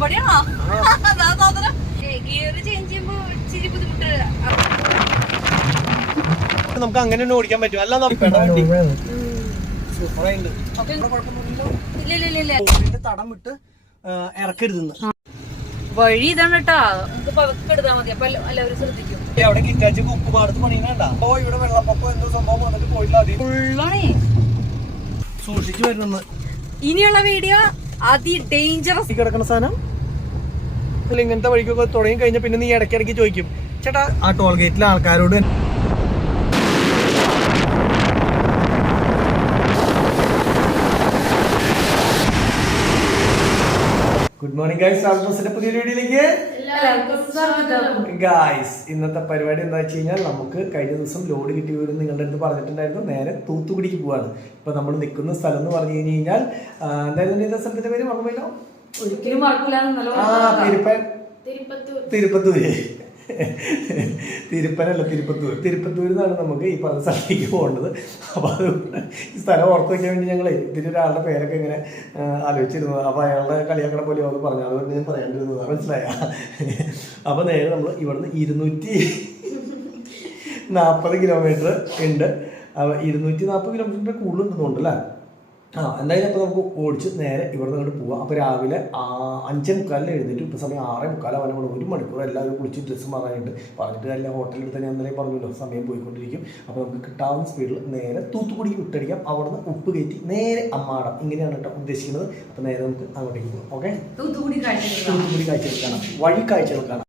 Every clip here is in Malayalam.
നടപടിയാണോ ഗിയർ ചേഞ്ച് ചെയ്യുമ്പോ ഇച്ചിരി ബുദ്ധിമുട്ട്. നമുക്ക് അങ്ങനെ തന്നെ ഓടിക്കാൻ പറ്റും. അല്ല തടം വിട്ട് ഇറക്കരുതെന്ന് വഴി ഇതാണ് കേട്ടാ. നമുക്ക് പതുക്കെ എടുത്താൽ മതി. അപ്പൊ എല്ലാവരും ശ്രദ്ധിക്കും. അവിടെ കിറ്റാച്ച് ഉപ്പ് പാടത്ത് പണിയണ്ട. ഇവിടെ വെള്ളപ്പൊക്കം എന്തോ സംഭവം വന്നിട്ട് പോയില്ല. ഫുള്ളാണേ സൂക്ഷിച്ചു വരുന്നത്. ഇനിയുള്ള വീഡിയോ അതി ഡേഞ്ചറസ്. കിടക്കുന്ന സാധനം ഇങ്ങനത്തെ വഴിക്കൊക്കെ തുടങ്ങി കഴിഞ്ഞാൽ പിന്നെ നീ ഇടയ്ക്കിടയ്ക്ക് ചോദിക്കും, ചേട്ടാ ആ ടോൾ ഗേറ്റിലെ ആൾക്കാരോട് ഗുഡ് മോർണിംഗ് ഗൈസ്. ആൽബസിന്റെ പുതിയ വീഡിയോയിലേക്ക് ഗൈസ്. ഇന്നത്തെ പരിപാടി എന്താ വെച്ച് കഴിഞ്ഞാൽ, നമുക്ക് കഴിഞ്ഞ ദിവസം ലോഡ് കിട്ടി വരും നിങ്ങളുടെ അടുത്ത് പറഞ്ഞിട്ടുണ്ടായിരുന്നു. നേരെ തൂത്തുക്കുടിക്ക് പോവാണ്. ഇപ്പൊ നമ്മൾ നിൽക്കുന്ന സ്ഥലം എന്ന് പറഞ്ഞു കഴിഞ്ഞാൽ എന്തായിരുന്നു സ്ഥലത്തിന്റെ പേര് മറന്നുപോയല്ലോ. ഒരിക്കലും തിരുപ്പത്തൂര്. തിരുപ്പനല്ല, തിരുപ്പത്തൂർ. തിരുപ്പത്തൂരിൽ നിന്നാണ് നമുക്ക് ഈ പറഞ്ഞ സ്ഥലത്തേക്ക് പോകേണ്ടത്. അപ്പോൾ അത് ഈ സ്ഥലം ഓർത്ത് വയ്ക്കാൻ വേണ്ടി ഞങ്ങൾ ഇതിലൊരാളുടെ പേരൊക്കെ ഇങ്ങനെ ആലോചിച്ചിരുന്നത്. അപ്പോൾ അയാളുടെ കളിയാക്കണ പോലെ അത് പറഞ്ഞു. അതുകൊണ്ട് ഞാൻ പറയേണ്ടിരുന്നത് മനസ്സിലായ. അപ്പോൾ നേരെ നമ്മൾ ഇവിടുന്ന് 240 കിലോമീറ്റർ ഉണ്ട്. 240 കിലോമീറ്ററിൻ്റെ കൂടുതലുണ്ടെന്നുണ്ട് അല്ലേ? എന്തായാലും അപ്പോൾ നമുക്ക് ഓടിച്ച് നേരെ ഇവിടെ നിന്ന് അങ്ങോട്ട് പോവാം. അപ്പോൾ രാവിലെ 5:45 എഴുന്നേറ്റ് ഇപ്പോൾ സമയം 6:45 നമ്മൾ 1 മണിക്കൂർ എല്ലാവരും കുളിച്ച് ഡ്രസ്സ് മാറാനായിട്ട് പറഞ്ഞിട്ട് എല്ലാ ഹോട്ടലിൽ തന്നെ എന്തായാലും പറഞ്ഞല്ലോ സമയം പോയിക്കൊണ്ടിരിക്കും. അപ്പോൾ നമുക്ക് കിട്ടാവുന്ന സ്പീഡിൽ നേരെ തൂത്തുക്കുടിക്ക് വിട്ടടിക്കാം. അവിടെ നിന്ന് ഉപ്പ് കയറ്റി നേരെ അമ്മാടം ഇങ്ങനെയാണ് കേട്ടോ ഉദ്ദേശിക്കുന്നത്. അപ്പോൾ നേരെ നമുക്ക് അങ്ങോട്ടേക്ക് പോകാം. ഓക്കെ, തൂത്തുക്കുടി കാഴ്ചകൾ കാണാം, വഴി കാഴ്ചകൾ കാണാം.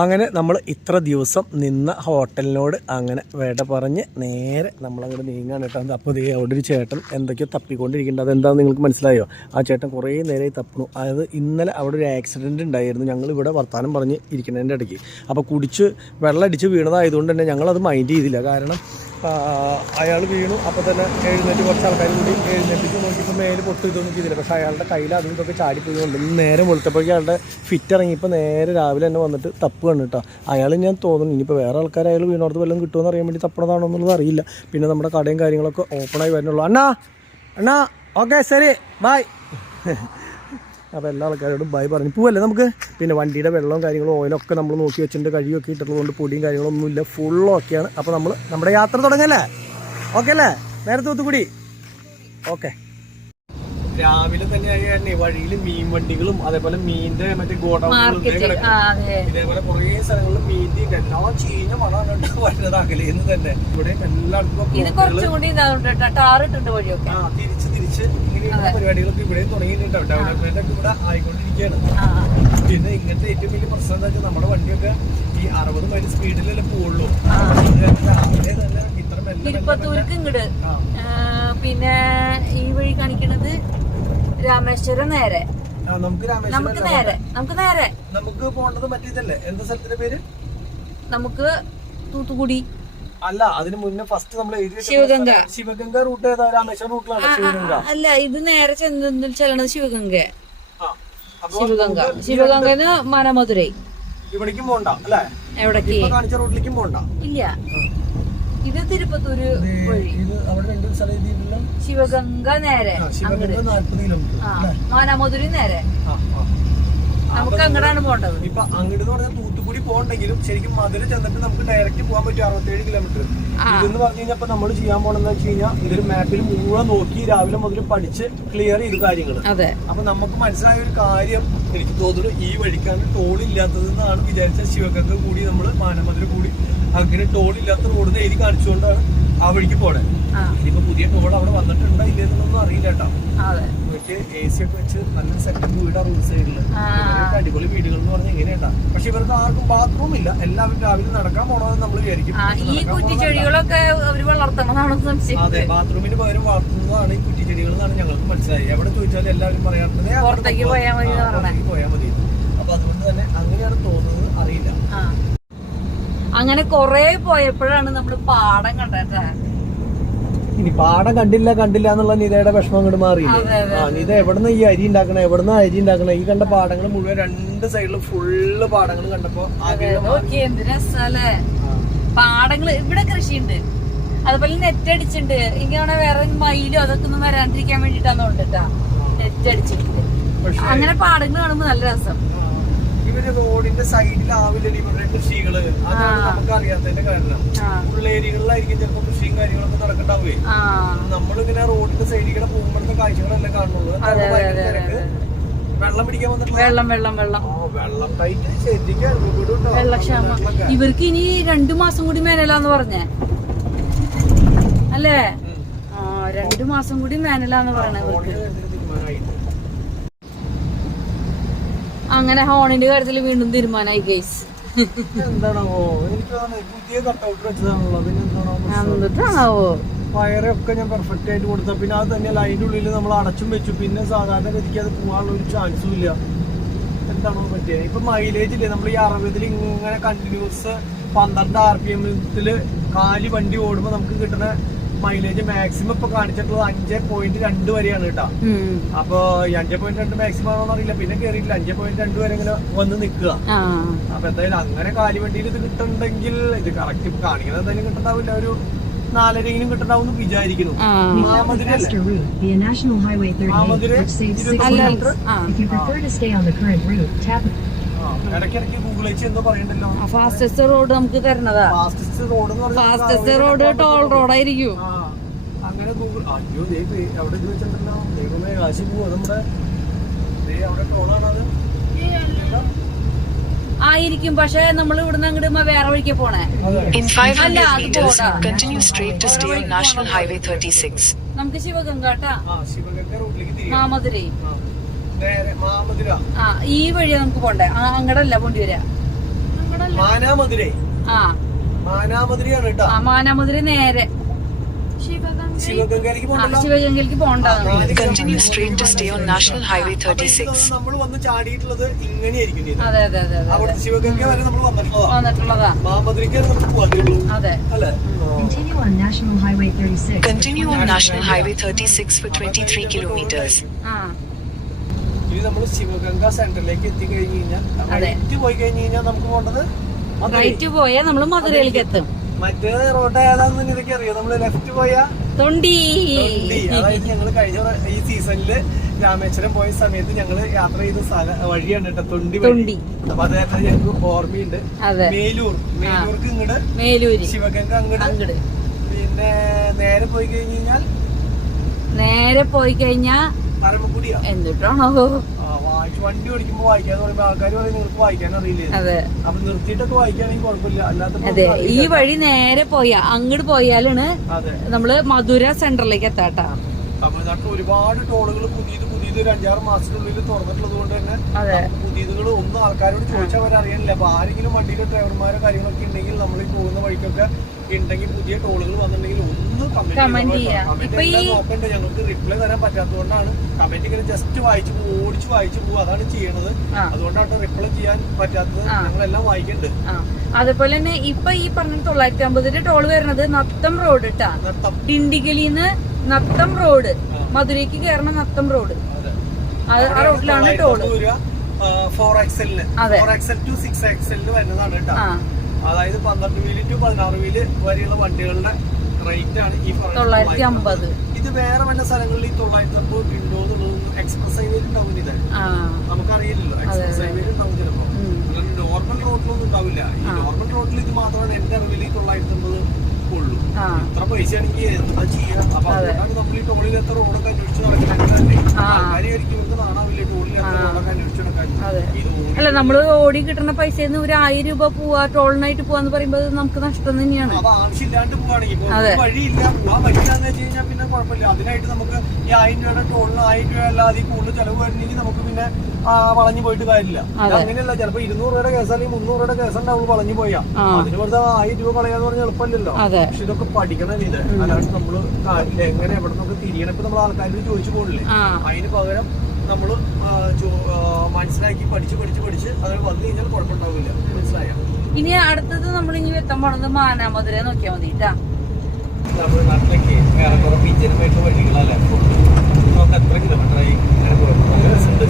അങ്ങനെ നമ്മൾ ഇത്ര ദിവസം നിന്ന ഹോട്ടലിനോട് അങ്ങനെ വേട പറഞ്ഞ് നേരെ നമ്മളങ്ങോട്ട് നീങ്ങാൻ കേട്ടോ. അപ്പോൾ അവിടെ ഒരു ചേട്ടൻ എന്തൊക്കെയോ തപ്പിക്കൊണ്ടിരിക്കുന്നുണ്ട്. അതെന്താണെന്ന് നിങ്ങൾക്ക് മനസ്സിലായോ? ആ ചേട്ടൻ കുറേ നേരമായി തപ്പണു. അതായത് ഇന്നലെ അവിടെ ഒരു ആക്സിഡൻറ്റ് ഉണ്ടായിരുന്നു. ഞങ്ങളിവിടെ വർത്താനം പറഞ്ഞ് ഇരിക്കുന്നതിൻ്റെ ഇടയ്ക്ക്. അപ്പോൾ കുടിച്ച് വെള്ളമടിച്ച് വീണതായതുകൊണ്ട് തന്നെ ഞങ്ങളത് മൈൻഡ് ചെയ്തില്ല. കാരണം അയാൾ വീണു. അപ്പോൾ തന്നെ എഴുന്നേറ്റ് കുറച്ച് ആൾക്കാർ കൂടി എഴുന്നേറ്റിട്ട് നോക്കിയപ്പോൾ മേല് പൊട്ട് ഇതൊന്നും ചെയ്തില്ല. പക്ഷേ അയാളുടെ കയ്യിൽ അതും ഇതൊക്കെ ചാടിപ്പോയിട്ടുണ്ട്. നേരെ വെളുത്തപ്പോഴേക്കും അയാളുടെ ഫിറ്റ് ഇറങ്ങിയപ്പോൾ നേരെ രാവിലെ തന്നെ വന്നിട്ട് തപ്പുകയാണ് കേട്ടോ. അയാൾ ഞാൻ തോന്നുന്നു ഇനിയിപ്പോൾ വേറെ ആൾക്കാർ അയാൾ വീണോർത്ത് വല്ലതും കിട്ടുമെന്ന് അറിയാൻ വേണ്ടി തപ്പണതാണോ എന്നുള്ളത് അറിയില്ല. പിന്നെ നമ്മുടെ കടയും കാര്യങ്ങളൊക്കെ ഓപ്പണായി വരുന്നുള്ളൂ. അണ്ണാ ഓക്കെ ശരി ബൈ. അപ്പോൾ എല്ലാ ആൾക്കാരോടും ബൈ പറഞ്ഞു പോവല്ലേ നമുക്ക്. പിന്നെ വണ്ടിയുടെ വെള്ളവും കാര്യങ്ങളും ഓയിലൊക്കെ നമ്മൾ നോക്കി വെച്ചിട്ടുണ്ട്. കഴിയൊക്കെ ഇട്ടുള്ളതുകൊണ്ട് പൊടിയും കാര്യങ്ങളൊന്നുമില്ല, ഫുള്ളൊക്കെയാണ്. അപ്പോൾ നമ്മൾ നമ്മുടെ യാത്ര തുടങ്ങല്ലേ? ഓക്കെ അല്ലേ? നേരെ തൂത്തുക്കുടി. ഓക്കെ. രാവിലെ തന്നെ വഴിയിൽ മീൻ വണ്ടികളും അതേപോലെ മീനിന്റെ മറ്റേ ഗോഡൌണുകളും ഇതേപോലെ കുറേ സ്ഥലങ്ങളിൽ മീനിന്റെ എല്ലാം ചീഞ്ഞ മണമാണ് വരുന്നത് അകലെന്ന് തന്നെ. ഇവിടെ എല്ലായിടത്തും തിരിച്ച് ഇങ്ങനെയുള്ള പരിപാടികളൊക്കെ ഇവിടെയും തുടങ്ങിയിട്ടുണ്ട്. ഡെവലപ്മെന്റ് ഒക്കെ ഇവിടെ ആയിക്കൊണ്ടിരിക്കുകയാണ്. പിന്നെ ഇങ്ങനത്തെ ഏറ്റവും വലിയ പ്രശ്നം എന്താ വെച്ചാൽ നമ്മുടെ വണ്ടിയൊക്കെ ഈ 60 മൈൽ സ്പീഡിലല്ലേ പോവുള്ളൂ. രാവിലെ തന്നെ ഇത്ര പിന്നെ ഈ വഴി കാണിക്കണത് രാമേശ്വരം നേരെ. നമുക്ക് പോകേണ്ടത് മറ്റേതല്ലേ? എന്താ സ്ഥലത്തിന്റെ പേര്? നമുക്ക് തൂത്തുക്കുടി അല്ല, അതിന് മുന്നേ ഫസ്റ്റ് നമ്മൾ ശിവഗംഗ റൂട്ട് ഏതാ? രാമേശ്വരം റൂട്ടിലാണ് ശിവഗംഗ. അല്ല, ഇത് നേരെ ചെല്ലണത് ശിവഗംഗ. ശിവഗംഗന്ന് മനമധുരൈ. ഇവിടേക്കും പോകണ്ട അല്ലേ? എവിടേക്ക്? കാണിച്ച റൂട്ടിലേക്കും പോകണ്ട. ഇല്ല, ഇത് തിരുപ്പത്തൂര് വഴി. ശിവഗംഗ നേരെ, മാനാമധുരി നേരെ. നമുക്ക് അങ്ങോട്ടാണ് പോകേണ്ടത്. ഇപ്പൊ അങ്ങോട്ട് പറഞ്ഞാൽ തൂത്തുക്കുടി പോകണ്ടെങ്കിലും ശരിക്കും മധുര ചെന്നിട്ട് നമുക്ക് ഡയറക്റ്റ് പോകാൻ പറ്റും 67 കിലോമീറ്റർ. ഇതെന്ന് പറഞ്ഞു കഴിഞ്ഞാൽ നമ്മൾ ചെയ്യാൻ പോണെന്ന് വെച്ച് കഴിഞ്ഞാൽ ഇതൊരു മാപ്പിൽ മുഴുവൻ നോക്കി രാവിലെ മുതൽ പഠിച്ച് ക്ലിയർ ചെയ്ത് കാര്യങ്ങൾ. അപ്പൊ നമുക്ക് മനസ്സിലായ ഒരു കാര്യം എനിക്ക് തോന്നുന്നു, ഈ വഴിക്കാണ് ടോൾ ഇല്ലാത്തതെന്നാണ് വിചാരിച്ച. ശിവഗംഗ കൂടി നമ്മൾ മാനമധുര കൂടി അങ്ങനെ ടോൾ ഇല്ലാത്ത റോഡിന് എഴുതി കാണിച്ചുകൊണ്ടാണ് ആ വഴിക്ക് പോണേ. ഇനിയിപ്പോ പുതിയ ടോൾ അവിടെ വന്നിട്ടുണ്ടോ ഇല്ലെന്നൊന്നും അറിയില്ല കേട്ടോ. മറ്റേ AC ഒക്കെ വെച്ച് നല്ല സെറ്റപ്പ് വീടാ റോഡ് സൈഡില്. അടിപൊളി വീടുകൾ എന്ന് പറഞ്ഞാൽ എങ്ങനെയാ. പക്ഷെ ഇവർക്ക് ആർക്കും ബാത്റൂം ഇല്ല. എല്ലാവരും രാവിലെ നടക്കാൻ പോകണമെന്ന് നമ്മൾ വിചാരിക്കും. അതെ, ബാത്റൂമിന് പകരം വളർത്തുന്നതാണ് ഈ കുറ്റിച്ചെടികൾ എന്നാണ് ഞങ്ങൾക്ക് മനസ്സിലായത്. എവിടെ ചോദിച്ചാലും എല്ലാവരും പറയാറുണ്ട് പുറത്തേക്ക് പോയാൽ മതി. അപ്പൊ അതുകൊണ്ട് തന്നെ അങ്ങനെയാണ് തോന്നുന്നത്, അറിയില്ല. അങ്ങനെ കൊറേ പോയപ്പോഴാണ് നമ്മള് പാടം കണ്ടേ. ഇനി പാടം കണ്ടില്ല എന്നുള്ള നിതയുടെ വിഷമം അങ്ങോട്ട് മാറിയില്ലേ? നിത എവിടുന്ന് ഈ അരി ഉണ്ടാക്കണേ, എവിടുന്ന് അരി ഉണ്ടാക്കണേ? ഈ കണ്ട പാടങ്ങൾ മുഴുവൻ 2 സൈഡിലും ഫുള്ള് പാടങ്ങൾ കണ്ടപ്പോ എന്ത് രസല്ലേ പാടങ്ങള്. ഇവിടെ കൃഷിയുണ്ട്, അതുപോലെ നെറ്റ് അടിച്ചിട്ടുണ്ട്. ഇങ്ങനെ വേറെ മയിലും അതൊക്കെ ഒന്നും വരാണ്ടിരിക്കാൻ വേണ്ടിട്ടാന്ന് കൊണ്ടിട്ടാ നെറ്റ് അടിച്ചിട്ടുണ്ട്. അങ്ങനെ പാടങ്ങൾ കാണുമ്പോ നല്ല രസം. ഇവര് റോഡിന്റെ സൈഡിൽ ആവില്ല ഇവരുടെ കൃഷികള്, അതാണ് നമുക്ക് അറിയാത്തതിന്റെ കാരണം. ഉള്ളേരികളിലായിരിക്കും ചിലപ്പോ കൃഷിയും കാര്യങ്ങളൊക്കെ നടക്കണ്ടാവേ. നമ്മളിങ്ങനെ റോഡിന്റെ സൈഡിൽ കൂടെ പോകുമ്പോഴത്തെ കാഴ്ചകളല്ലേ കാണുള്ളൂ. വെള്ളം പിടിക്കാൻ വന്നിട്ടില്ല. വെള്ളക്ഷാമം ഇവർക്ക് ഇനി 2 മാസം കൂടി മേനലാന്ന് പറഞ്ഞേ അല്ലേ? 2 മാസം കൂടി മേനലാന്ന് പറയണേ ഇവർക്ക്. അങ്ങനെ ഹോണിന്റെ കാര്യത്തിൽ വീണ്ടും തീരുമാനമായി ഗൈസ്. എന്താണാവോ പുതിയ കട്ടൗട്ട് വെച്ചതാണല്ലോ, എന്നിട്ടാണാവോ വയറൊക്കെ ഞാൻ പെർഫെക്റ്റ് ആയിട്ട് കൊടുത്ത. പിന്നെ അത് തന്നെ അതിന്റെ ഉള്ളിൽ നമ്മൾ അടച്ചും വെച്ചു. പിന്നെ സാധാരണ ഗതിക്ക് അത് പോകാനുള്ള ഒരു ചാൻസും ഇല്ല. എന്താണോ പറ്റിയത്? ഇപ്പൊ മൈലേജ് ഇല്ലേ, നമ്മൾ ഈ 60 ഇങ്ങനെ കണ്ടിന്യൂസ് 12 RPM കാലി വണ്ടി ഓടുമ്പോ നമുക്ക് കിട്ടുന്ന മൈലേജ് മാക്സിമം ഇപ്പൊ കാണിച്ചിട്ടുള്ളത് 5.2 വരെയാണ് കേട്ടോ. അപ്പൊ 5.2 മാക്സിമം ആണോന്ന് അറിയില്ല. പിന്നെ കയറിയിട്ടില്ല, 5.2 വരെ ഇങ്ങനെ വന്ന് നിക്കുക. അപ്പൊ എന്തായാലും അങ്ങനെ കാലി വണ്ടിയിൽ ഇത് കിട്ടുന്നുണ്ടെങ്കിൽ ഇത് കറക്റ്റ് കാണിക്കുന്നത് എന്തായാലും കിട്ടണ്ടാവില്ല, ഒരു 4.5 കിട്ടണ്ടാവും വിചാരിക്കുന്നു. ഇടയ്ക്കിടയ്ക്ക് ഗൂഗിൾ എന്തോ പറയണ്ടല്ലോ, ഫാസ്റ്റസ്റ്റ് റോഡ് നമുക്ക് തരണതാ. ഫാസ്റ്റസ്റ്റ് റോഡ് ടോൾ റോഡായിരിക്കും. അങ്ങനെ ഗൂഗിൾ അയ്യോ അവിടെ ഇത് വെച്ചിട്ടുണ്ടല്ലോ. ദൈവമേ കാശി പോവാ നമ്മുടെ അവിടെ ടോളാണത് ആയിരിക്കും. പക്ഷെ നമ്മൾ ഇവിടുന്ന് അങ്ങോട്ട് വേറെ വഴിക്ക് പോണേ. നമുക്ക് ശിവഗംഗാട്ടാ, മാമധുരൈ ഈ വഴിയാ നമുക്ക് പോണ്ടേ. അങ്ങടല്ല പോണ്ടി വരാ, മാനാമധുരൈ നേരെ ശിവഗംഗയിലേക്ക് പോകേണ്ടതാണ്. നമ്മൾ വന്ന് ചാടിയിട്ടുള്ളത് ഇങ്ങനെയായിരിക്കും. അതെ അതെ അതെ ശിവഗംഗ വരെ നമ്മൾ വന്നിട്ടുള്ളതാ. മാമധുരയ്ക്ക് നമുക്ക് പോകാറുള്ളൂ. അതെ അല്ലേ? Continue on National Highway 36 for 23 kilometers. ഇത് നമ്മൾ ശിവഗംഗ സെന്ററിലേക്ക് എത്തിക്കഴിഞ്ഞ് കഴിഞ്ഞാൽ പോയി കഴിഞ്ഞ് കഴിഞ്ഞാൽ നമുക്ക് പോകേണ്ടത് റൈറ്റ് പോയാൽ നമ്മൾ മധുരയിലേക്ക് എത്തും. മറ്റേ റോഡ് ഏതാണെന്ന് ഇതൊക്കെ അറിയാം. നമ്മള് ലെഫ്റ്റ് പോയാ തൊണ്ടി. അതായത് ഞങ്ങള് കഴിഞ്ഞ ഈ സീസണില് രാമേശ്വരം പോയ സമയത്ത് ഞങ്ങള് യാത്ര ചെയ്ത വഴിയാണ് കേട്ടോ തൊണ്ടി. അപ്പൊ അത് ഞങ്ങൾക്ക് ഓർമ്മയുണ്ട്. മേലൂർക്ക് ഇങ്ങോട്ട്, ശിവഗംഗ അങ്ങോട്ട്, പിന്നെ നേരെ പോയി കഴിഞ്ഞാൽ പരമക്കുടിയാ. എന്നിട്ടാണോ വണ്ടി ഓടിക്കുമ്പോ വായിക്കാന്ന് പറയുമ്പോ ആൾക്കാർ പറയും നിങ്ങൾക്ക് വായിക്കാൻ അറിയില്ലേ. അപ്പൊ നിർത്തിയിട്ടൊക്കെ വായിക്കുകയാണെങ്കിൽ കുഴപ്പമില്ല. അതെ, ഈ വഴി നേരെ പോയാ അങ്ങോട്ട് പോയാലാണ് നമ്മള് മധുര സെന്ററിലേക്ക് എത്താട്ടാ. തമിഴ്നാട്ടിൽ ഒരുപാട് ടോളുകൾ പുതിയത് ഒരു 5-6 മാസത്തിനുള്ളിൽ തുറന്നിട്ടുള്ളത് കൊണ്ട് തന്നെ പുതിയതുകൾ ഒന്നും ആൾക്കാരോട് ചോദിച്ചാൽ അവരെ അറിയാനില്ല. അപ്പൊ ആരെങ്കിലും വണ്ടിയിലെ ഡ്രൈവർമാരോ കാര്യങ്ങളൊക്കെ ഉണ്ടെങ്കിൽ നമ്മൾ ഈ പോകുന്ന വഴിക്കൊക്കെ ഉണ്ടെങ്കിൽ പുതിയ ടോളുകൾ വന്നിട്ടുണ്ടെങ്കിൽ ഒന്ന് കമന്റ് നോക്കണ്ട. ഞങ്ങൾക്ക് റിപ്ലൈ തരാൻ പറ്റാത്തതുകൊണ്ടാണ് കമന്റ് ഇങ്ങനെ ജസ്റ്റ് ഓടിച്ചു വായിച്ചു പോകുക, അതാണ് ചെയ്യണത്. അതുകൊണ്ടാണ് റിപ്ലൈ ചെയ്യാൻ പറ്റാത്തത്. ഞങ്ങളെല്ലാം വായിക്കുന്നുണ്ട്. അതുപോലെ തന്നെ ഇപ്പൊ ഈ പറഞ്ഞ 950 ടോള് വരുന്നത് നത്തം റോഡ് ഇട്ടാ. ഡിണ്ടിഗലിന്ന് നത്തം റോഡ്, മധുരയ്ക്ക് കയറണ നത്തം റോഡ്, ആ റോഡിലാണ് ടോള്. 4XL to 6XL വരുന്നതാണ് കേട്ടോ. അതായത് 12 വീല് ടു 16 വീല് വരെയുള്ള വണ്ടികളുടെ റേറ്റ് ആണ് ഈ 950. ഇത് വേറെ വല്ല സ്ഥലങ്ങളിൽ ഈ 950 ഉണ്ടോ എന്നുള്ളതൊന്നും എക്സ്പ്രസ് ഹൈവേയിൽ ഉണ്ടാവും. ഇത് നമുക്കറിയില്ലല്ലോ. എക്സ്പ്രസ് ഹൈവേയിൽ ഉണ്ടാവും ചിലപ്പോ, നോർമൽ റോഡിലൊന്നും ഉണ്ടാവില്ല. ഈ നോർമൽ റോഡിൽ ഇത് മാത്രമാണ് എന്റെ അറിവിൽ 950 ഉള്ളൂ. ഇത്ര പൈസ ആണെങ്കിൽ എന്താ ചെയ്യാ? അപ്പൊ അതുകൊണ്ടാണ് നമ്മൾ ഈ ടോളിൽ എത്ര റോഡൊക്കെ അന്വേഷിച്ച് നടക്കുന്നത്. ആൾക്കാരായിരിക്കും ഇവർക്ക് നാണാവില്ലേ ടോളിൽ എത്ര റോഡൊക്കെ അന്വേഷിച്ച് നടക്കാൻ. അല്ല, നമ്മള് ഓടി കിട്ടുന്ന പൈസയിൽ നിന്ന് ഒരു 1000 രൂപ പോവാ ടോളിനായിട്ട് പോവാന്ന് പറയുമ്പോ നമുക്ക് നഷ്ടം തന്നെയാണ്. അത് ആവശ്യമില്ലാണ്ട് പോവാണെങ്കിൽ വഴിയില്ല, പോവാൻ പറ്റില്ലാന്ന് വെച്ച് കഴിഞ്ഞാൽ പിന്നെ കുഴപ്പമില്ല. അതിനായിട്ട് നമുക്ക് ഈ 1000 രൂപയുടെ ടോളിന് 1000 രൂപ അല്ലാതെ കൂടുതൽ ചെലവ് വരുന്നെങ്കിൽ നമുക്ക് പിന്നെ വളഞ്ഞു പോയിട്ട് കാര്യമില്ല. അങ്ങനെയല്ല, ചിലപ്പോ 200 രൂപയുടെ കേസ് അല്ലെങ്കിൽ 300 രൂപയുടെ കേസുണ്ടാവും വളഞ്ഞു പോയാ. അതിന് വെറുതെ 1000 രൂപ കളയാന്ന് പറഞ്ഞാൽ എളുപ്പമല്ലല്ലോ. പക്ഷെ ഇതൊക്കെ പഠിക്കണം ഇത്. അല്ലാണ്ട് നമ്മള് എങ്ങനെ എവിടെ നിന്നൊക്കെ തിരിയണം. ഇപ്പൊ നമ്മൾ ആൾക്കാരോട് ചോദിച്ചു പോകില്ലേ, അതിന് പകരം നമ്മള് മനസ്സിലാക്കി പഠിച്ച് അത് വന്നു കഴിഞ്ഞാൽ കുഴപ്പമുണ്ടാവില്ല. മനസ്സിലായോ? ഇനി അടുത്തത് നമ്മൾ ഇനി എത്താൻ പോണത് മാനാമധുര നോക്കിയാൽ മതി. തമിഴ്നാട്ടിലേക്ക് ഏറെക്കുറെ വിജനമായിട്ടുള്ള വഴികളല്ലേ. നമുക്ക് എത്ര കിലോമീറ്ററായി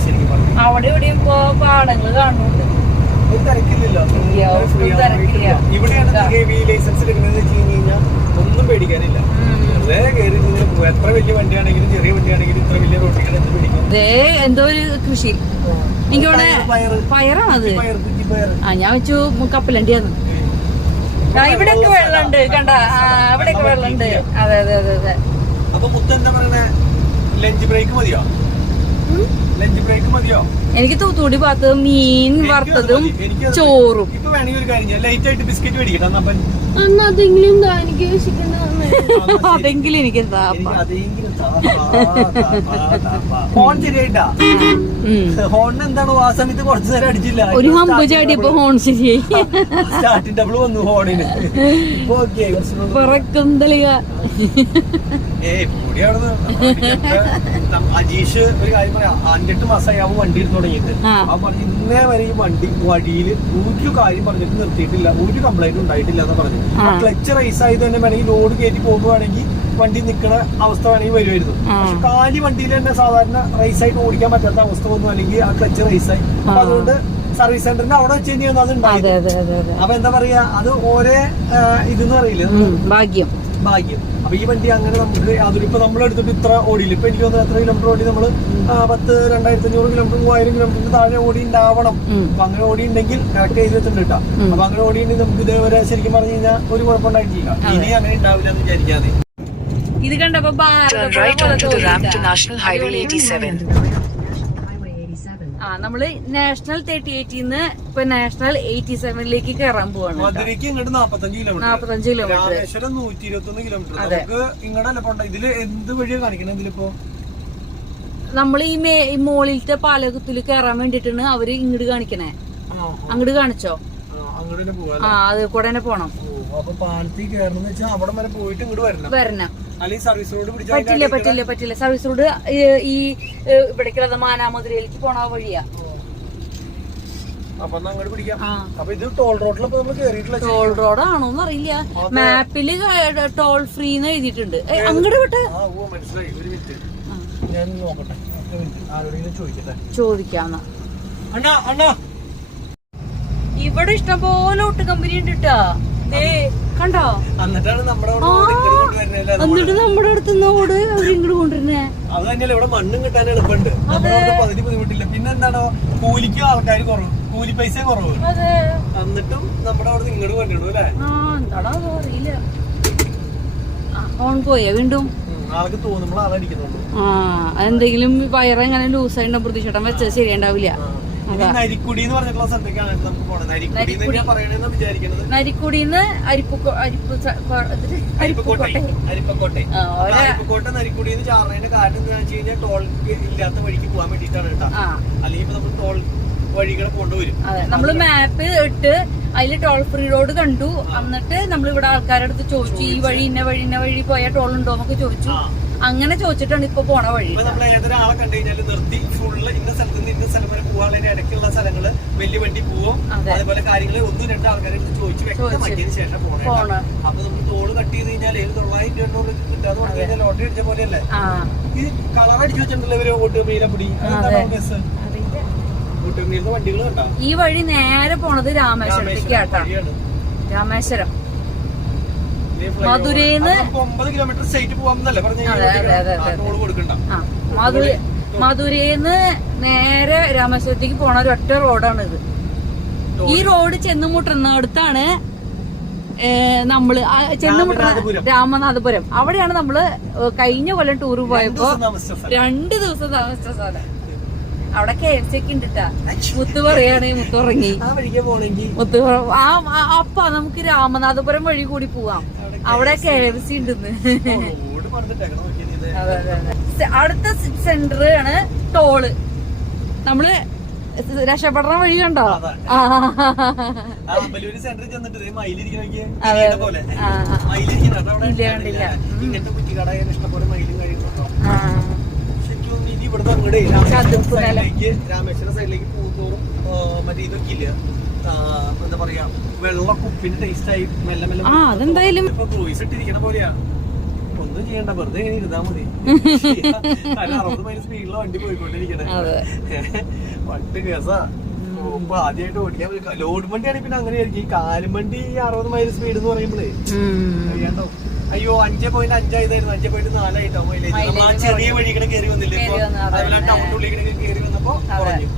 ശരിക്കും പറഞ്ഞു. അവിടെ എവിടെയും ഇപ്പോ പാടങ്ങൾ കാണുന്നുണ്ട്. തിരക്കില്ലല്ലോ, ഇവിടെയാണ് ഹെവി ലൈസൻസ് എടുക്കുന്നത് വെച്ച് കഴിഞ്ഞാൽ ഒന്നും പേടിക്കാനില്ല. വെറുതെ കയറി ഇങ്ങനെ പോകും. എത്ര വലിയ വണ്ടിയാണെങ്കിലും ചെറിയ വണ്ടിയാണെങ്കിലും ഇത്ര വലിയ റോട്ടിൽ എന്ത് പിടിക്കും. എന്തോ ഒരു കൃഷി എനിക്കവിടെ പയറാണത്. ഞാൻ വെച്ചു കപ്പലണ്ടിയാന്ന്. ഇവിടെയൊക്കെ വെള്ളമുണ്ട് കണ്ട, ഇവിടെയൊക്കെ വെള്ളമുണ്ട്. അതെ അതെ അതെ അതെ. അപ്പൊ മുത്ത എന്താ പറയണേ, ലഞ്ച് ബ്രേക്ക് മതിയോ? ലഞ്ച് ബ്രേക്ക് മതിയോ? എനിക്ക് തൂത്തുകൂടി ഭാഗത്ത് മീൻ വറുത്തതും ചോറും. ഇപ്പൊ വേണമെങ്കിൽ ഒരു കാര്യം ലൈറ്റ് ആയിട്ട് ബിസ്ക്കറ്റ് മേടിക്കട്ടെ. അതെങ്കിലും അതെങ്കിലും എനിക്ക് ഫോൺ ശരിയായിട്ടാ. ഹോണിന് എന്താണോ ആ സമയത്ത് കുറച്ചു നേരം അടിച്ചില്ല. ഒരു ഹമ്പ് ചാടിയപ്പോ ഹോൺ ശരിയായി. സ്റ്റാർട്ടിംഗ് ഡബിൾ വന്നു ഹോണിന്. അജീഷ് ഒരു കാര്യം പറയാം, 5-8 മാസമായി അവൻ വണ്ടി എടുത്ത് തുടങ്ങിയിട്ട്. അവൻ പറഞ്ഞു ഇന്നേ വരെ ഈ വടിയില് ഒരു കാര്യം പറഞ്ഞിട്ട് നിർത്തിയിട്ടില്ല, ഒരു കംപ്ലൈന്റ് ഉണ്ടായിട്ടില്ല എന്ന് പറഞ്ഞു. ക്ലച്ച് റൈസ് ആയത് തന്നെ വേണമെങ്കിൽ ലോഡ് കയറ്റി പോകുവാണെങ്കിൽ വണ്ടി നിൽക്കുന്ന അവസ്ഥ വേണമെങ്കിൽ വരുമായിരുന്നു. പക്ഷെ കാലി വണ്ടിയിൽ തന്നെ സാധാരണ റൈസ് ആയിട്ട് ഓടിക്കാൻ പറ്റാത്ത അവസ്ഥ വന്നു, അല്ലെങ്കിൽ ആ ക്ലച്ച് റൈസ് ആയി. അപ്പൊ അതുകൊണ്ട് സർവീസ് സെന്ററിന്റെ അവിടെ വെച്ച് കഴിഞ്ഞാൽ അത് ഉണ്ടായി. അപ്പൊ എന്താ പറയാ, അത് ഓരോ ഇതെന്ന് അറിയില്ല, ഭാഗ്യം. അപ്പൊ ഈ വണ്ടി അങ്ങനെ നമുക്ക് അതൊരു ഇപ്പൊ നമ്മളെടുത്തിട്ട് ഇത്ര ഓടിയില്ല. ഇപ്പൊ എനിക്ക് തോന്നുന്നു എത്ര കിലോമീറ്റർ ഓടി നമ്മള് 10,000-2,500 കിലോമീറ്റർ 3,000 കിലോമീറ്ററിന് താഴെ ഓടി ഉണ്ടാവണം. അപ്പൊ അങ്ങനെ ഓടി ഉണ്ടെങ്കിൽ കറക്റ്റ് ചെയ്ത് വെച്ചിട്ടുണ്ട് കേട്ടോ. അപ്പൊ അങ്ങനെ ഓടി ഉണ്ടെങ്കിൽ നമുക്ക് ഇതേവരെ ശരിക്കും പറഞ്ഞു കഴിഞ്ഞാൽ ഒരു കുഴപ്പമുണ്ടായിട്ടില്ല. ഇനി അങ്ങനെ ഉണ്ടാവില്ല എന്ന് വിചാരിക്കാതെ. ഇത് കണ്ടപ്പോ National Highway 87. നമ്മള് നാഷണൽ 38-ന്ന് ഇപ്പൊ നാഷണൽ 87-ലേക്ക് കയറാൻ പോവാണ്. മധുരയ്ക്ക് ഇങ്ങോട്ട് 45 കിലോമീറ്റർ, രാമേശ്വരം 121 കിലോമീറ്റർ. നമുക്ക് ഇങ്ങോട്ടല്ല പോണ്ട. ഇതില് എന്ത് വഴിയാ കാണിക്കണേ? ഇതിലിപ്പോ നമ്മൾ ഈ മോളിലത്തെ പാലകത്തില് കയറാൻ വേണ്ടിട്ടാണ് അവര് ഇങ്ങോട്ട് കാണിക്കണേ. അങ്ങോട്ട് കാണിച്ചോ? അത് കൂടെ തന്നെ പോണം. അപ്പൊ പാലത്തിൽ കയറണമെന്ന് വെച്ചാൽ അവിടെ വരെ പോയിട്ട് ഇങ്ങോട്ട് വരണം. അല്ലെങ്കിൽ സർവീസ് റോഡ് പറ്റില്ല. സർവീസ് റോഡ് ഈ ഇവിടേക്കുള്ള മാനാമധുരയിലേക്ക് പോണ വഴിയാ. അപ്പൊ അങ്ങോട്ട് പിടിക്കാം. അപ്പൊ ഇത് ടോൾ റോഡിലപ്പോ നമ്മൾ കേറിയിട്ടില്ല. ടോൾ റോഡ് ആണോന്ന് അറിയില്ല. മാപ്പില് ടോൾ ഫ്രീ എന്ന് എഴുതിയിട്ടുണ്ട്. അങ്ങോട്ട് വിട്ട് മനസ്സിലായി. ഒരു മിനിറ്റ് ഞാൻ നോക്കട്ടെ, ആരോടെങ്കിലും ചോദിക്കട്ടെ. ചോദിക്കാന്ന അണ്ണാ ഇവിടെ ഇഷ്ടംപോലെ ഒട്ട് കമ്പനി ഉണ്ട് കേട്ടാ. കണ്ടോ? എന്നിട്ടാണ് നമ്മുടെ എന്നിട്ട് നമ്മുടെ അടുത്തുനിന്ന് ഓട് അവര് ഇങ്ങോട്ട് കൊണ്ടുവരുന്നേ. അത് തന്നെയല്ല, ഇവിടെ മണ്ണും കിട്ടാൻ എളുപ്പമുണ്ട്. പകുതി ബുദ്ധിമുട്ടില്ല. പിന്നെ എന്താണോ, കൂലിക്കും ആൾക്കാർ കുറവ്, കൂലി പൈസ കുറവ്. എന്നിട്ടും നമ്മുടെ അവിടെ ഇങ്ങോട്ട് കൊണ്ടിടും അല്ലേ? എന്താണോ അറിയില്ല. ഓൺ പോയാ വീണ്ടും ആൾക്ക് തോന്നുമ്പോൾ ആളടിക്കുന്നുള്ളൂ. എന്തെങ്കിലും വയറെങ്ങനെ ലൂസായിട്ടുണ്ടാവും. പ്രതിഷേധം വെച്ചത് ശരിയുണ്ടാവില്ല. നരിക്കുടി എന്ന് പറഞ്ഞിട്ടുള്ള സ്ഥലത്തേക്കാണ് നമുക്ക് പോണത്. നരിക്കുടിന്ന് അരിപ്പക്കോട്ടെ നരിക്കുടിന്ന് ചാറിന്റെ കാര്യം എന്താ വെച്ച് കഴിഞ്ഞാൽ ടോൾ ഇല്ലാത്ത വഴിക്ക് പോകാൻ വേണ്ടിട്ടാണ് കേട്ടോ. അല്ലെങ്കിൽ നമ്മൾ ടോൾ വഴികളെ കൊണ്ടുവരും. നമ്മള് മാപ്പ് ഇട്ട് അതില് ടോൾ ഫ്രീ റോഡ് കണ്ടു. എന്നിട്ട് നമ്മൾ ഇവിടെ ആൾക്കാരുടെ അടുത്ത് ചോദിച്ചു, ഈ വഴി ഇന്ന വഴി പോയാൽ ടോൾ ഉണ്ടോ എന്നൊക്കെ ചോദിച്ചു. അങ്ങനെ ചോദിച്ചിട്ടാണ് ഇപ്പൊ പോണ വഴി. നമ്മൾ ഏതൊരാളെ കണ്ടു കഴിഞ്ഞാൽ നിർത്തി ഫുള്ള് ഇന്ന സ്ഥലത്ത് നിന്ന് ഇന്ന സ്ഥലം വരെ പോകാനുള്ള ഇടയ്ക്കുള്ള സ്ഥലങ്ങള് വലിയ വണ്ടി പോവും. അതേപോലെ കാര്യങ്ങള് 1-2 ആൾക്കാരെ ചോദിച്ചു വ്യക്തമാക്കിയതിന് ശേഷം പോകണം. അപ്പൊ നമുക്ക് ടോള് കട്ട് ചെയ്ത് കഴിഞ്ഞാൽ 900 കിട്ടാന്ന് പറഞ്ഞു കഴിഞ്ഞാൽ ലോട്ടറി അടിച്ച പോലെയല്ലേ. ഈ കളർ അടിച്ചു വെച്ചിട്ടുണ്ടല്ലോ ഇവര് ഓട്ട് മീനപ്പൊടി. വണ്ടികൾ കണ്ടോ? ഈ വഴി നേരെ പോണത് രാമേശ്വരത്തേക്കാട്ടാ. രാമേശ്വരം മധുരയിന്ന് 9 കിലോമീറ്റർ സ്ട്രൈറ്റ് പോവാന്നല്ലേ പറഞ്ഞു. മധുരയിന്ന് നേരെ രാമേശ്വരത്തേക്ക് പോണ ഒരു ഒറ്റ റോഡാണ് ഇത്. ഈ റോഡ് ചെന്നുമുട്ടുന്ന അടുത്താണ് നമ്മള് ചെന്നുമുട്ടുന്ന രാമനാഥപുരം. അവിടെയാണ് നമ്മള് കഴിഞ്ഞ കൊല്ലം ടൂറ് പോയപ്പോ 2 ദിവസം താമസിച്ച സ്ഥലം. അവിടെ KFC ഒക്കെ ഉണ്ട്. മുത്ത് പറയാണ്, മുത്ത് ഉറങ്ങി. മുത്ത് അപ്പ നമുക്ക് രാമനാഥപുരം വഴി കൂടി പോവാം. അവിടെ KFC ഉണ്ടെന്ന്. അടുത്ത സെന്റർ ആണ് ടോള്. നമ്മള് രക്ഷപ്പെടുന്ന വഴി കണ്ടോ? രാമേശ്വരം സൈഡിലേക്ക് പോകുമ്പോഴും മറ്റേ ഇതൊക്കെ ഇല്ല, എന്താ പറയാ, വെള്ളം കുപ്പിന്റെ ടേസ്റ്റ് ആയി മെല്ലെ മെല്ലെ. അതെന്തായാലും ക്രൂയിസ് ഇട്ടിരിക്കണ പോലെയാ. ഒന്നും ചെയ്യണ്ട, വെറുതെ ഇങ്ങനെ ഇരുന്നാ മതി. 60 മൈൽ സ്പീഡിലെ വണ്ടി പോയിക്കൊണ്ടിരിക്കണേ. വണ്ടി കേസാ. പോകുമ്പോ ആദ്യമായിട്ട് ഓടിക്കാൻ ലോഡ് വണ്ടിയാണെങ്കിൽ പിന്നെ അങ്ങനെ ആയിരിക്കും. ഈ കാലും വണ്ടി 60 മൈൽ സ്പീഡ് എന്ന് പറയുമ്പോഴേ കഴിയാണ്ടാവും. അയ്യോ 5.5 5.4 മൈലേജ്. ആ ചെറിയ വഴി കൂടെ കയറി വന്നില്ലേ ഇപ്പൊ, അതുപോലെ ടൗണിന്റെ ഉള്ളിൽ കൂടെ കയറി വന്നപ്പോ കുറഞ്ഞു.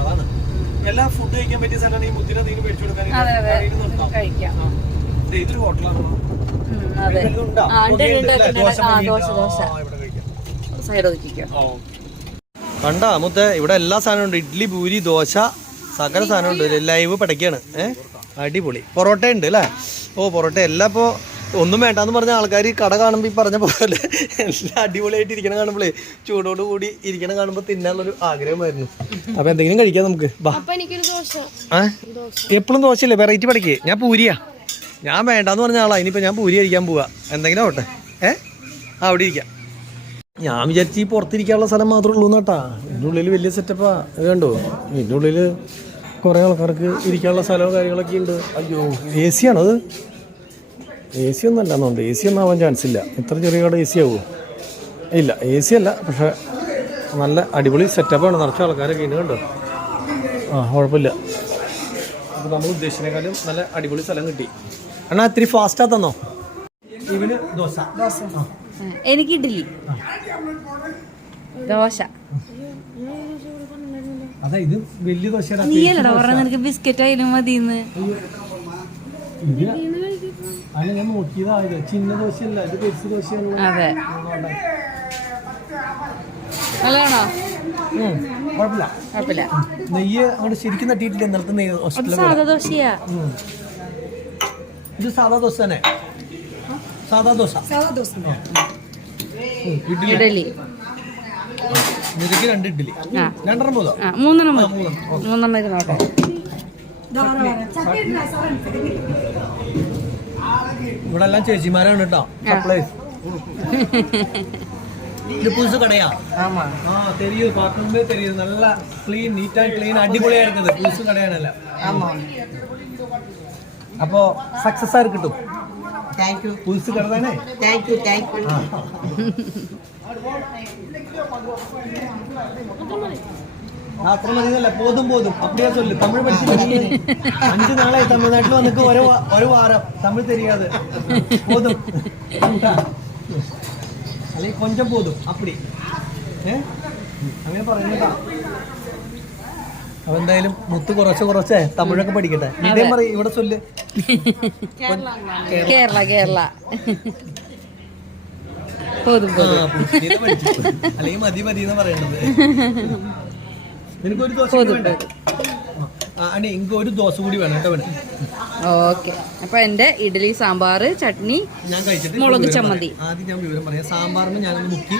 അതാണ് എല്ലാ ഫുഡ് കഴിക്കാൻ പറ്റിയ സ്ഥലമാണ്. ഈ മുത്തിനെ നീ മേടിച്ചു കൊടുക്കാൻ ഇതൊരു ഹോട്ടലാണ്. കണ്ടാ മുത്തേ, ഇവിടെ എല്ലാ സാധനവും ഉണ്ട്. ഇഡ്ഡലി, പൂരി, ദോശ, സകല സാധനം ഉണ്ട്. ലൈവ് പടക്കാണ്. അടിപൊളി. പൊറോട്ട ഉണ്ട് അല്ലേ? ഓ പൊറോട്ട എല്ലാം. ഇപ്പോൾ ഒന്നും വേണ്ടാന്ന് പറഞ്ഞ ആൾക്കാർ കട കാണുമ്പോൾ ഈ പറഞ്ഞ പോലെ എല്ലാം അടിപൊളിയായിട്ട് ഇരിക്കണം കാണുമ്പോഴേ, ചൂടോട് കൂടി ഇരിക്കണം കാണുമ്പോൾ തിന്നാനുള്ളൊരു ആഗ്രഹമായിരുന്നു. അപ്പൊ എന്തെങ്കിലും കഴിക്കാം നമുക്ക്. എപ്പോഴും ദോശയല്ലേ, വെറൈറ്റി പടക്കേ. ഞാൻ പൂരിയാ. ഞാൻ വേണ്ടാന്ന് പറഞ്ഞ ആളാ. ഇനിയിപ്പോൾ ഞാൻ പൂരി കഴിക്കാൻ പോവാ. എന്തെങ്കിലും ആവട്ടെ. അവിടെ ഇരിക്കാം. ഞാൻ വിചാരിച്ച് ഈ പുറത്തിരിക്കാനുള്ള സ്ഥലം മാത്രമേ ഉള്ളൂ എന്നാട്ടാ. ഇതിൻ്റെ ഉള്ളിൽ വലിയ സെറ്റപ്പാ. അത് കണ്ടോ, ഇതിൻ്റെ ഉള്ളിൽ കുറേ ആൾക്കാർക്ക് ഇരിക്കാനുള്ള സ്ഥലവും കാര്യങ്ങളൊക്കെ ഉണ്ട്. അയ്യോ, എ സി ആണത്? എ സി ഒന്നും അല്ല എന്നുണ്ട്. എ സി ഒന്നും ആവാൻ ചാൻസ് ഇല്ല. ഇത്ര ചെറിയ കട എ സി ആവുമോ? ഇല്ല, എ സി അല്ല. പക്ഷേ നല്ല അടിപൊളി സെറ്റപ്പാണ്. നിറച്ച ആൾക്കാരൊക്കെ ഉണ്ട്. കണ്ടോ? കുഴപ്പമില്ല. അപ്പോൾ നമ്മൾ ഉദ്ദേശിച്ചതിനേക്കാളും നല്ല അടിപൊളി സ്ഥലം കിട്ടി. അണ്ണാ ഇത്തിരി ഫാസ്റ്റാ തന്നോ? ഇവന് ദോശ. എനിക്ക് ഇഡ്ഡലി, ദോശ. അതാ ഇത് വലിയ ദോശ. നീയല്ലടാ പറഞ്ഞ നിനക്ക് ബിസ്ക്കറ്റ് ആയാലും മതിന്ന്. അല്ല, ഞാൻ നോക്കിയതാ. ചിന്ന ദോശയല്ല, ഇത് പെരുസ് ദോശയാണ്. അതെ, നല്ലതാണോ? കുഴപ്പമില്ല, കുഴപ്പമില്ല. നെയ്യ് അങ്ങോട്ട് ശരിക്കും തട്ടിയിട്ടില്ല. ഇന്നലത്തെ നെയ്യ് സാധാ ദോശയാ. ഇത് സാധാ ദോശ തന്നെ. സാധാ ദോശ. ഇഡലി നിനക്ക് 2 ഇഡ്ഡലി. 2 പോതോ? 3 നോട്ടെ. ഇവിടെ എല്ലാം ചേച്ചിമാരാണ് കേട്ടോ. സപ്ലൈസ്. ഇത് പുതുസ് കടയാ. തെരിയും പാർട്ടുമ്പേ തെരിയും. നല്ല ക്ലീൻ, നീറ്റ് ആൻഡ് ക്ലീൻ, അടിപൊളിയായിരുന്നത്. പുതുസ് കടയാണല്ലോ. അപ്പോ സക്സസ് ആയിട്ട് കിട്ടും. പുതുസ് കട തന്നെ. അത്ര മതിയല്ല. പോതും അപ്പടിയാ ചൊല്ലു. തമിഴ് പഠിച്ചിട്ട് 5 നാളായി തമിഴ്നാട്ടിൽ വന്നിട്ട് ഒരു വാരം തമിഴ് തെരിയാതെ. പോതും അല്ലെങ്കിൽ കൊഞ്ചം പോതും അപ്പടി അങ്ങനെ പറയുന്നതാ. അപ്പൊ എന്തായാലും മുത്ത് കുറച്ചേ തമിഴൊക്കെ പഠിക്കട്ടെ. ഇതേ പറയും ഇവിടെ ചൊല്ല്. കേരള അല്ലെങ്കിൽ മതി എന്ന് പറയണത്. എനിക്കൊരു ദോശ ഒരു ദോശ കൂടി വേണം കേട്ടോ. ഓക്കെ. അപ്പൊ എന്റെ ഇഡ്ഡലി, സാമ്പാർ, ചട്നി, ഞാൻ കഴിച്ചിട്ട് മുളക് ചമ്മന്തി. ആദ്യം ഞാൻ വിവരം പറയാം. സാമ്പാറിന് ഞാനൊന്ന് മുക്കി.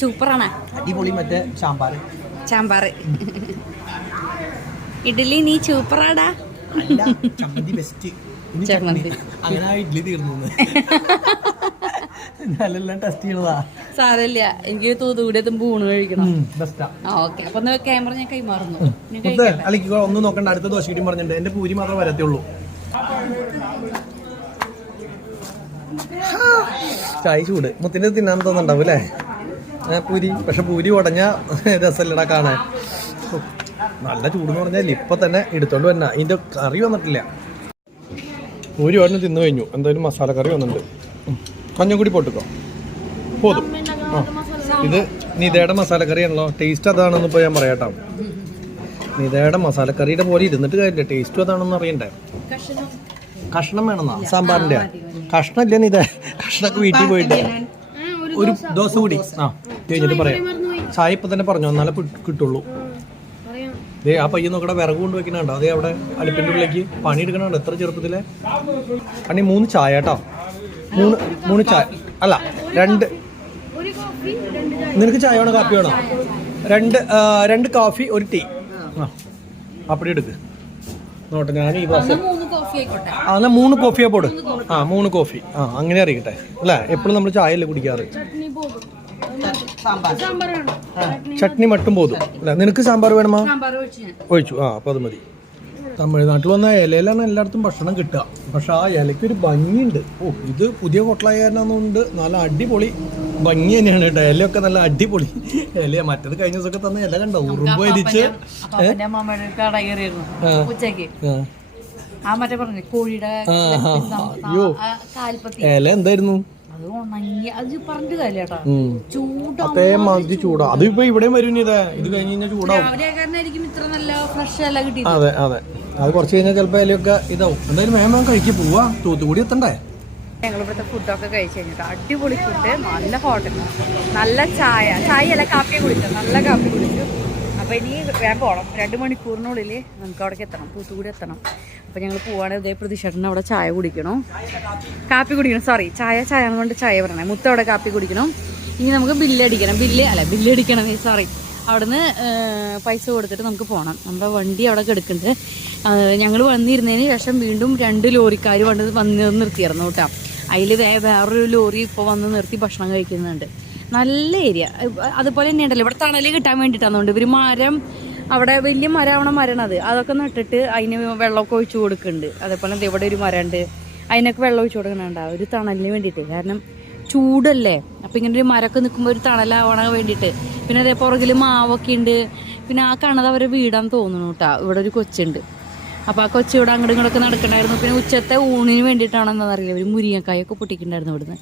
സൂപ്പറാണ്, അടിപൊളി. മറ്റേ സാമ്പാർ. ഇഡ്ഡലി നീ സൂപ്പറാടാ. ചമ്മന്തി ബെസ്റ്റ്. ചമ്മന്തി അങ്ങനെ ആ ഇഡ്ഡലി തീർന്നു. ഞാനെല്ലാം ടെസ്റ്റ് ചെയ്യണതാ. സാരമില്ല, എനിക്ക് തൂത്തുകൂടി എത്തുമ്പോ ഊണ് കഴിക്കണം. ബെസ്റ്റാ. ഓക്കെ. അപ്പൊ ക്യാമറ ഞാൻ കൈമാറുന്നു. അല്ലെങ്കിൽ ഒന്നും നോക്കണ്ട. അടുത്ത ദോശ കൂടി പറഞ്ഞിട്ടുണ്ട്. എന്റെ പൂരി മാത്രമേ വരത്തുള്ളൂ. ചായ ചൂട്. മുത്തിന്റെ തിന്നാൻ തോന്നുന്നുണ്ടാവും അല്ലേ പൂരി? പക്ഷെ പൂരി ഉടഞ്ഞ രസമല്ലടാ കാണാൻ. നല്ല ചൂടെന്ന് പറഞ്ഞാൽ ഇപ്പൊ തന്നെ എടുത്തോണ്ട് വന്ന. ഇതിന്റെ കറി വന്നിട്ടില്ല. പൂരി ഒരെണ്ണം തിന്നു കഴിഞ്ഞു. എന്തായാലും മസാല കറി വന്നിട്ടുണ്ട്. കഞ്ഞം കൂടി പൊട്ടിക്കോ. പോതും. ഇത് നിതയുടെ മസാലക്കറിയാണല്ലോ. ടേസ്റ്റ് അതാണെന്ന് ഇപ്പോൾ ഞാൻ പറയാട്ടോ. നിതയുടെ മസാലക്കറിയുടെ പോലെ ഇരുന്നിട്ട് കാര്യമില്ല. ടേസ്റ്റും അതാണെന്ന് അറിയണ്ടേ. കഷ്ണം വേണമെന്നാ സാമ്പാറിന്റെ? കഷ്ണം ഇല്ല നിത. കഷ്ണമൊക്കെ വീട്ടിൽ പോയിട്ട് ഒരു ദോശ കൂടി കഴിഞ്ഞിട്ട് പറയാം. ചായ ഇപ്പം തന്നെ പറഞ്ഞോ, എന്നാലേ കിട്ടുള്ളൂ. ദേ ആ പയ്യൻ നോക്കടെ വിറക് കൊണ്ട് വെക്കണുണ്ടോ? അതേ അവിടെ അടുപ്പിൻ്റെ ഉള്ളിലേക്ക് പണി എടുക്കണുണ്ടോ? എത്ര ചെറുപ്പത്തിലെ അണി. 3 ചായ കേട്ടോ. 3 ചായ അല്ല 2. നിനക്ക് ചായ വേണോ കാപ്പി വേണോ? 2 കാഫി 1 ടീ. അപ്പടി എടുക്ക് നോട്ടെ. ഞാൻ ഈ പ്രാവശ്യം 3 കോഫിയാ പോട്. 3 കോഫി. അങ്ങനെ അറിയിക്കട്ടെ അല്ലേ. എപ്പോഴും നമ്മൾ ചായ അല്ലേ കുടിക്കാറ്. ചട്നി മട്ടും പോതും അല്ല. നിനക്ക് സാമ്പാർ വേണമോ? ഒഴിച്ചു. അപ്പോൾ അത് മതി. തമിഴ്നാട്ടിൽ വന്ന ഇലയിലാണ് എല്ലായിടത്തും ഭക്ഷണം കിട്ടുക. പക്ഷെ ആ ഇലയ്ക്കൊരു ഭംഗിയുണ്ട്. ഇത് പുതിയ ഹോട്ടലായതുകൊണ്ട് നല്ല അടിപൊളി ഭംഗി തന്നെയാണ് കേട്ടോ. ഇലയൊക്കെ നല്ല അടിപൊളി ഇലയാ. മറ്റേത് കഴിഞ്ഞ ദിവസമൊക്കെ തന്നെ ഇല കണ്ടോ? ഉറുമ്പ് അരിച്ച് ആ മറ്റേ പറഞ്ഞു കോഴിയുടെ കാൽപ്പത്തി ഇല എന്തായിരുന്നു അത് ഉണങ്ങി അത് പറഞ്ഞിട്ട് കാര്യട്ടാ ചൂടാ അതിപ്പോ ഇവിടെയും വരും ഇത് കഴിഞ്ഞ് കഴിഞ്ഞാൽ ചൂടാവും രാവിലെ കാരണമായിരിക്കും ഇത്ര നല്ല ഫ്രഷ് ഇല കിട്ടിയത്. അതെ അതെ അത് കുറച്ച് കഴിഞ്ഞാൽ ചിലപ്പോ ഇലയൊക്കെ ഇതാവും. എന്തായാലും വേഗം കഴിക്കും പോവാ, തൂത്തുകൂടി എത്തണ്ടേ. ഞങ്ങൾ ഇവിടുത്തെ ഫുഡൊക്കെ കഴിച്ച് കഴിഞ്ഞിട്ട് അടിപൊളി ഫുഡ്, നല്ല ഹോട്ടലിൽ നല്ല ചായ അല്ല കാപ്പി കുടിച്ചു, നല്ല കാപ്പി കുടിച്ചു. അപ്പോൾ ഇനി വേഗം പോകണം, 2 മണിക്കൂറിനുള്ളിൽ നമുക്ക് അവിടേക്ക് എത്തണം, തൂത്തുകൂടി എത്തണം. അപ്പോൾ ഞങ്ങൾ പോവുകയാണെങ്കിൽ ഇതേ പ്രതീക്ഷേട്ടൻ അവിടെ ചായ കുടിക്കണം, കാപ്പി കുടിക്കണം, സോറി ചായ കൊണ്ട് ചായ പറയണേ, മുത്ത അവിടെ കാപ്പി കുടിക്കണം. ഇനി നമുക്ക് ബില്ലടിക്കണം സോറി അവിടുന്ന് പൈസ കൊടുത്തിട്ട് നമുക്ക് പോകണം. നമ്മുടെ വണ്ടി അവിടെ കിടക്കുന്നുണ്ട്. ഞങ്ങൾ വന്നിരുന്നതിന് ശേഷം വീണ്ടും 2 ലോറിക്കാർ വന്ന് നിർത്തിയിരുന്നു കേട്ടോ. അതിൽ വേറൊരു ലോറി ഇപ്പോൾ വന്ന് നിർത്തി ഭക്ഷണം കഴിക്കുന്നുണ്ട്. നല്ല ഏരിയ. അതുപോലെ തന്നെ ഉണ്ടല്ലോ ഇവിടെ തണൽ കിട്ടാൻ വേണ്ടിയിട്ടാണെന്നുണ്ട് ഇവർ മരം, അവിടെ വലിയ മരമാണ് അത്, അതൊക്കെ നട്ടിട്ട് അതിന് വെള്ളമൊക്കെ ഒഴിച്ചു കൊടുക്കുന്നുണ്ട്. അതേപോലെ ഇവിടെ ഒരു മരമുണ്ട്, അതിനൊക്കെ വെള്ളം ഒഴിച്ചു കൊടുക്കുന്നുണ്ട് ഒരു തണലിന് വേണ്ടിയിട്ട്. കാരണം ചൂടല്ലേ, അപ്പം ഇങ്ങനെ ഒരു മരമൊക്കെ നിൽക്കുമ്പോൾ ഒരു തണലാവണ വേണ്ടിയിട്ട്. പിന്നെ അതേ പുറകിൽ മാവൊക്കെ ഉണ്ട്. പിന്നെ ആ കാണാതെ അവരുടെ വീടാന്ന് തോന്നുന്നു കേട്ടോ. ഇവിടെ ഒരു കൊച്ചുണ്ട്, അപ്പോൾ ആ കൊച്ചു ഇവിടെ അങ്ങോട്ടും ഇങ്ങോട്ടൊക്കെ നടക്കണ്ടായിരുന്നു. പിന്നെ ഉച്ചത്തെ ഊണിന് വേണ്ടിയിട്ടാണെന്ന് അറിയില്ല ഒരു മുരിങ്ങക്കായൊക്കെ പൊട്ടിക്കണ്ടായിരുന്നു ഇവിടുന്ന്.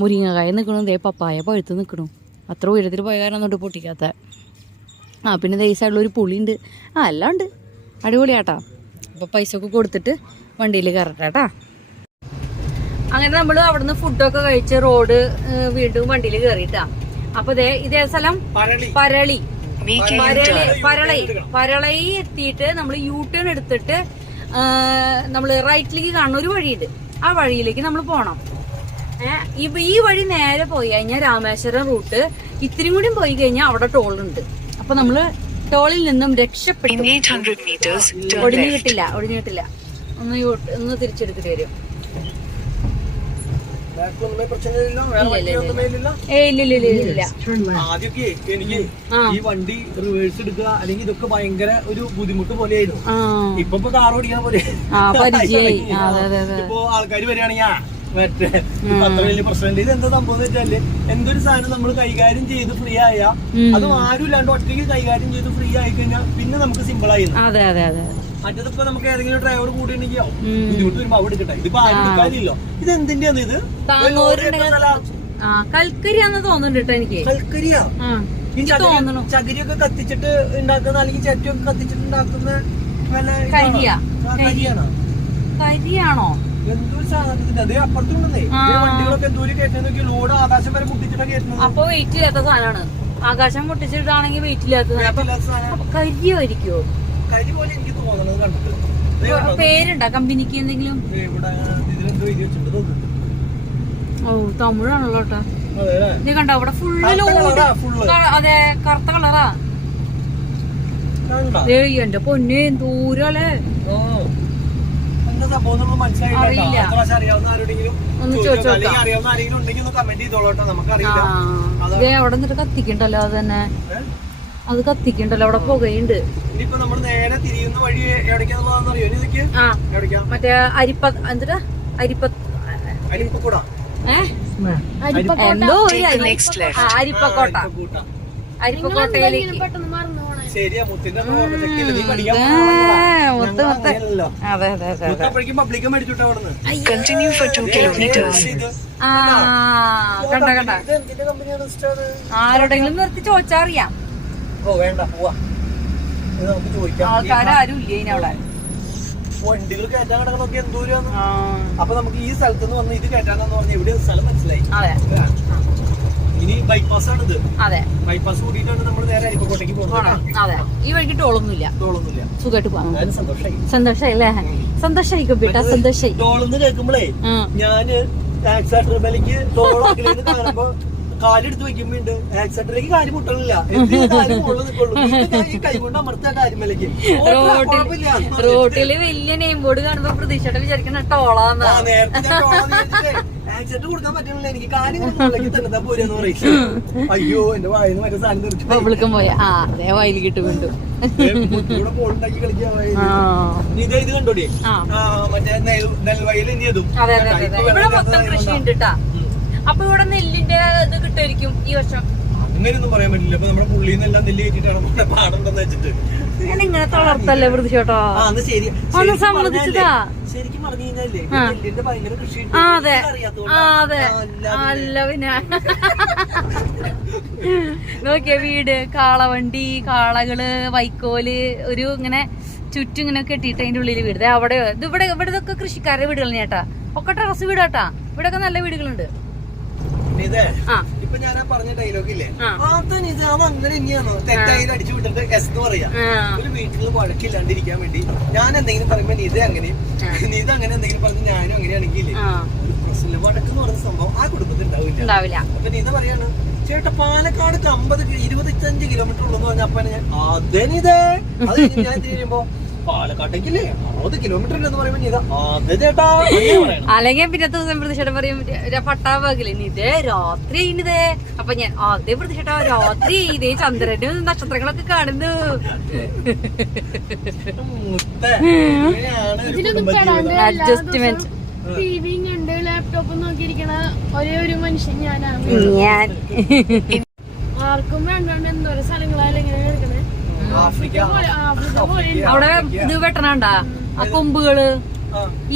മുരിങ്ങക്കായ നിൽക്കണു, ദേ പപ്പായ പഴുത്ത് നിൽക്കണു. അത്ര ഉയരത്തിൽ പോയ കാരണം തൊട്ട് പൊട്ടിക്കാത്ത. പിന്നെ ദേ സൈഡിലൊരു പുളിയുണ്ട്. എല്ലാം ഉണ്ട്, അടിപൊളിയാട്ടാ. അപ്പോൾ പൈസ ഒക്കെ കൊടുത്തിട്ട് വണ്ടിയിൽ കയറട്ടാ. അങ്ങനെ നമ്മൾ അവിടുന്ന് ഫുഡൊക്കെ കഴിച്ച് റോഡ് വീണ്ടും വണ്ടിയിൽ കയറിയിട്ടാ. അപ്പൊ ഇതേ സ്ഥലം പരളി എത്തിയിട്ട് നമ്മൾ യൂട്ടേൺ എടുത്തിട്ട് നമ്മൾ റൈറ്റിലേക്ക് കാണുന്ന ഒരു വഴിയുണ്ട്, ആ വഴിയിലേക്ക് നമ്മൾ പോണം. ഈ വഴി നേരെ പോയി കഴിഞ്ഞാൽ രാമേശ്വരം റൂട്ട്, ഇത്തിരി കൂടി പോയി കഴിഞ്ഞാൽ അവിടെ ടോളുണ്ട്. അപ്പൊ നമ്മള് ടോളിൽ നിന്നും രക്ഷപ്പെട്ടു. ഒടിഞ്ഞു കിട്ടില്ല, ഒന്ന് തിരിച്ചെടുത്തിട്ട് വരും. ഇല്ല. ആദ്യമൊക്കെ എനിക്ക് ഈ വണ്ടി റിവേഴ്സ് എടുക്കുക അല്ലെങ്കിൽ ഇതൊക്കെ ഭയങ്കര ഒരു ബുദ്ധിമുട്ട് പോലെയായിരുന്നു. ഇപ്പൊ കാർ ഓടിക്കാൻ പോലെ ഇപ്പൊ ആൾക്കാർ വരികയാണെങ്കിൽ മറ്റേ അത്ര വലിയ പ്രശ്നം. ഇത് എന്താ സംഭവം എന്ന് വെച്ചാല് എന്തൊരു സാധനം നമ്മൾ കൈകാര്യം ചെയ്ത് ഫ്രീ ആയ അതും ആരും ഇല്ലാണ്ട് ഒറ്റയ്ക്ക് കൈകാര്യം ചെയ്ത് ഫ്രീ ആയി കഴിഞ്ഞാൽ പിന്നെ നമുക്ക് സിമ്പിൾ ആയിരുന്നു. മറ്റേതിപ്പോ നമുക്ക് ഏതെങ്കിലും ഡ്രൈവർ കൂടി ഉണ്ടെങ്കിൽ ബുദ്ധിമുട്ട് വരുമ്പോ അവിടെ എടുക്കട്ടെ. ഇതിപ്പോ ആരും എടുക്കാനില്ലോ. ഇത് എന്തിന്റെയാണ്? ഇത് കൽക്കരിയാന്ന് തോന്നുന്നുണ്ട് കേട്ടോ എനിക്ക്. കൽക്കരിയാ? ചകിരിയൊക്കെ കത്തിച്ചിട്ട് ഉണ്ടാക്കുന്ന അല്ലെങ്കിൽ ചട്ടിയൊക്കെ കത്തിച്ചിട്ട് ഉണ്ടാക്കുന്ന കരിയാണോ? എന്തൊരു സാധനത്തിന്റെ അത് അപ്പുറത്തുണ്ടെന്നേ. വണ്ടികളൊക്കെ എന്തോരം കയറ്റുന്ന നോക്കി, ലോഡ് ആകാശം വരെ മുട്ടിച്ചിട്ടാ കയറ്റുന്നത്. അപ്പൊ വെയിറ്റ് ഇല്ലാത്ത സാധനമാണ്. ആകാശം മുട്ടിച്ചിട്ടാണെങ്കിൽ വെയിറ്റ് ഇല്ലാത്ത കരിയായിരിക്കോ? കരി പോലെ എനിക്ക് തോന്നുന്നത് കണ്ടിട്ട്. പേരുണ്ടോ കമ്പനിക്ക് എന്തെങ്കിലും? ഓ തമിഴാണല്ലോ കേട്ടോ. ഇത് കണ്ടോ ഇവിടെ ഫുള്ള് ലോഡ്. അതെ, കറുത്ത കളറാ. എന്റെ പൊന്നെ ദൂരല്ലേ. അറിയില്ല, ഒന്ന് ചോദിച്ചോ. അവിടെ നിന്നിട്ട് കത്തിക്കണ്ടല്ലോ, അത് തന്നെ അത് കത്തിക്കണ്ടല്ലോ, അവിടെ പുകയുണ്ട്. മറ്റേ എന്തോ അരിപ്പക്കോട്ടയിലേക്ക്. ആരോടെങ്കിലും നിർത്തി ചോദിച്ചറിയാം. ആൾക്കാരും ഇല്ല അവിടെ. വണ്ടികൾ കയറ്റാൻ കിടക്കണൊക്കെ എന്തോരം. അപ്പൊ നമുക്ക് ഈ സ്ഥലത്ത് നിന്ന് വന്ന് ഇത് കയറ്റാന്ന് പറഞ്ഞാൽ ഇവിടെ സ്ഥലം മനസ്സിലായി. ഇനി ബൈപ്പാസ് ആണിത്. ബൈപ്പാസ് കൂടിയിട്ടാണ് നമ്മൾ നേരെ അരിപ്പക്കോട്ടേക്ക് പോകുന്നത്. ഈ വഴിക്ക് ടോളൊന്നുമില്ല, സുഖമായിട്ട് പോകാം. സന്തോഷായില്ലേ? സന്തോഷായി. ടോളെന്ന് കേൾക്കുമ്പോഴേ ഞാന് ആക്സിഡന്റ് ടോളാക്കിലേക്ക് കാണുമ്പോ കാലെടുത്ത് വെക്കുമ്പോണ്ട് ആക്സിഡന്റിലേക്ക് കാര്യം മുട്ടണില്ല. റോട്ടില് വലിയ നെയിം ബോർഡ് കാണുമ്പോ പ്രതീക്ഷയോടെ വിചാരിക്കുന്ന ടോളാന്ന്. ആക്സിഡന്റ് കൊടുക്കാൻ പറ്റണില്ല, എനിക്ക് കാര്യം തന്നെ പോരെന്ന് പറയും. അയ്യോ എന്റെ വായിന്ന് മറ്റേ സാധനം പബ്ലിക്കും പോയാ അതേ വായിൽ കിട്ടും വീണ്ടും. പോളുണ്ടാക്കി കളിക്കാൻ ഇത് കണ്ടോടി മറ്റേ നെൽവയൽ ഇനിയതും. ഇവിടെ മൊത്തം കൃഷി ഉണ്ട് കേട്ടാ. അപ്പൊ ഇവിടെ നെല്ലിന്റെ ഇത് കിട്ടുമായിരിക്കും ഈ വർഷം. അങ്ങനെയൊന്നും പറയാൻ പറ്റില്ല. ഇപ്പൊ നമ്മുടെ പുള്ളിയിൽ നിന്നെല്ലാം നെല്ല് കയറ്റിട്ടാണ് പാടുണ്ടെന്ന് വെച്ചിട്ട് ഞാൻ ഇങ്ങനെ തളർത്തല്ലേ പ്രതിഷേട്ടോ ആ, അത് ശരി. ഒന്ന് ശരിക്കും സമ്മതിച്ചതാ. പറഞ്ഞാലേ, ശരിക്കും പറഞ്ഞു കഴിഞ്ഞാലേ നെല്ലിന്റെ ഭയങ്കര കൃഷി ആ അതെ ആ അതെ അല്ല പിന്നെ നോക്കിയ വീട് കാളവണ്ടി കാളകള് വൈക്കോല് ഒരു ഇങ്ങനെ ചുറ്റും ഇങ്ങനെ കെട്ടിയിട്ട് അതിന്റെ ഉള്ളില് വീട് അവിടെ ഇവിടെ ഇതൊക്കെ കൃഷിക്കാരുടെ വീടുകൾ ചേട്ടാ ഒക്കെ ടെറസ് വീടാട്ടാ ഇവിടൊക്കെ നല്ല വീടുകളുണ്ട്. ഇതേ ആ ഇപ്പൊ ഞാൻ പറഞ്ഞ ഡയലോഗ് ഇല്ലേ, ആ. അത് അങ്ങനെ തന്നെയാണോ തെറ്റായി അടിച്ചു വിട്ടിട്ട് എസ് എന്ന് പറയാ. ഒരു വീട്ടിൽ വഴക്കില്ലാണ്ടിരിക്കാൻ വേണ്ടി ഞാൻ എന്തെങ്കിലും പറയുമ്പോ നീ അങ്ങനെയും നീ അങ്ങനെ എന്തെങ്കിലും പറഞ്ഞ് ഞാനും അങ്ങനെയാണെങ്കിൽ ഒരു പ്രശ്നമില്ല. വഴക്ക് എന്ന് പറയുന്ന സംഭവം ആ കുടുംബത്തിൽ ഉണ്ടാവില്ല. അപ്പൊ നീ പറയാണ് ചേട്ടാ പാലക്കാട് 25 കിലോമീറ്റർ ഉള്ളു പറഞ്ഞ അപ്പനെ ഞാൻ അതേ അത് ഞാൻ കഴിയുമ്പോ പാലക്കാട്ടേക്കില്ലേ 60 കിലോമീറ്റർ എന്ന് പറയുമ്പോ നീ അതെ ചേട്ടാ അല്ലെങ്കിൽ പിന്നത്തെ ദിവസം പ്രതിഷേധം പറയും പട്ടാവാകില്ലേ ഇതേ രാത്രി ഇതേ അപ്പൊ ഞാൻ അതേ പ്രതിഷേധം രാത്രി ഇതേ ചന്ദ്രനും നക്ഷത്രങ്ങളൊക്കെ കാണുന്നു. അഡ്ജസ്റ്റ്മെന്റ് ടിവിയും കണ്ട് ലാപ്ടോപ്പും നോക്കിയിരിക്കണ ഒരേ ഒരു മനുഷ്യൻ ഞാനാണ്. ഞാൻ ആർക്കും വേണ്ടോണ്ട് എന്തോരം സ്ഥലങ്ങളായാലും ഇങ്ങനെ എടുക്കണേ. ആഫ്രിക്ക പോലെ അവിടെ ഇത് വെട്ടണണ്ടാ ആ കൊമ്പുകള്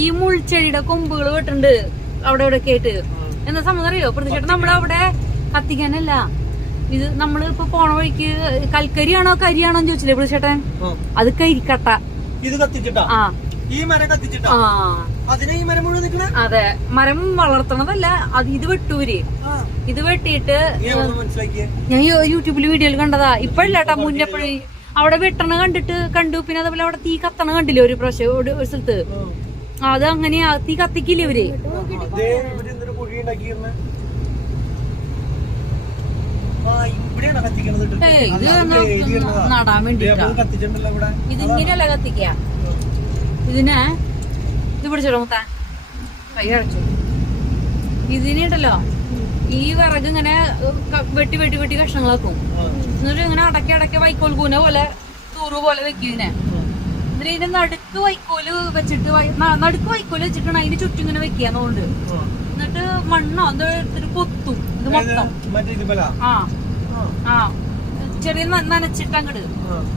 ഈ മുൾച്ചെടിയുടെ കൊമ്പുകള് വെട്ടുണ്ട് അവിടെ ഇവിടെ കേട്ട് എന്താ സംബന്ധം അറിയോ പ്രതിഷേധം നമ്മളവിടെ കത്തിക്കാനല്ല ഇത് നമ്മള് ഇപ്പൊ പോണ വഴിക്ക് കൽക്കരിയാണോ കരിയാണോ ചോദിച്ചില്ലേ പ്രതിഷേധൻ അത് കരിക്കട്ട ഇത് കത്തിച്ചിട്ടാ ആ ഈ മരം കത്തിച്ചിട്ടാ അതിനെ ഈ മരം മുഴുവൻ നിക്കണ. അതെ മരം വളർത്തണതല്ല അത് ഇത് വെട്ടൂര് ഇത് വെട്ടിയിട്ട് ഞാൻ യൂട്യൂബില് വീഡിയോയിൽ കണ്ടതാ ഇപ്പഴല്ലേട്ടാ മുന്നെപ്പോഴും അവിടെ വെട്ടണ കണ്ടു പിന്നെ അതേപോലെ അവിടെ തീ കത്തണ കണ്ടില്ലേ ഒരു പ്രാവശ്യം ഒരു സ്ഥലത്ത് അത് അങ്ങനെയാ തീ കത്തിക്കില്ലേ ഇവര് ഇത് നടാൻ വേണ്ടിട്ടാ ഇതിങ്ങനെയല്ല കത്തിക്ക ഇതിനെ ഇത് പിടിച്ചോ മുത്താ കൈ അടച്ചു ഇതിനുണ്ടല്ലോ ഈ വിറക് ഇങ്ങനെ വെട്ടി വെട്ടി വെട്ടി കഷ്ണങ്ങളാക്കും എന്നിട്ട് ഇങ്ങനെ അടക്കി വൈക്കോൽ കൂന പോലെ തൂറ് പോലെ വെക്കും ഇതിനെ എന്നിട്ട് ഇതിന്റെ നടുക്ക് വൈക്കോല് വെച്ചിട്ട് നടുക്ക് വൈക്കോല് വെച്ചിട്ടാണ് അതിന് ചുറ്റും ഇങ്ങനെ വെക്കാന്നുകൊണ്ട് എന്നിട്ട് മണ്ണോ എന്തോ എടുത്തിട്ട് കൊത്തും ഇത് മൊത്തം ആ ചെറിയ നനച്ചിട്ട് അങ്ങട്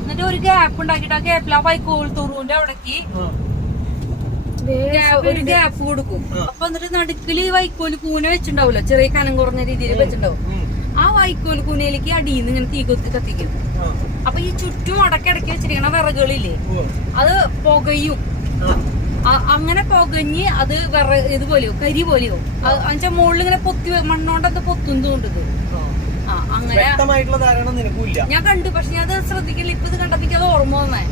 എന്നിട്ട് ഒരു ഗ്യാപ്പ് ഉണ്ടാക്കിട്ട് ആ ഗ്യാപ്പിൽ ആ വൈക്കോൽ തൂറുവിന്റെ അവിടേക്ക് ഒരു ഗ്യാപ്പ് കൊടുക്കും. അപ്പൊ എന്നിട്ട് നടുക്കില് വൈക്കോല് കൂന വെച്ചിണ്ടാവൂല്ലോ ചെറിയ കനം കുറഞ്ഞ രീതിയിൽ വെച്ചിണ്ടാവും. ആ വൈക്കോല് കൂനയിലേക്ക് അടിയിന്ന് ഇങ്ങനെ തീ കൊത്തി കത്തിക്കും. അപ്പൊ ഈ ചുറ്റും അടക്കിടക്കി വെച്ചിരിക്കണ വിറകളില്ലേ അത് പുകയും അങ്ങനെ പുകഞ്ഞ് അത് ഇതുപോലെയോ കരി പോലെയോ എന്നുവെച്ചാൽ മുകളിൽ ഇങ്ങനെ പൊത്തി മണ്ണോണ്ടൊക്കെ പൊത്തും തോണ്ടത്. അങ്ങനെ ഞാൻ കണ്ടു പക്ഷെ ഞാൻ അത് ശ്രദ്ധിക്കില്ല. ഇപ്പൊ ഇത് കണ്ടപ്പോ അത് ഓർമ്മ വന്നേ.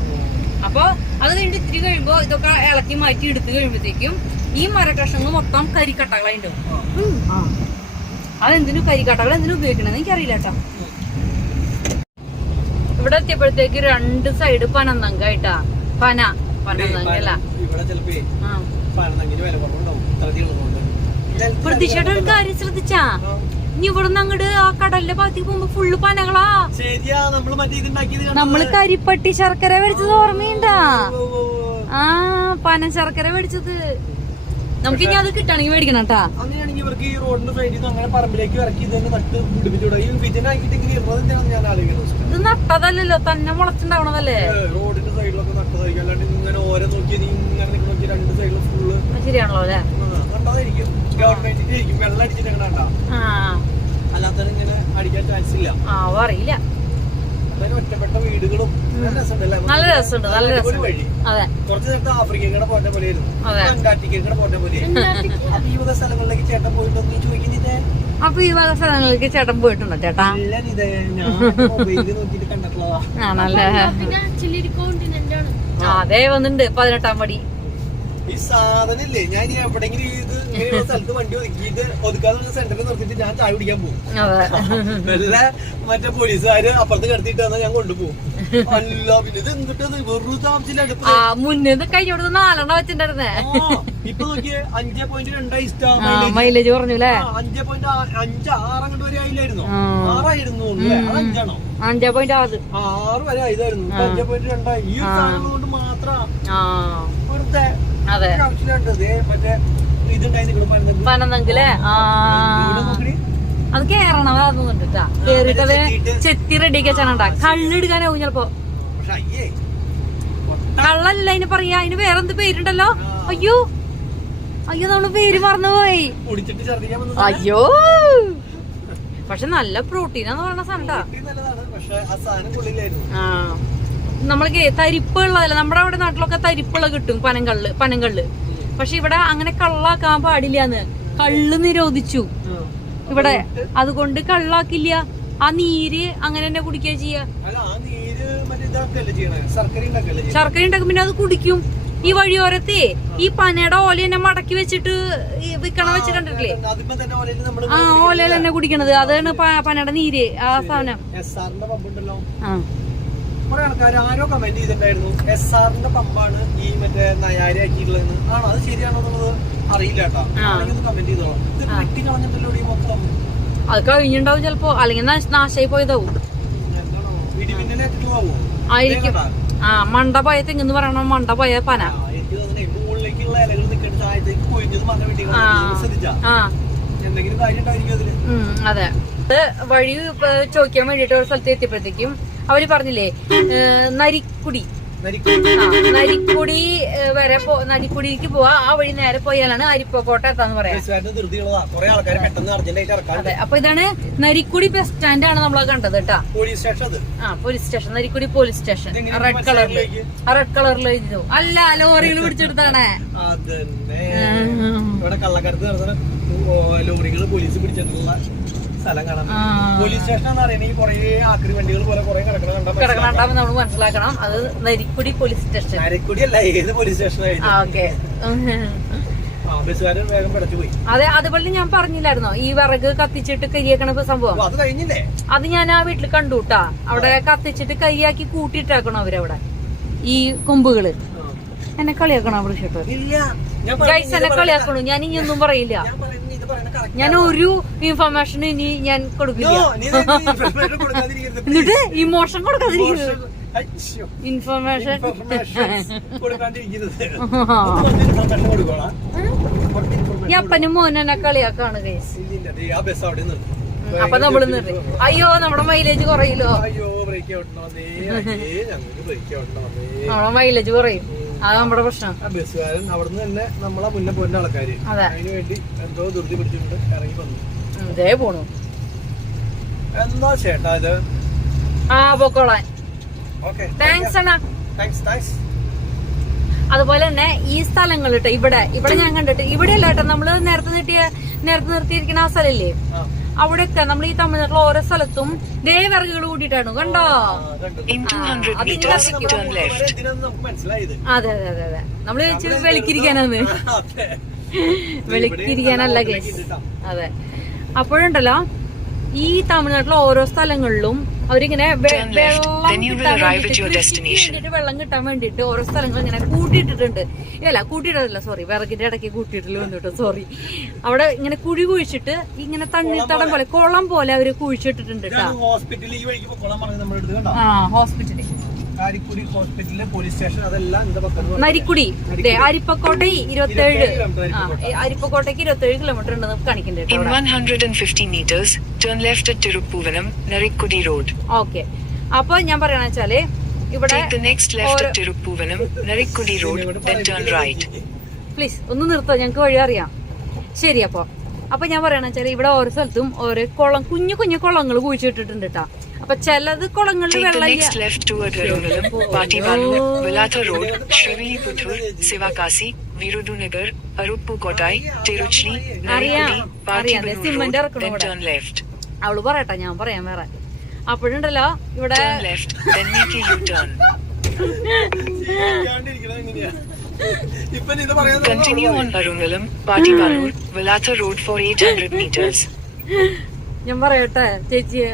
അപ്പൊ അത് കഴിഞ്ഞിട്ട് ഇത്തിരി കഴിയുമ്പോ ഇതൊക്കെ ഇളക്കി മാറ്റി എടുത്തു കഴിയുമ്പോഴത്തേക്കും ഈ മരക്കഷ്ണങ്ങൾ മൊത്തം കരിക്കട്ടകളായിട്ടും അതെന്തിനു കരിക്കട്ടകൾ എന്തിനു ഉപയോഗിക്കണെന്ന് എനിക്കറിയില്ല കേട്ടോ. ഇവിടെ എത്തിയപ്പോഴത്തേക്ക് 2 സൈഡ് പനന്തങ്കായിട്ടാ പനന്തങ്കല്ല പ്രതീക്ഷയുടെ ഒരു കാര്യം ശ്രദ്ധിച്ചാ ഇനി ഇവിടുന്ന് അങ്ങോട്ട് ആ കടലിന്റെ ഭാഗത്തേക്ക് പോകുമ്പോ ഫുള്ള് പനകളാ. നമ്മള് കരിപ്പട്ടി ശർക്കര മേടിച്ചത് ഓർമ്മയുണ്ടാ? ആ പന ശർക്കര മേടിച്ചത് നമുക്ക് ഇനി അത് കിട്ടണമെങ്കിൽ മേടിക്കണം കേട്ടാ. അങ്ങനെയാണെങ്കിൽ ഇവർക്ക് ഈ റോഡിന്റെ സൈഡിൽ നിന്ന് അങ്ങനെ പറമ്പിലേക്ക് ഇറക്കി ഇതന്നെ നട്ട് പിടിപ്പിച്ചൂടെ? ഈ വിജനാക്കിട്ട് ഇങ്ങനെ ഇടുന്നതെന്താണെന്ന് ഞാൻ ആലോചിക്കുന്നത്. ഇത് നട്ടതല്ലല്ലോ തന്നെ മുളച്ചുണ്ടാവണതല്ലേ? റോഡിന്റെ സൈഡിലൊക്കെ നട്ടതായിരിക്കും. അല്ലാണ്ട് ഇങ്ങനെ ഓരോ നോക്കി ഇങ്ങനെ നോക്കി 2 സൈഡിലും ഫുള്ള് ശരിയാണല്ലോ അല്ലേ? കണ്ടാതായിരിക്കും ഗവൺമെന്റിന്റെ ആയിരിക്കും. വെള്ളം അടിച്ചിട്ട് അങ്ങനെ കണ്ടാ അല്ലാത്ത ഇങ്ങനെ അടിക്കാൻ ചാൻസ് ഇല്ല. അറിയില്ല. ഒറ്റപ്പെട്ട വീടുകളും നല്ല രസമുണ്ട്. നല്ല രസം. അതെ കുറച്ച് നേരത്തെ ആഫ്രിക്കയുടെ പോറ്റ പോലെയായിരുന്നു, അന്റാർട്ടിക്കയുടെ പോറ്റ പോലെയായിരുന്നു. അപ്പൊ ഈ വക സ്ഥലങ്ങളിലേക്ക് ചേട്ടൻ പോയിട്ടുണ്ടോ ചോദിക്കുന്നില്ലേ? അപ്പൊ ഈ വക സ്ഥലങ്ങളിലേക്ക് ചേട്ടൻ പോയിട്ടുണ്ടോ ചേട്ടാ? ഞാൻ മൊബൈലിൽ നോക്കിട്ട് കണ്ടിട്ടുള്ളതാ. അതെ വന്നിട്ടുണ്ട് 18ാം പടി. ഈ സാധനം ഇല്ലേ ഞാൻ എവിടെങ്കിലും ഇത് ഇങ്ങനെ സ്ഥലത്ത് വണ്ടി ഒതുക്കിയിട്ട് ഒതുക്കാതെ സെന്ററിൽ നിർത്തിയിട്ട് ഞാൻ ചായ കുടിക്കാൻ പോകും. വെറുതെ മറ്റേ പോലീസുകാര് അപ്പുറത്ത് കിടത്തിയിട്ട് ഞാൻ കൊണ്ടുപോകും. അല്ല പിന്നെ ഇത് എന്തിട്ടത് വെറുതെ ആവശ്യമില്ലാണ്ട് മുന്നേ കഴിഞ്ഞോട് 4 വെച്ചിട്ടുണ്ടായിരുന്നേ. ഇപ്പൊ നോക്കിയേ 5.2 മൈലേജ് പറഞ്ഞൂല്ലേ? 5.5-6 അങ്ങോട്ട് വരെ ആയില്ലായിരുന്നു. 6 അത് 5ആണോ? 5.6 വരെ ആയതായിരുന്നു. 5.2 ഈ സാധനം കൊണ്ട് മാത്രം വെറുതെ അതെ പനന്തങ്കിലേ അത് കേറണം. അതൊന്നുണ്ട് കേറിട്ട് ചെത്തി റെഡിയൊക്കെ വെച്ചാണ്ടാ കള്ളെടുക്കാനാവും ചിലപ്പോ. കള്ളല്ല അതിന് പറയാ, അതിന് വേറെന്ത് പേരുണ്ടല്ലോ. അയ്യോ അയ്യോ നമ്മള് പേര് മറന്നുപോയി. അയ്യോ പക്ഷെ നല്ല പ്രോട്ടീനാന്ന് പറഞ്ഞ സാധനം. ആ നമ്മൾക്ക് തരിപ്പുള്ളതല്ല, നമ്മുടെ അവിടെ നാട്ടിലൊക്കെ തരിപ്പുള്ള കിട്ടും പനങ്കള്ള്. പക്ഷെ ഇവിടെ അങ്ങനെ കള്ളാക്കാൻ പാടില്ലാന്ന്, കള്ള് നിരോധിച്ചു ഇവിടെ. അതുകൊണ്ട് കള്ളാക്കില്ല, ആ നീര് അങ്ങനെ തന്നെ കുടിക്കുക ചെയ്യാ. ശർക്കര ഉണ്ടാക്കും, പിന്നെ അത് കുടിക്കും. ഈ വഴിയോരത്തെ ഈ പനയുടെ ഓല തന്നെ മടക്കി വെച്ചിട്ട് വിൽക്കണ വെച്ച് കണ്ടിട്ടില്ലേ? ആ ഓലയിൽ തന്നെ കുടിക്കണത്, അതാണ് പനയുടെ നീര്, ആ സാധനം. കുറെ ആൾക്കാർ ആരോ കമന്റ് ചെയ്തിട്ടുണ്ടായിരുന്നു SRന്റെ പമ്പാണ് ഈ മറ്റേ നയാരി ആക്കിയിട്ടുള്ളതെന്ന്. ആണോ അത് ശരിയാണോ എന്നുള്ളത് അറിയില്ല കേട്ടോ. കമന്റ് ചെയ്തോളാം. ഇത് വെട്ടി കളഞ്ഞിട്ടല്ലോ ഈ മൊത്തം. അത് കഴിഞ്ഞിണ്ടാവും ചിലപ്പോ, അല്ലെങ്കിൽ നാശമായി പോയതാവും ആയിരിക്കും. ആ മണ്ട പോയ തെങ്ങെന്ന് പറയണ മണ്ട പോയ പന. മുകളിലേക്കുള്ള ഇലകൾ നിൽക്കുന്ന താഴത്തേക്ക് കൊഴിഞ്ഞത് മണ്ണ വെട്ടി ശ്രദ്ധിച്ചാ എന്തെങ്കിലും കാര്യം ഉണ്ടായിരിക്കും അതില്. അതെ, അത് വഴി ചോദിക്കാൻ വേണ്ടിട്ട് ഒരു സ്ഥലത്ത് എത്തിയപ്പോഴത്തേക്കും അവര് പറഞ്ഞില്ലേ നരിക്കുടി വരെ നരിക്കുടിക്ക് പോവാ, ആ വഴി നേരെ പോയാലാണ് അരിപ്പക്കോട്ട എത്താന്ന് പറയാം. അതെ, അപ്പൊ ഇതാണ് നരിക്കുടി ബസ് സ്റ്റാൻഡ് ആണ് നമ്മളത് കണ്ടത് കേട്ടാ. Police station, Narikkudi police station. Red കളറിൽ എഴുതി. അല്ല, ലോറികൾ പിടിച്ചെടുത്താണ്. ലോറികൾ പോലീസ് പിടിച്ചിട്ടുള്ള സ്ഥലം കാണാൻ. പോലീസ് സ്റ്റേഷൻ എന്ന് പറയുന്നത് കുറെ ആക്രി വണ്ടികൾ പോലെ കുറെ കിടക്കണ നമ്മൾ മനസ്സിലാക്കണം. അത് നരിക്കുടി പോലീസ് സ്റ്റേഷൻ. നരിക്കുടി അല്ല, ഏത് പോലീസ് സ്റ്റേഷനായിരുന്നു. ഓക്കെ, ബസ്സുകാരൻ വേഗം പിടച്ചു പോയി. അതെ, അതുപോലെ ഞാൻ പറഞ്ഞില്ലായിരുന്നോ ഈ വിറക് കത്തിച്ചിട്ട് കരിയാക്കണ സംഭവം. അത് കഴിഞ്ഞില്ലേ? അത് ഞാൻ ആ വീട്ടിൽ കണ്ടുട്ടാ. അവിടെ കത്തിച്ചിട്ട് കരിയാക്കി കൂട്ടിയിട്ടാക്കണം അവരവിടെ ഈ കൊമ്പുകള്. എന്നെ കളിയാക്കണോ വിളിച്ചിട്ട്? എന്നെ കളിയാക്കണു. ഞാൻ ഇനി ഒന്നും പറയില്ല. ഞാൻ ഒരു ഇൻഫർമേഷനും ഇനി ഞാൻ കൊടുക്കില്ല. എന്നിട്ട് ഇമോഷൻ കൊടുക്കാതിരിക്കുന്നത്, ഇൻഫർമേഷൻ ഈ അപ്പനും മോനും എന്നെ കളിയാക്കാണ് ഗൈസ്. അപ്പൊ നമ്മള് നിർത്തി. അയ്യോ നമ്മുടെ മൈലേജ് കുറയില്ലോ, നമ്മുടെ മൈലേജ് കുറയും. അത് നമ്മുടെ പ്രശ്നം. ബസ്സുകാരൻ അവിടുന്ന് തന്നെ നമ്മളെ മുന്നേ പോരുന്ന ആൾക്കാര് അതിന് വേണ്ടി എന്തോ ധൃതി പിടിച്ചിട്ടുണ്ട് ഇറങ്ങി വന്നു. ഇതേ പോണു എന്താ ചേട്ടാ ഇത്? ആ പൊക്കോളാൻ. താങ്ക്സ് അണ്ണാ. അതുപോലെ തന്നെ ഈ സ്ഥലങ്ങൾ കേട്ടോ, ഇവിടെ ഞാൻ കണ്ടിട്ട് ഇവിടെ അല്ല കേട്ടോ, നമ്മള് നേരത്തെ നിർത്തിയിരിക്കുന്ന ആ സ്ഥലല്ലേ, അവിടെയൊക്കെ നമ്മൾ ഈ തമിഴ്നാട്ടിലെ ഓരോ സ്ഥലത്തും ദേ വിറകുകൾ കൂട്ടിയിട്ടാണ് കണ്ടോ. അതെ അതെ അതെ അതെ, നമ്മള് വെളിക്കിരിക്കാനാണ്, വെളിക്കിരിക്കാനല്ല കേസ്. അതെ, അപ്പോഴുണ്ടല്ലോ ഈ തമിഴ്നാട്ടിലെ ഓരോ സ്ഥലങ്ങളിലും അവരിങ്ങനെ വെള്ളം കിട്ടാൻ വേണ്ടിട്ട് ഓരോ സ്ഥലങ്ങൾ ഇങ്ങനെ കൂട്ടിയിട്ടിട്ടുണ്ട്. അല്ല കൂട്ടിയിട്ടല്ല, സോറി, വിറകിന്റെ ഇടയ്ക്ക് കൂട്ടിയിട്ടില്ല വന്നിട്ട്, സോറി. അവിടെ ഇങ്ങനെ കുഴി കുഴിച്ചിട്ട് ഇങ്ങനെ തണ്ണിത്തടം പോലെ കുളം പോലെ അവര് കുഴിച്ചിട്ടിട്ടുണ്ട് കേട്ടോ. ആ ഹോസ്പിറ്റല്, നരിക്കുടി, അരിപ്പക്കോട്ടെ 27, അരിപ്പക്കോട്ടേക്ക് 27 കിലോമീറ്റർ ഉണ്ടെന്ന് കാണിക്കുന്നുണ്ട്. In 150 meters, turn left at Tiruppuvanam, Narikkudi Road. Okay, അപ്പൊ ഞാൻ പറയണ വെച്ചാല് ഇവിടെ Take the next left at Tiruppuvanam, Narikkudi Road, then turn right. Please ഒന്ന് നിർത്തോ, ഞങ്ങക്ക് വഴി അറിയാം. ശരി, അപ്പൊ ഞാൻ പറയണ വെച്ചാല് ഇവിടെ ഓരോ സ്ഥലത്തും ഓരോ കുളം, കുഞ്ഞു കുഞ്ഞു കുളങ്ങൾ കുഴിച്ചിട്ടിട്ടുണ്ട് കേട്ടാ. അപ്പൊ ചിലത് കുളങ്ങളിൽ വെള്ളം സിമന്റ് ഇറക്കണം. അവള് പറയട്ടെ, ഞാൻ പറയാം വേറെ. അപ്പോഴുണ്ടല്ലോ ഇവിടെ Continue on Barungalam, Patiparur, Velatha Road for 800 meters. ഞാൻ പറയട്ടെ ചേച്ചിയെ,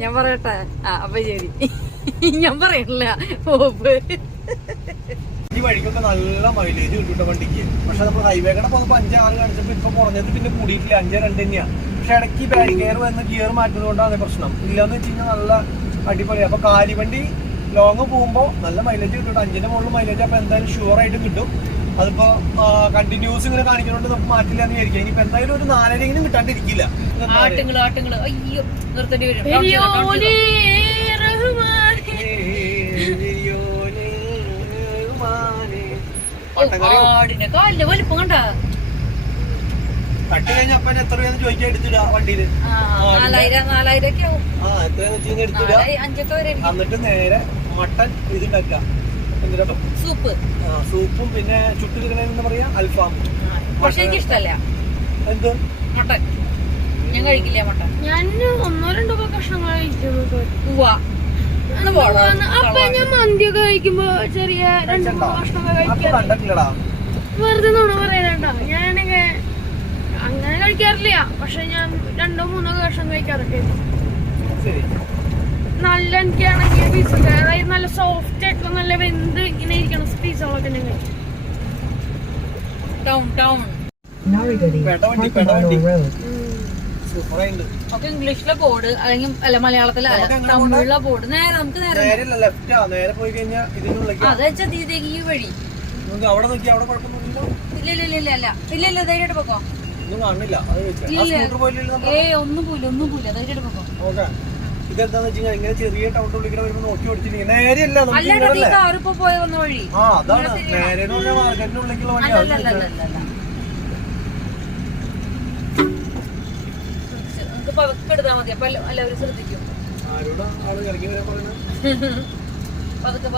ഞാൻ പറയട്ടെ. അപ്പൊ ശരി, ഞാൻ പറയണില്ല. ഈ വഴിക്കൊക്കെ നല്ല മൈലേജ് കിട്ടും വണ്ടിക്ക്. പക്ഷെ നമ്മൾ ഹൈവേക്കടെ പോകുമ്പോ 5-6 കാണിച്ചപ്പോ ഇപ്പൊ കുറഞ്ഞത് പിന്നെ കൂടിയിട്ടില്ല, 5-2 തന്നെയാ. പക്ഷെ ഇടയ്ക്ക് ബാരികെയർ വന്ന് ഗിയർ മാറ്റുന്നത് കൊണ്ടാണ് പ്രശ്നം. ഇല്ലാന്ന് വെച്ച് കഴിഞ്ഞാൽ നല്ല അടിപൊളിയാണ്. അപ്പൊ കാലിവണ്ടി ലോങ് പോകുമ്പോ നല്ല മൈലേജ് കിട്ടും, 5ന്റെ മുകളിൽ മൈലേജ്. അപ്പൊ എന്തായാലും ഷുവർ ആയിട്ട് കിട്ടും. അതിപ്പോ കണ്ടിന്യൂസ് ഇങ്ങനെ കാണിക്കുന്നോണ്ട് നമുക്ക് മാറ്റില്ല എന്ന് വിചാരിക്കാം. ഇനിയിപ്പോ എന്തായാലും ഒരു 4.5 കിട്ടാണ്ടിരിക്കില്ല. ആട്ടുകള് അയ്യോ നിർത്തേണ്ടി വരും. ആടിന്റെ കാലിന്റെ വലിപ്പം കണ്ട കട്ട് കഴിഞ്ഞ അപ്പനെ എത്ര രൂപ ചോദിക്കാൻ എടുത്തില്ല വണ്ടിയില്. 4000 ഒക്കെ ആവും. എത്രയാന്ന് വെച്ച് കഴിഞ്ഞാൽ എടുത്തില്ല. 5 വരെ. എന്നിട്ട് നേരെ മട്ടൻ ഇതുണ്ടാക്കുക. എന്തിനാ സൂപ്പും പിന്നെ ചുട്ടിരിക്കണെന്ന് പറയാ അൽഫാം. പക്ഷെ എനിക്ക് ഇഷ്ടല്ല എന്ത് മട്ടൻ. ഞാൻ കഴിക്കില്ല മട്ടൻ. ഞാൻ 1-2 കഷ്ണങ്ങൾ കഴിക്കുന്നു. അപ്പൊ ഞാൻ മന്തിയൊക്കെ കഴിക്കുമ്പോ ചെറിയ 2-3 കഷ്ണങ്ങൾ കഴിക്കാറില്ല. വെറുതെ നുണ പറയാനണ്ട. ഞാനൊക്കെ അങ്ങനെ കഴിക്കാറില്ല. പക്ഷെ ഞാൻ 2-3 കഷ്ണം കഴിക്കാറൊക്കെ. നല്ല എനിക്കാണെങ്കിൽ പീസൊക്കെ അതായത് നല്ല സോഫ്റ്റ് ആയിട്ടുള്ള നല്ല വെന്ത് ഇങ്ങനെ ഇരിക്കണം പീസുകളൊക്കെ ഞാൻ കഴിക്കും. ഒക്കെ ഇംഗ്ലീഷിലെ ബോർഡ് അല്ലെങ്കിൽ അല്ല മലയാളത്തിലെ തമിഴിലെ ബോർഡ് നേരെ നമുക്ക് നേരെ പോയി കഴിഞ്ഞാൽ അതെച്ചാ തീതേക്ക് ഈ വഴി അവിടെ നോക്കി അവിടെ കുഴപ്പമൊന്നുമില്ല. ഇല്ല ധൈര്യമായിട്ട് പോക്കോ. ഒന്നും പോല ധൈര്യമായിട്ട് പോക്കോ. ഇതെന്താന്ന് വെച്ച് കഴിഞ്ഞാൽ ഇങ്ങനെ ചെറിയ ടൗണിൽ വിളിക്കണ വരുമ്പോ നോക്കി ഓടിച്ചിരിക്കും. നേരെയല്ല കാറിപ്പോ പോയ വന്ന വഴി. അതാണ് നേരെ മാർക്കറ്റിനുള്ളിലേക്കുള്ള വഴിയാണ്. പതുക്കെ എടുത്താ മതി. അപ്പൊ എല്ലാവരും ശ്രദ്ധിക്കും. ആരോടാ ആള് ഇറങ്ങി വരാൻ പറയുന്നത്? പതുക്കെ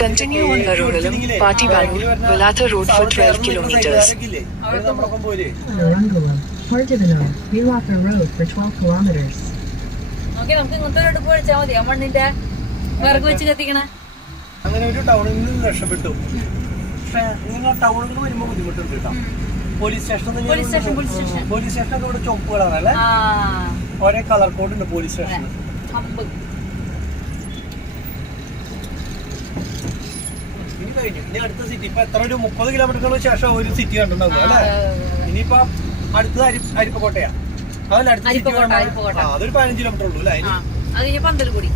Continue on the Rodalam, Patibalur, Velata Road for 12 kilometers. നമ്മളൊപ്പം പോലെ Portavino, Vilaka Road for 12 kilometers. Okay നമുക്ക് ഇങ്ങനത്തെ ഒരു അടുപ്പ് കഴിച്ചാൽ മതി. ആ മണ്ണിന്റെ വിറക് വെച്ച് കത്തിക്കണ. അങ്ങനെ ഒരു ടൗണിൽ നിന്ന് രക്ഷപ്പെട്ടു. പക്ഷെ നിങ്ങൾ ടൗണിൽ നിന്ന് വരുമ്പോ ബുദ്ധിമുട്ടുണ്ട് കേട്ടോ. പോലീസ് സ്റ്റേഷനൊക്കെ ഇവിടെ ചുവപ്പ് കളറല്ലേ? ഒരേ കളർ കോഡ് ഉണ്ട് പോലീസ് സ്റ്റേഷന്. ഇനി കഴിഞ്ഞു. ഇനി അടുത്ത സിറ്റി ഇപ്പൊ എത്ര ഒരു 30 കിലോമീറ്ററിന് ശേഷം ഒരു സിറ്റി കണ്ടിട്ടുണ്ടാവും അല്ലേ? ഇനിയിപ്പോ അടുത്തത് അരിപ്പക്കോട്ടയാ. അതല്ല അടുത്ത സിറ്റി അതൊരു 15 കിലോമീറ്റർ ഉള്ളൂ അല്ലേ? അത് കഴിഞ്ഞ പന്തൽക്കുടി.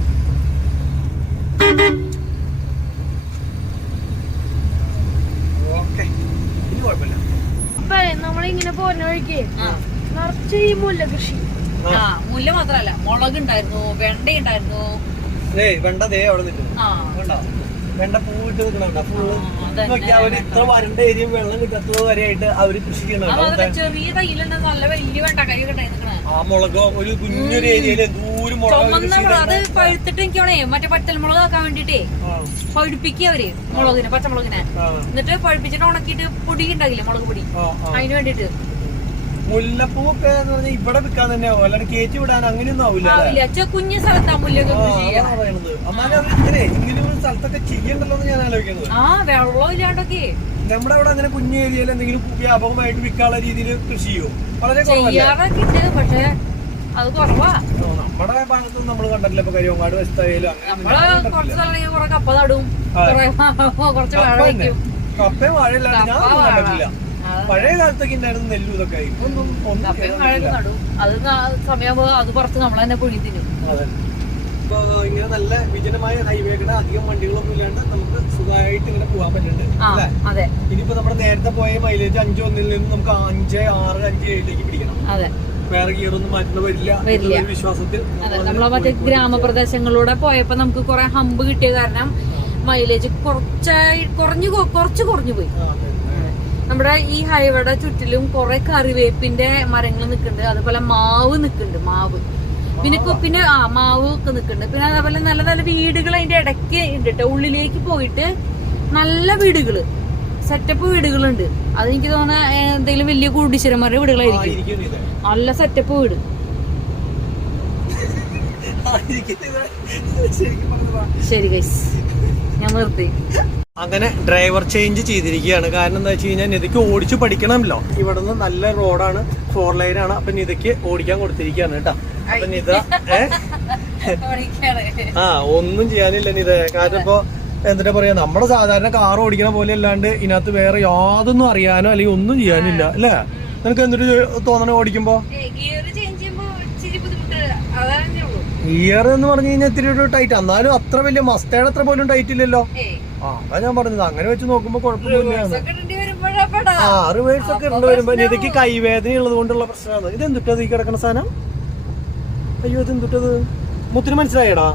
ഓക്കെ ഇനി കുഴപ്പമില്ല. അപ്പൊ നമ്മളിങ്ങനെ പോരുന്ന വഴിക്ക് നിറച്ച് ഈ മുല്ല കൃഷി. മുല്ല മാത്രല്ല മുളക് ഉണ്ടായിരുന്നു, വെണ്ട ഉണ്ടായിരുന്നു. വെണ്ട ദേ അവിടെ നിൽക്കുന്നു. വെണ്ട പൂവിട്ട് നിൽക്കണ അവര് ഇത്ര വരണ്ട ഏരിയയും വെള്ളം കിട്ടാത്തത് വരെയായിട്ട് അവര് കൃഷി ചെയ്യണം. ചെറിയ തൈലുണ്ട് നല്ല വലിയ വെണ്ടക്കായ കിട്ടുന്ന ആ മുളക് ഒരു കുഞ്ഞൊരു ഏരിയയില് ദൂരം മുളക് അത് പഴുത്തിട്ട് എനിക്കാണേ മറ്റേ പച്ചമുളക് ആക്കാൻ വേണ്ടിട്ടേ പഴുപ്പിക്കുക അവര് മുളകിനെ പച്ചമുളകിനെ. എന്നിട്ട് പഴുപ്പിച്ചിട്ട് ഉണക്കിയിട്ട് പൊടി ഉണ്ടാകില്ലേ മുളക് പൊടി, അതിന് വേണ്ടിട്ട്. മുല്ലപ്പൂവൊക്കെ എന്ന് പറഞ്ഞാൽ ഇവിടെ വിൽക്കാൻ തന്നെയാവും, അല്ലാണ്ട് കയറ്റി വിടാൻ അങ്ങനെയൊന്നും ആവില്ല. കുഞ്ഞു സ്ഥലത്താ മുല്ലൊക്കെ പറയുന്നത്. എന്നാലും അവര് ഇങ്ങനെ ഒരു സ്ഥലത്തൊക്കെ ചെയ്യണ്ടല്ലോ എന്ന് ഞാൻ ആലോചിക്കുന്നത്. വെള്ളം ഇല്ലാണ്ടൊക്കെ നമ്മുടെ അവിടെ അങ്ങനെ കുഞ്ഞു ഏരിയയിൽ എന്തെങ്കിലും വ്യാപകമായിട്ട് വിൽക്കാനുള്ള രീതിയിൽ കൃഷി ചെയ്യും. വളരെ ചെയ്യാറൊക്കെ ഉണ്ട്, പക്ഷെ അത് കുറവാ. നമ്മുടെ ഭാഗത്ത് നമ്മൾ കണ്ടിട്ടില്ല. ഇപ്പൊ കരിയങ്ങാട് വെച്ചായാലും കുറച്ച് സ്ഥലം കുറെ കപ്പ നടും, കുറച്ച് വാഴ വയ്ക്കും. കപ്പയും വാഴയില്ലാണ്ട് ഞാൻ കണ്ടിട്ടില്ല. പഴയ കാലത്തൊക്കെ ഉണ്ടായിരുന്നു നെല്ലും ഇതൊക്കെ. അത് സമയമാകുമ്പോ അത് പുറത്ത് നമ്മൾ തന്നെ പൊഴി തിന്നും. അതെ. ഇപ്പൊ ഇങ്ങനെ നല്ല വിജനമായ ഹൈവേയുടെ അധികം വണ്ടികളൊന്നും ഇല്ലാണ്ട് നമുക്ക് സുഖമായിട്ട് ഇങ്ങനെ പോകാൻ പറ്റുന്നുണ്ട് അല്ലേ? ഇനിയിപ്പോ നമ്മുടെ നേരത്തെ പോയ മൈലേജ് 5.1 നിന്ന് നമുക്ക് 5, 6, 5, 7 പിടിക്കണം. വേറെ ഗിയർ ഒന്നും മാറ്റുന്ന വരില്ല വിശ്വാസത്തിൽ. നമ്മളെ മറ്റേ ഗ്രാമപ്രദേശങ്ങളിലൂടെ പോയപ്പോ നമുക്ക് കുറെ ഹമ്പ് കിട്ടിയ കാരണം മൈലേജ് കുറച്ച് കുറഞ്ഞു പോയി. നമ്മുടെ ഈ ഹൈവേയുടെ ചുറ്റിലും കുറെ കറിവേപ്പിന്റെ മരങ്ങൾ നിൽക്കുന്നുണ്ട്, അതുപോലെ മാവ് നിൽക്കുന്നുണ്ട്. പിന്നെ മാവ് ഒക്കെ നിൽക്കുന്നുണ്ട്. പിന്നെ അതേപോലെ നല്ല നല്ല വീടുകൾ അതിന്റെ ഇടയ്ക്ക് ഉണ്ട് കേട്ടോ. ഉള്ളിലേക്ക് പോയിട്ട് നല്ല വീടുകള്, സെറ്റപ്പ് വീടുകളുണ്ട്. അതെനിക്ക് തോന്നുന്ന എന്തെങ്കിലും വലിയ കുടിശ്ശിരന്മാരുടെ വീടുകളായിരിക്കും. നല്ല സെറ്റപ്പ് വീട്. ശരി ഗൈസ്, ഞാൻ നിർത്തി. അങ്ങനെ ഡ്രൈവർ ചേഞ്ച് ചെയ്തിരിക്കുകയാണ്. കാരണം എന്താ വെച്ച് കഴിഞ്ഞാൽ നിതയ്ക്ക് ഓടിച്ചു പഠിക്കണമല്ലോ. ഇവിടെ നിന്ന് നല്ല റോഡാണ്, 4 ലൈനാണ്. അപ്പൊ നിതയ്ക്ക് ഓടിക്കാൻ കൊടുത്തിരിക്കുകയാണ് കേട്ടോ. അപ്പൊ നിത ഒന്നും ചെയ്യാനില്ല നിത. കാരണം ഇപ്പൊ എന്താ പറയാ, നമ്മുടെ സാധാരണ കാർ ഓടിക്കണ പോലെ അല്ലാണ്ട് ഇതിനകത്ത് വേറെ യാതൊന്നും അറിയാനോ അല്ലെങ്കിൽ ഒന്നും ചെയ്യാനില്ല അല്ലേ? നിനക്ക് എന്തൊരു തോന്നണ ഓടിക്കുമ്പോ? ഗിയർ എന്ന് പറഞ്ഞു കഴിഞ്ഞാൽ ഇത്തിരി ഒരു ടൈറ്റ്, എന്നാലും അത്ര വലിയ മസ്റ്റേഡ് അത്ര പോലും ടൈറ്റ് ഇല്ലല്ലോ. അതാ ഞാൻ പറഞ്ഞത്, അങ്ങനെ വെച്ച് നോക്കുമ്പോ കുഴപ്പമൊന്നുമില്ല. ഒക്കെ ഇടേണ്ടി വരുമ്പോഴാ റിവേഴ്സ് ഒക്കെ ഇടേണ്ടി വരുമ്പോ നിതയ്ക്ക് കൈവേദന ഉള്ളത് കൊണ്ടുള്ള പ്രശ്നമാണ്. ഇത് എന്തുട്ടത് ഈ കിടക്കുന്ന സാധനം? അയ്യോ ഇത് എന്തുട്ടത്? മുത്തിന് മനസ്സിലായടാ?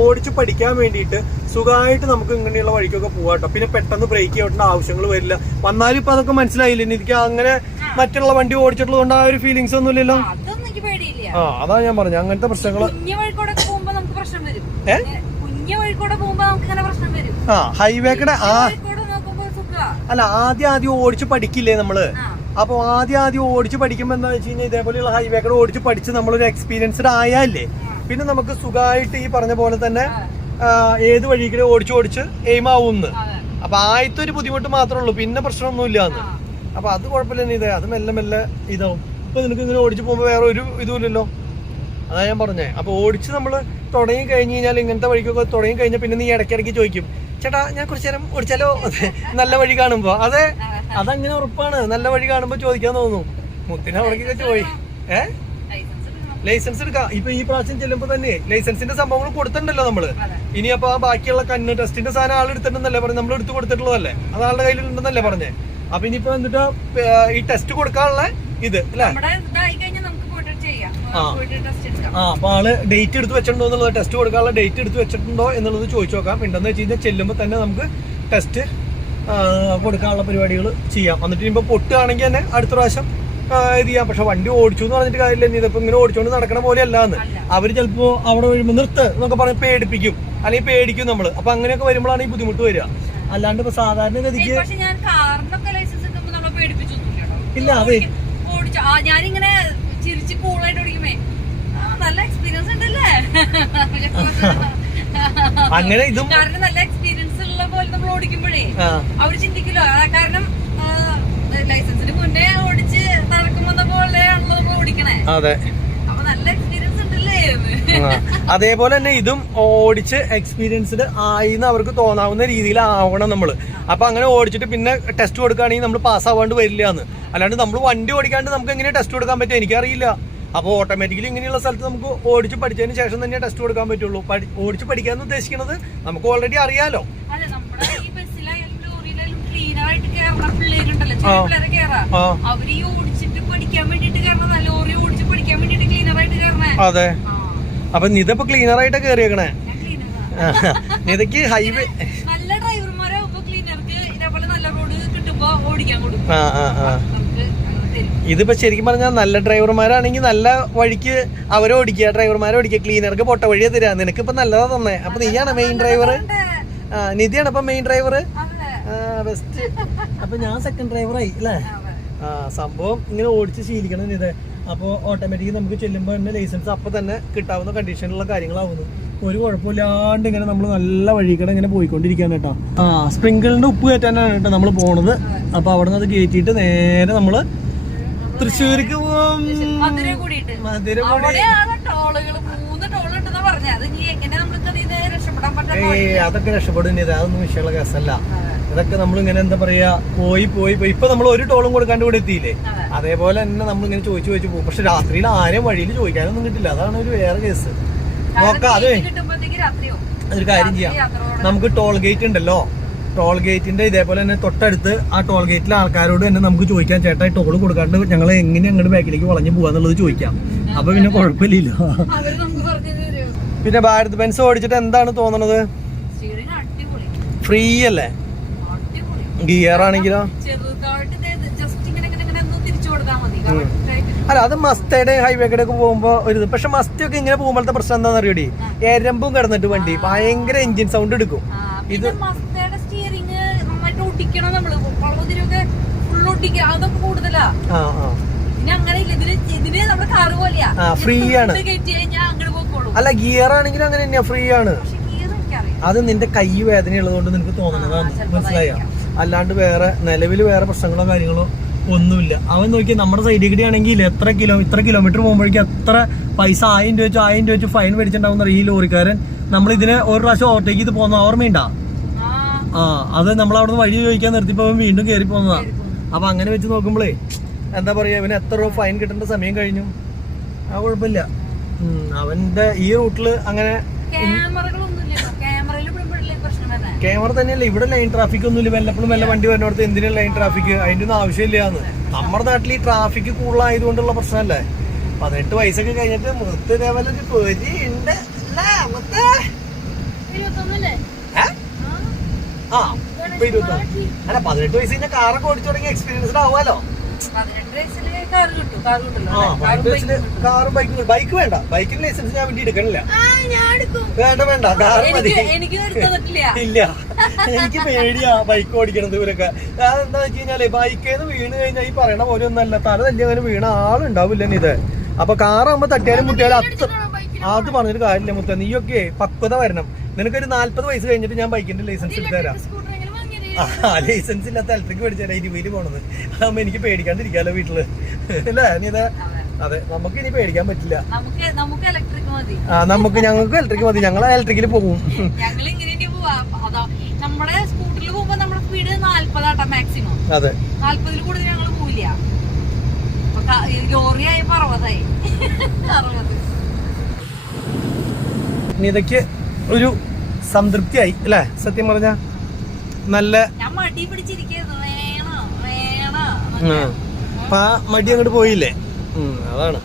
ഓടിച്ച് പഠിക്കാൻ വേണ്ടിയിട്ട് സുഖമായിട്ട് നമുക്ക് ഇങ്ങനെയുള്ള വഴിക്കൊക്കെ പോവാട്ടോ. പിന്നെ പെട്ടെന്ന് ബ്രേക്ക് ചെയ്യേണ്ട ആവശ്യങ്ങൾ വരില്ല. വന്നാലും ഇപ്പൊ അതൊക്കെ മനസ്സിലായില്ലേ എനിക്ക്? അങ്ങനെ മറ്റുള്ള വണ്ടി ഓടിച്ചിട്ടുള്ളത് കൊണ്ട് ആ ഒരു ഫീലിങ്സ് ഒന്നും ഇല്ലല്ലോ. അതാ ഞാൻ പറഞ്ഞു അങ്ങനത്തെ പ്രശ്നങ്ങള്. ഹൈവേക്കടെ അല്ല ആദ്യം ഓടിച്ച് പഠിക്കില്ലേ നമ്മള്? അപ്പൊ ആദ്യം ഓടിച്ച് പഠിക്കുമ്പോ എന്താ വെച്ച് കഴിഞ്ഞാൽ ഇതേപോലെയുള്ള ഹൈവേക്കടെ ഓടിച്ച് പഠിച്ച് നമ്മളൊരു എക്സ്പീരിയൻസ്ഡ് ആയാലേ പിന്നെ നമുക്ക് സുഖമായിട്ട് ഈ പറഞ്ഞ പോലെ തന്നെ ഏത് വഴിക്കൂടെ ഓടിച്ച് എയിം ആവുമെന്ന്. അപ്പൊ ആദ്യത്തെ ഒരു ബുദ്ധിമുട്ട് മാത്രമേ ഉള്ളൂ, പിന്നെ പ്രശ്നമൊന്നുമില്ലാന്ന്. അപ്പൊ അത് കുഴപ്പമില്ല. ഇത് അത് മെല്ലെ ഇതാവും. ഇപ്പൊ നിനക്ക് ഇങ്ങനെ ഓടിച്ച് പോകുമ്പോ വേറെ ഒരു ഇതുമില്ലല്ലോ. അതാ ഞാൻ പറഞ്ഞേ. അപ്പൊ ഓടിച്ച് നമ്മള് തുടങ്ങി കഴിഞ്ഞ് കഴിഞ്ഞാൽ ഇങ്ങനത്തെ വഴിക്കൊക്കെ തുടങ്ങി കഴിഞ്ഞാൽ പിന്നെ നീ ഇടയ്ക്കിടയ്ക്ക് ചോദിക്കും, ചേട്ടാ ഞാൻ കുറച്ചു നേരം ഓടിച്ചാലോ നല്ല വഴി കാണുമ്പോ. അതങ്ങനെ ഉറപ്പാണ്. നല്ല വഴി കാണുമ്പോ ചോദിക്കാൻ തോന്നും. മുത്തിന് അവിടേക്കൊക്കെ ലൈസൻസ് എടുക്കാം. ഇപ്പൊ ഈ പ്രാവശ്യം ചെല്ലുമ്പോ തന്നെ ലൈസൻസിന്റെ സംഭവങ്ങൾ കൊടുത്തിട്ടുണ്ടല്ലോ നമ്മള്. ഇനി അപ്പൊ ആ ബാക്കിയുള്ള കണ്ണ് ടെസ്റ്റിന്റെ സാധനം ആൾ എടുത്തിട്ടുണ്ടല്ലേ പറഞ്ഞു? നമ്മൾ എടുത്ത് കൊടുത്തിട്ടുള്ളതല്ലേ, അത് ആളുടെ കയ്യിൽ ഉണ്ടെന്നല്ലേ പറഞ്ഞേ. അപ്പൊ ഇനിയിപ്പോ എന്നിട്ട് ഈ ടെസ്റ്റ് കൊടുക്കാനുള്ള ഇത് അല്ലേ? അപ്പൊ ആള് ഡേറ്റ് എടുത്ത് വെച്ചിട്ടുണ്ടോ എന്നുള്ളത്, ടെസ്റ്റ് കൊടുക്കാനുള്ള ഡേറ്റ് എടുത്ത് വെച്ചിട്ടുണ്ടോ എന്നുള്ളത് ചോദിച്ചു നോക്കാം. ഉണ്ടെന്ന് വെച്ച് കഴിഞ്ഞാൽ ചെല്ലുമ്പോ തന്നെ നമുക്ക് ടെസ്റ്റ് കൊടുക്കാനുള്ള പരിപാടികൾ ചെയ്യാം. എന്നിട്ട് ഇനിയിപ്പോ പൊട്ടുകയാണെങ്കിൽ തന്നെ അടുത്ത പ്രാവശ്യം ഇത് ചെയ്യാം. പക്ഷെ വണ്ടി ഓടിച്ചു എന്ന് പറഞ്ഞിട്ട് കാര്യമില്ല. ഇതിപ്പോ ഇങ്ങനെ ഓടിച്ചോണ്ട് നടക്കണ പോലെ അല്ലാന്ന്. അവര് ചിലപ്പോ അവിടെ വരുമ്പോ നിർത്ത് എന്നൊക്കെ പറഞ്ഞ് പേടിപ്പിക്കും, അല്ലെങ്കിൽ പേടിക്കും നമ്മള്. അപ്പൊ അങ്ങനെയൊക്കെ വരുമ്പോഴാണ് ഈ ബുദ്ധിമുട്ട് വരിക. അല്ലാണ്ട് ഇപ്പൊ സാധാരണ ഗതിക്ക് ഇല്ല. അതെ ഞാനിങ്ങനെ ചിരിച്ച് കൂളായിട്ട് ഓടിക്കുമേ, നല്ല എക്സ്പീരിയൻസ് ഉണ്ടല്ലേ. അങ്ങനെ ഇതും കാരണം നല്ല എക്സ്പീരിയൻസ് ഉള്ള പോലെ നമ്മൾ ഓടിക്കുമ്പോഴേ അവര് ചിന്തിക്കല്ലോ. കാരണം ലൈസൻസിന് മുന്നേ ഓടിച്ച് നടക്കുമ്പോ പോലെയാണല്ലോ നമ്മൾ ഓടിക്കണേ. അതെ, അപ്പൊ നല്ല എക്സ്പീരിയൻസ് ഉണ്ടല്ലേ. അതേപോലെ തന്നെ ഇതും ഓടിച്ച് എക്സ്പീരിയൻസ്ഡ് ആയിന്ന് അവർക്ക് തോന്നാവുന്ന രീതിയിലാവണം നമ്മള്. അപ്പൊ അങ്ങനെ ഓടിച്ചിട്ട് പിന്നെ ടെസ്റ്റ് കൊടുക്കുകയാണെങ്കിൽ നമ്മൾ പാസ്സാവാണ്ട് വരില്ല എന്ന്. അല്ലാണ്ട് നമ്മൾ വണ്ടി ഓടിക്കാണ്ട് നമുക്ക് എങ്ങനെ ടെസ്റ്റ് കൊടുക്കാൻ പറ്റും എനിക്കറിയില്ല. അപ്പോൾ ഓട്ടോമാറ്റിക്കലി ഇങ്ങനെയുള്ള സ്ഥലത്ത് നമുക്ക് ഓടിച്ച് പഠിച്ചതിന് ശേഷം തന്നെ ടെസ്റ്റ് കൊടുക്കാൻ പറ്റുള്ളൂ. ഓടിച്ച് പഠിക്കാന്ന് ഉദ്ദേശിക്കുന്നത് നമുക്ക് ഓൾറെഡി അറിയാലോ. അതെ, അപ്പൊ നിതപ്പോ ക്ലീനർ ആയിട്ടാ കേറിയേക്കണേ. നിതക്ക് ഹൈവേ നല്ല ഡ്രൈവർമാരാകുമ്പോ ക്ലീനർക്ക് ഇതേപോലെ നല്ല റോഡ് കിട്ടുമ്പോ ഓടിക്കാൻ കൊടുക്കും. ഇതിപ്പോ ശരിക്കും പറഞ്ഞാൽ നല്ല ഡ്രൈവർമാരാണെങ്കിൽ നല്ല വഴിക്ക് അവരെ ഓടിക്കുക, ഡ്രൈവർമാരെ ഓടിക്കുക. ക്ലീനർക്ക് പൊട്ട വഴിയെ തരാ. നിനക്കിപ്പോ നല്ലതാ തന്നെ. അപ്പൊ നീയാണ് മെയിൻ ഡ്രൈവർ. നിധിയാണ് ഇപ്പൊ മെയിൻ ഡ്രൈവർ. ബെസ്റ്റ്. അപ്പൊ ഞാൻ സെക്കൻഡ് ഡ്രൈവറായി അല്ലേ? സംഭവം ഇങ്ങനെ ഓടിച്ച് ശീലിക്കണം ഇത്. അപ്പോൾ ഓട്ടോമാറ്റിക്കലി നമുക്ക് ചെല്ലുമ്പോൾ തന്നെ ലൈസൻസ് അപ്പൊ തന്നെ കിട്ടാവുന്ന കണ്ടീഷനിലുള്ള കാര്യങ്ങളാവുന്നു. ഒരു കുഴപ്പമില്ലാണ്ട് ഇങ്ങനെ നമ്മൾ നല്ല വഴിക്കടെ ഇങ്ങനെ പോയിക്കൊണ്ടിരിക്കുകയാണ് കേട്ടോ. സ്പ്രിങ്കിളിന്റെ ഉപ്പ് കയറ്റാനാണ് കേട്ടോ നമ്മൾ പോണത്. അപ്പൊ അവിടെ നിന്ന് അത് കയറ്റിയിട്ട് നേരെ നമ്മള് തൃശ്ശൂർക്ക് പോകും. അതൊക്കെ രക്ഷപ്പെടും. അതൊന്നും വിഷയമുള്ള കേസല്ല. ഇതൊക്കെ നമ്മളിങ്ങനെ എന്താ പറയാ പോയി ഇപ്പൊ നമ്മൾ ഒരു ടോളും കൊടുക്കാണ്ട് ഇവിടെ എത്തിയില്ലേ? അതേപോലെ തന്നെ നമ്മളിങ്ങനെ ചോദിച്ചു പോകും. പക്ഷെ രാത്രിയിൽ ആരെയും വഴിയിൽ ചോദിക്കാനൊന്നും കിട്ടില്ല. അതാണ് ഒരു വേറെ കേസ്. നോക്കാം. അതെ, ഒരു കാര്യം ചെയ്യാം. നമുക്ക് ടോൾ ഗേറ്റ് ഉണ്ടല്ലോ, ടോൾ ഗേറ്റിന്റെ ഇതേപോലെ തന്നെ തൊട്ടടുത്ത് ആ ടോൾ ഗേറ്റിലെ ആൾക്കാരോട് തന്നെ നമുക്ക് ചോദിക്കാം, ചേട്ടാ ടോൾ കൊടുക്കാണ്ട് ഞങ്ങൾ എങ്ങനെ അങ്ങോട്ട് ബാക്കിലേക്ക് വളഞ്ഞു പോവാന്നുള്ളത് ചോദിക്കാം. അപ്പൊ പിന്നെ കുഴപ്പമില്ലല്ലോ. പിന്നെ ഭാരത് ബെൻസ് ഓടിച്ചിട്ട് എന്താണ് തോന്നണത്? ഫ്രീ അല്ലേ? ഗിയർ ആണെങ്കിലോ? അല്ല, അത് മസ്റ്റയുടെ ഹൈവേക്കടെ ഒക്കെ പോകുമ്പോ ഒരു ഇത്. പക്ഷെ മസ്റ്റ് ഒക്കെ ഇങ്ങനെ പോകുമ്പോഴത്തെ പ്രശ്നം എന്താണെന്ന് അറിയൂടി? എരമ്പും കിടന്നിട്ട് വണ്ടി ഭയങ്കര എഞ്ചിൻ സൗണ്ട് എടുക്കും. ഇത് ഫ്രീ ആണ്. അല്ല, ഗിയർ ആണെങ്കിലും അങ്ങനെ തന്നെയാ, ഫ്രീ ആണ്. അത് നിന്റെ കൈ വേദന ഉള്ളതുകൊണ്ട് നിനക്ക് തോന്നുന്നതാണ്, മനസ്സിലായോ? അല്ലാണ്ട് വേറെ നിലവിൽ വേറെ പ്രശ്നങ്ങളോ കാര്യങ്ങളോ ഒന്നുമില്ല. അവൻ നോക്കി നമ്മുടെ സൈഡിൽ കൂടി ആണെങ്കിൽ ഇത്ര കിലോമീറ്റർ പോകുമ്പോഴേക്കും എത്ര പൈസ 1000 രൂപ വെച്ച് ഫൈൻ മേടിച്ചിട്ടുണ്ടാവുന്ന ഈ ലോറിക്കാരൻ. നമ്മൾ ഇതിനെ ഒരു പ്രാവശ്യം ഓവർടേക്ക് ചെയ്ത് പോകുന്ന ഓർമ്മയുണ്ടാ? അത് നമ്മൾ അവിടെ നിന്ന് വഴി ചോദിക്കാൻ നിർത്തിപ്പോ വീണ്ടും കയറി പോകുന്നതാ. അപ്പൊ അങ്ങനെ വെച്ച് നോക്കുമ്പോഴേ എന്താ പറയാ, ഇവന് എത്ര രൂപ ഫൈൻ കിട്ടേണ്ട സമയം കഴിഞ്ഞു. കുഴപ്പമില്ല. അവന്റെ ഈ റൂട്ടില് അങ്ങനെ ക്യാമറ തന്നെയല്ല, ഇവിടെ ലൈൻ ട്രാഫിക് ഒന്നുമില്ല. വല്ലപ്പോഴും വല്ല വണ്ടി വരുന്നിടത്ത് എന്തിനാ ലൈൻ ട്രാഫിക്? അതിന്റെ ഒന്നും ആവശ്യമില്ലാന്ന്. നമ്മുടെ നാട്ടിൽ ഈ ട്രാഫിക് കൂടുതലായതുകൊണ്ടുള്ള പ്രശ്നമല്ലേ. 18 വയസ്സൊക്കെ കഴിഞ്ഞിട്ട് മുത്ത് ഇതേപോലെ ഒരു പൊരി ഉണ്ട് മുത്ത്. 21 ആ ഇപ്പൊ 21. അല്ല 18 വയസ്സ് കഴിഞ്ഞാൽ കാറൊക്കെ ഓടിച്ചു തുടങ്ങി എക്സ്പീരിയൻസ്ഡ് ആവാലോ. 18 വയസ്സില് കാർ കിട്ടും, കാർ കിട്ടുമല്ലോ. 18 വയസ്സില് കാറും ബൈക്കും. ബൈക്ക് വേണ്ട, ബൈക്കിന് ലൈസൻസ് ഞാൻ വേണ്ടി എടുക്കണില്ല. വേണ്ട കാറ് മതി. എനിക്ക് എടുത്തിട്ടില്ല. ഇല്ല, എനിക്ക് പേടിയാ ബൈക്ക് ഓടിക്കണത് ഇവരൊക്കെ. അതെന്താ വെച്ച് കഴിഞ്ഞാല് ബൈക്കേന്ന് വീണ് കഴിഞ്ഞാൽ ഈ പറയണ പോലെ ഒന്നല്ല, തല തല്ലി അങ്ങനെ വീണ ആളുണ്ടാവില്ല ഇത്. അപ്പൊ കാറാകുമ്പോ തട്ടിയാലും മുട്ടിയാലും അത് പറഞ്ഞിട്ട് കാര്യമില്ല മുത്ത. നീയൊക്കെ പക്വത വരണം. നിനക്കൊരു 40 വയസ്സ് കഴിഞ്ഞിട്ട് ഞാൻ ബൈക്കിന്റെ ലൈസൻസ് എടുത്ത് തരാം. ലൈസൻസ് ഇല്ലാത്ത ഇലക്ട്രിക് മേടിച്ചാൽ 20 പോണത്. അതാകുമ്പോ എനിക്ക് പേടിക്കാണ്ടിരിക്കാലോ വീട്ടില് അല്ലേ നീ? അതെ, നമുക്ക് ഇനി പേടിക്കാൻ പറ്റില്ല. നമുക്ക് ഇലക്ട്രിക് മതി. ഞങ്ങൾക്ക് ഇലക്ട്രിക് മതി. ഞങ്ങൾ ഇലക്ട്രിക്കിൽ പോകും. ഞങ്ങൾ ഇങ്ങനെ പോവാ. അതാ നമ്മുടെ സ്കൂട്ടറിൽ പോകുമ്പോ നമ്മുടെ സ്പീഡ് 40 മാക്സിമം. അതെ, 40 കൂടുതൽ ഞങ്ങൾ പോവില്ല. ലോറിയായി 60. ഇതൊക്കെ ഒരു സംതൃപ്തിയായി അല്ലേ സത്യം പറഞ്ഞ. നല്ല ഞാൻ മടി പിടിച്ചിരിക്കുന്നു, അപ്പൊ ആ മടി അങ്ങോട്ട് പോയില്ലേ. അതാണ്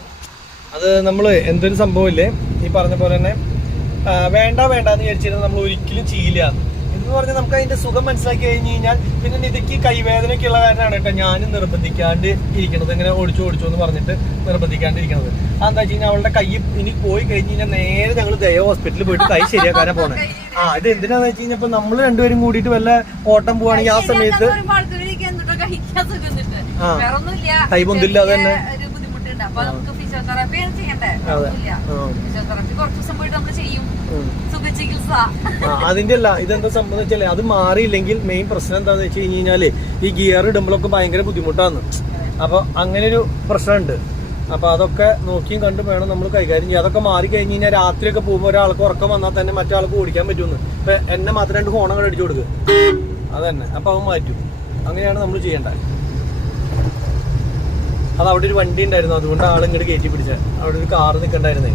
അത്. നമ്മള് എന്തൊരു സംഭവമില്ലേ ഈ പറഞ്ഞ പോലെ തന്നെ വേണ്ടെന്ന് വിചാരിച്ചിരുന്നത് നമ്മൾ ഒരിക്കലും ചെയ്യില്ല എന്ന് പറഞ്ഞാൽ നമുക്ക് അതിന്റെ സുഖം മനസ്സിലാക്കി കഴിഞ്ഞ് കഴിഞ്ഞാൽ പിന്നെ നിതയ്ക്ക് കൈവേദനയൊക്കെ ഉള്ള കാരണമാണ് കേട്ടോ ഞാൻ നിർബന്ധിക്കാണ്ട് ഇരിക്കണത്. ഇങ്ങനെ ഓടിച്ചു എന്ന് പറഞ്ഞിട്ട് നിർബന്ധിക്കാണ്ട് ഇരിക്കണത്. അതെന്താ വെച്ച് കഴിഞ്ഞാൽ അവളുടെ കൈ ഇനി പോയി കഴിഞ്ഞ് കഴിഞ്ഞാൽ നേരെ ഞങ്ങൾ ദയ ഹോസ്പിറ്റലിൽ പോയിട്ട് കൈ ശരിയാക്കാനാ പോണേ. ഇത് എന്തിനാന്ന് വെച്ച് കഴിഞ്ഞപ്പോ നമ്മൾ രണ്ടുപേരും കൂടിയിട്ട് വല്ല ഓട്ടം പോവാണെങ്കിൽ ആ സമയത്ത് കൈ പൊന്തില്ല. അത് തന്നെ അപ്പൊ നമുക്ക് ഫിസിയോതെറാപ്പി ചെയ്യണ്ടേ? ഫിസിയോതെറാപ്പി കുറച്ച് ദിവസം പോയിട്ട് നമ്മൾ ചെയ്യും. സുഖചികിത്സ അതിന്റെ അല്ല. ഇതെന്താ സംഭവം വെച്ചാല് അത് മാറിയില്ലെങ്കിൽ മെയിൻ പ്രശ്നം എന്താന്ന് വെച്ച് കഴിഞ്ഞ് കഴിഞ്ഞാല് ഈ ഗിയർ ഇടുമ്പോഴൊക്കെ ഭയങ്കര ബുദ്ധിമുട്ടാണ്. അപ്പൊ അങ്ങനെ ഒരു പ്രശ്നമുണ്ട്. അപ്പൊ അതൊക്കെ നോക്കിയും കണ്ടും വേണം നമ്മൾ കൈകാര്യം ചെയ്യാം. അതൊക്കെ മാറി കഴിഞ്ഞ് കഴിഞ്ഞാൽ രാത്രിയൊക്കെ പോകുമ്പോൾ ഒരാൾക്ക് ഉറക്കം വന്നാൽ തന്നെ മറ്റാൾക്ക് ഓടിക്കാൻ പറ്റുമെന്ന്. ഇപ്പൊ എന്നെ മാത്രം 2 ഹോണങ്ങൾ അടിച്ചു കൊടുക്കുക. അതന്നെ. അപ്പൊ അവൻ മാറ്റും. അങ്ങനെയാണ് നമ്മൾ ചെയ്യേണ്ടത്. അത് അവിടെ ഒരു വണ്ടി ഉണ്ടായിരുന്നു, അതുകൊണ്ട് ആളിങ്ങോട്ട് കയറ്റി പിടിച്ച. അവിടെ ഒരു കാറ് നിൽക്കണ്ടായിരുന്നേ.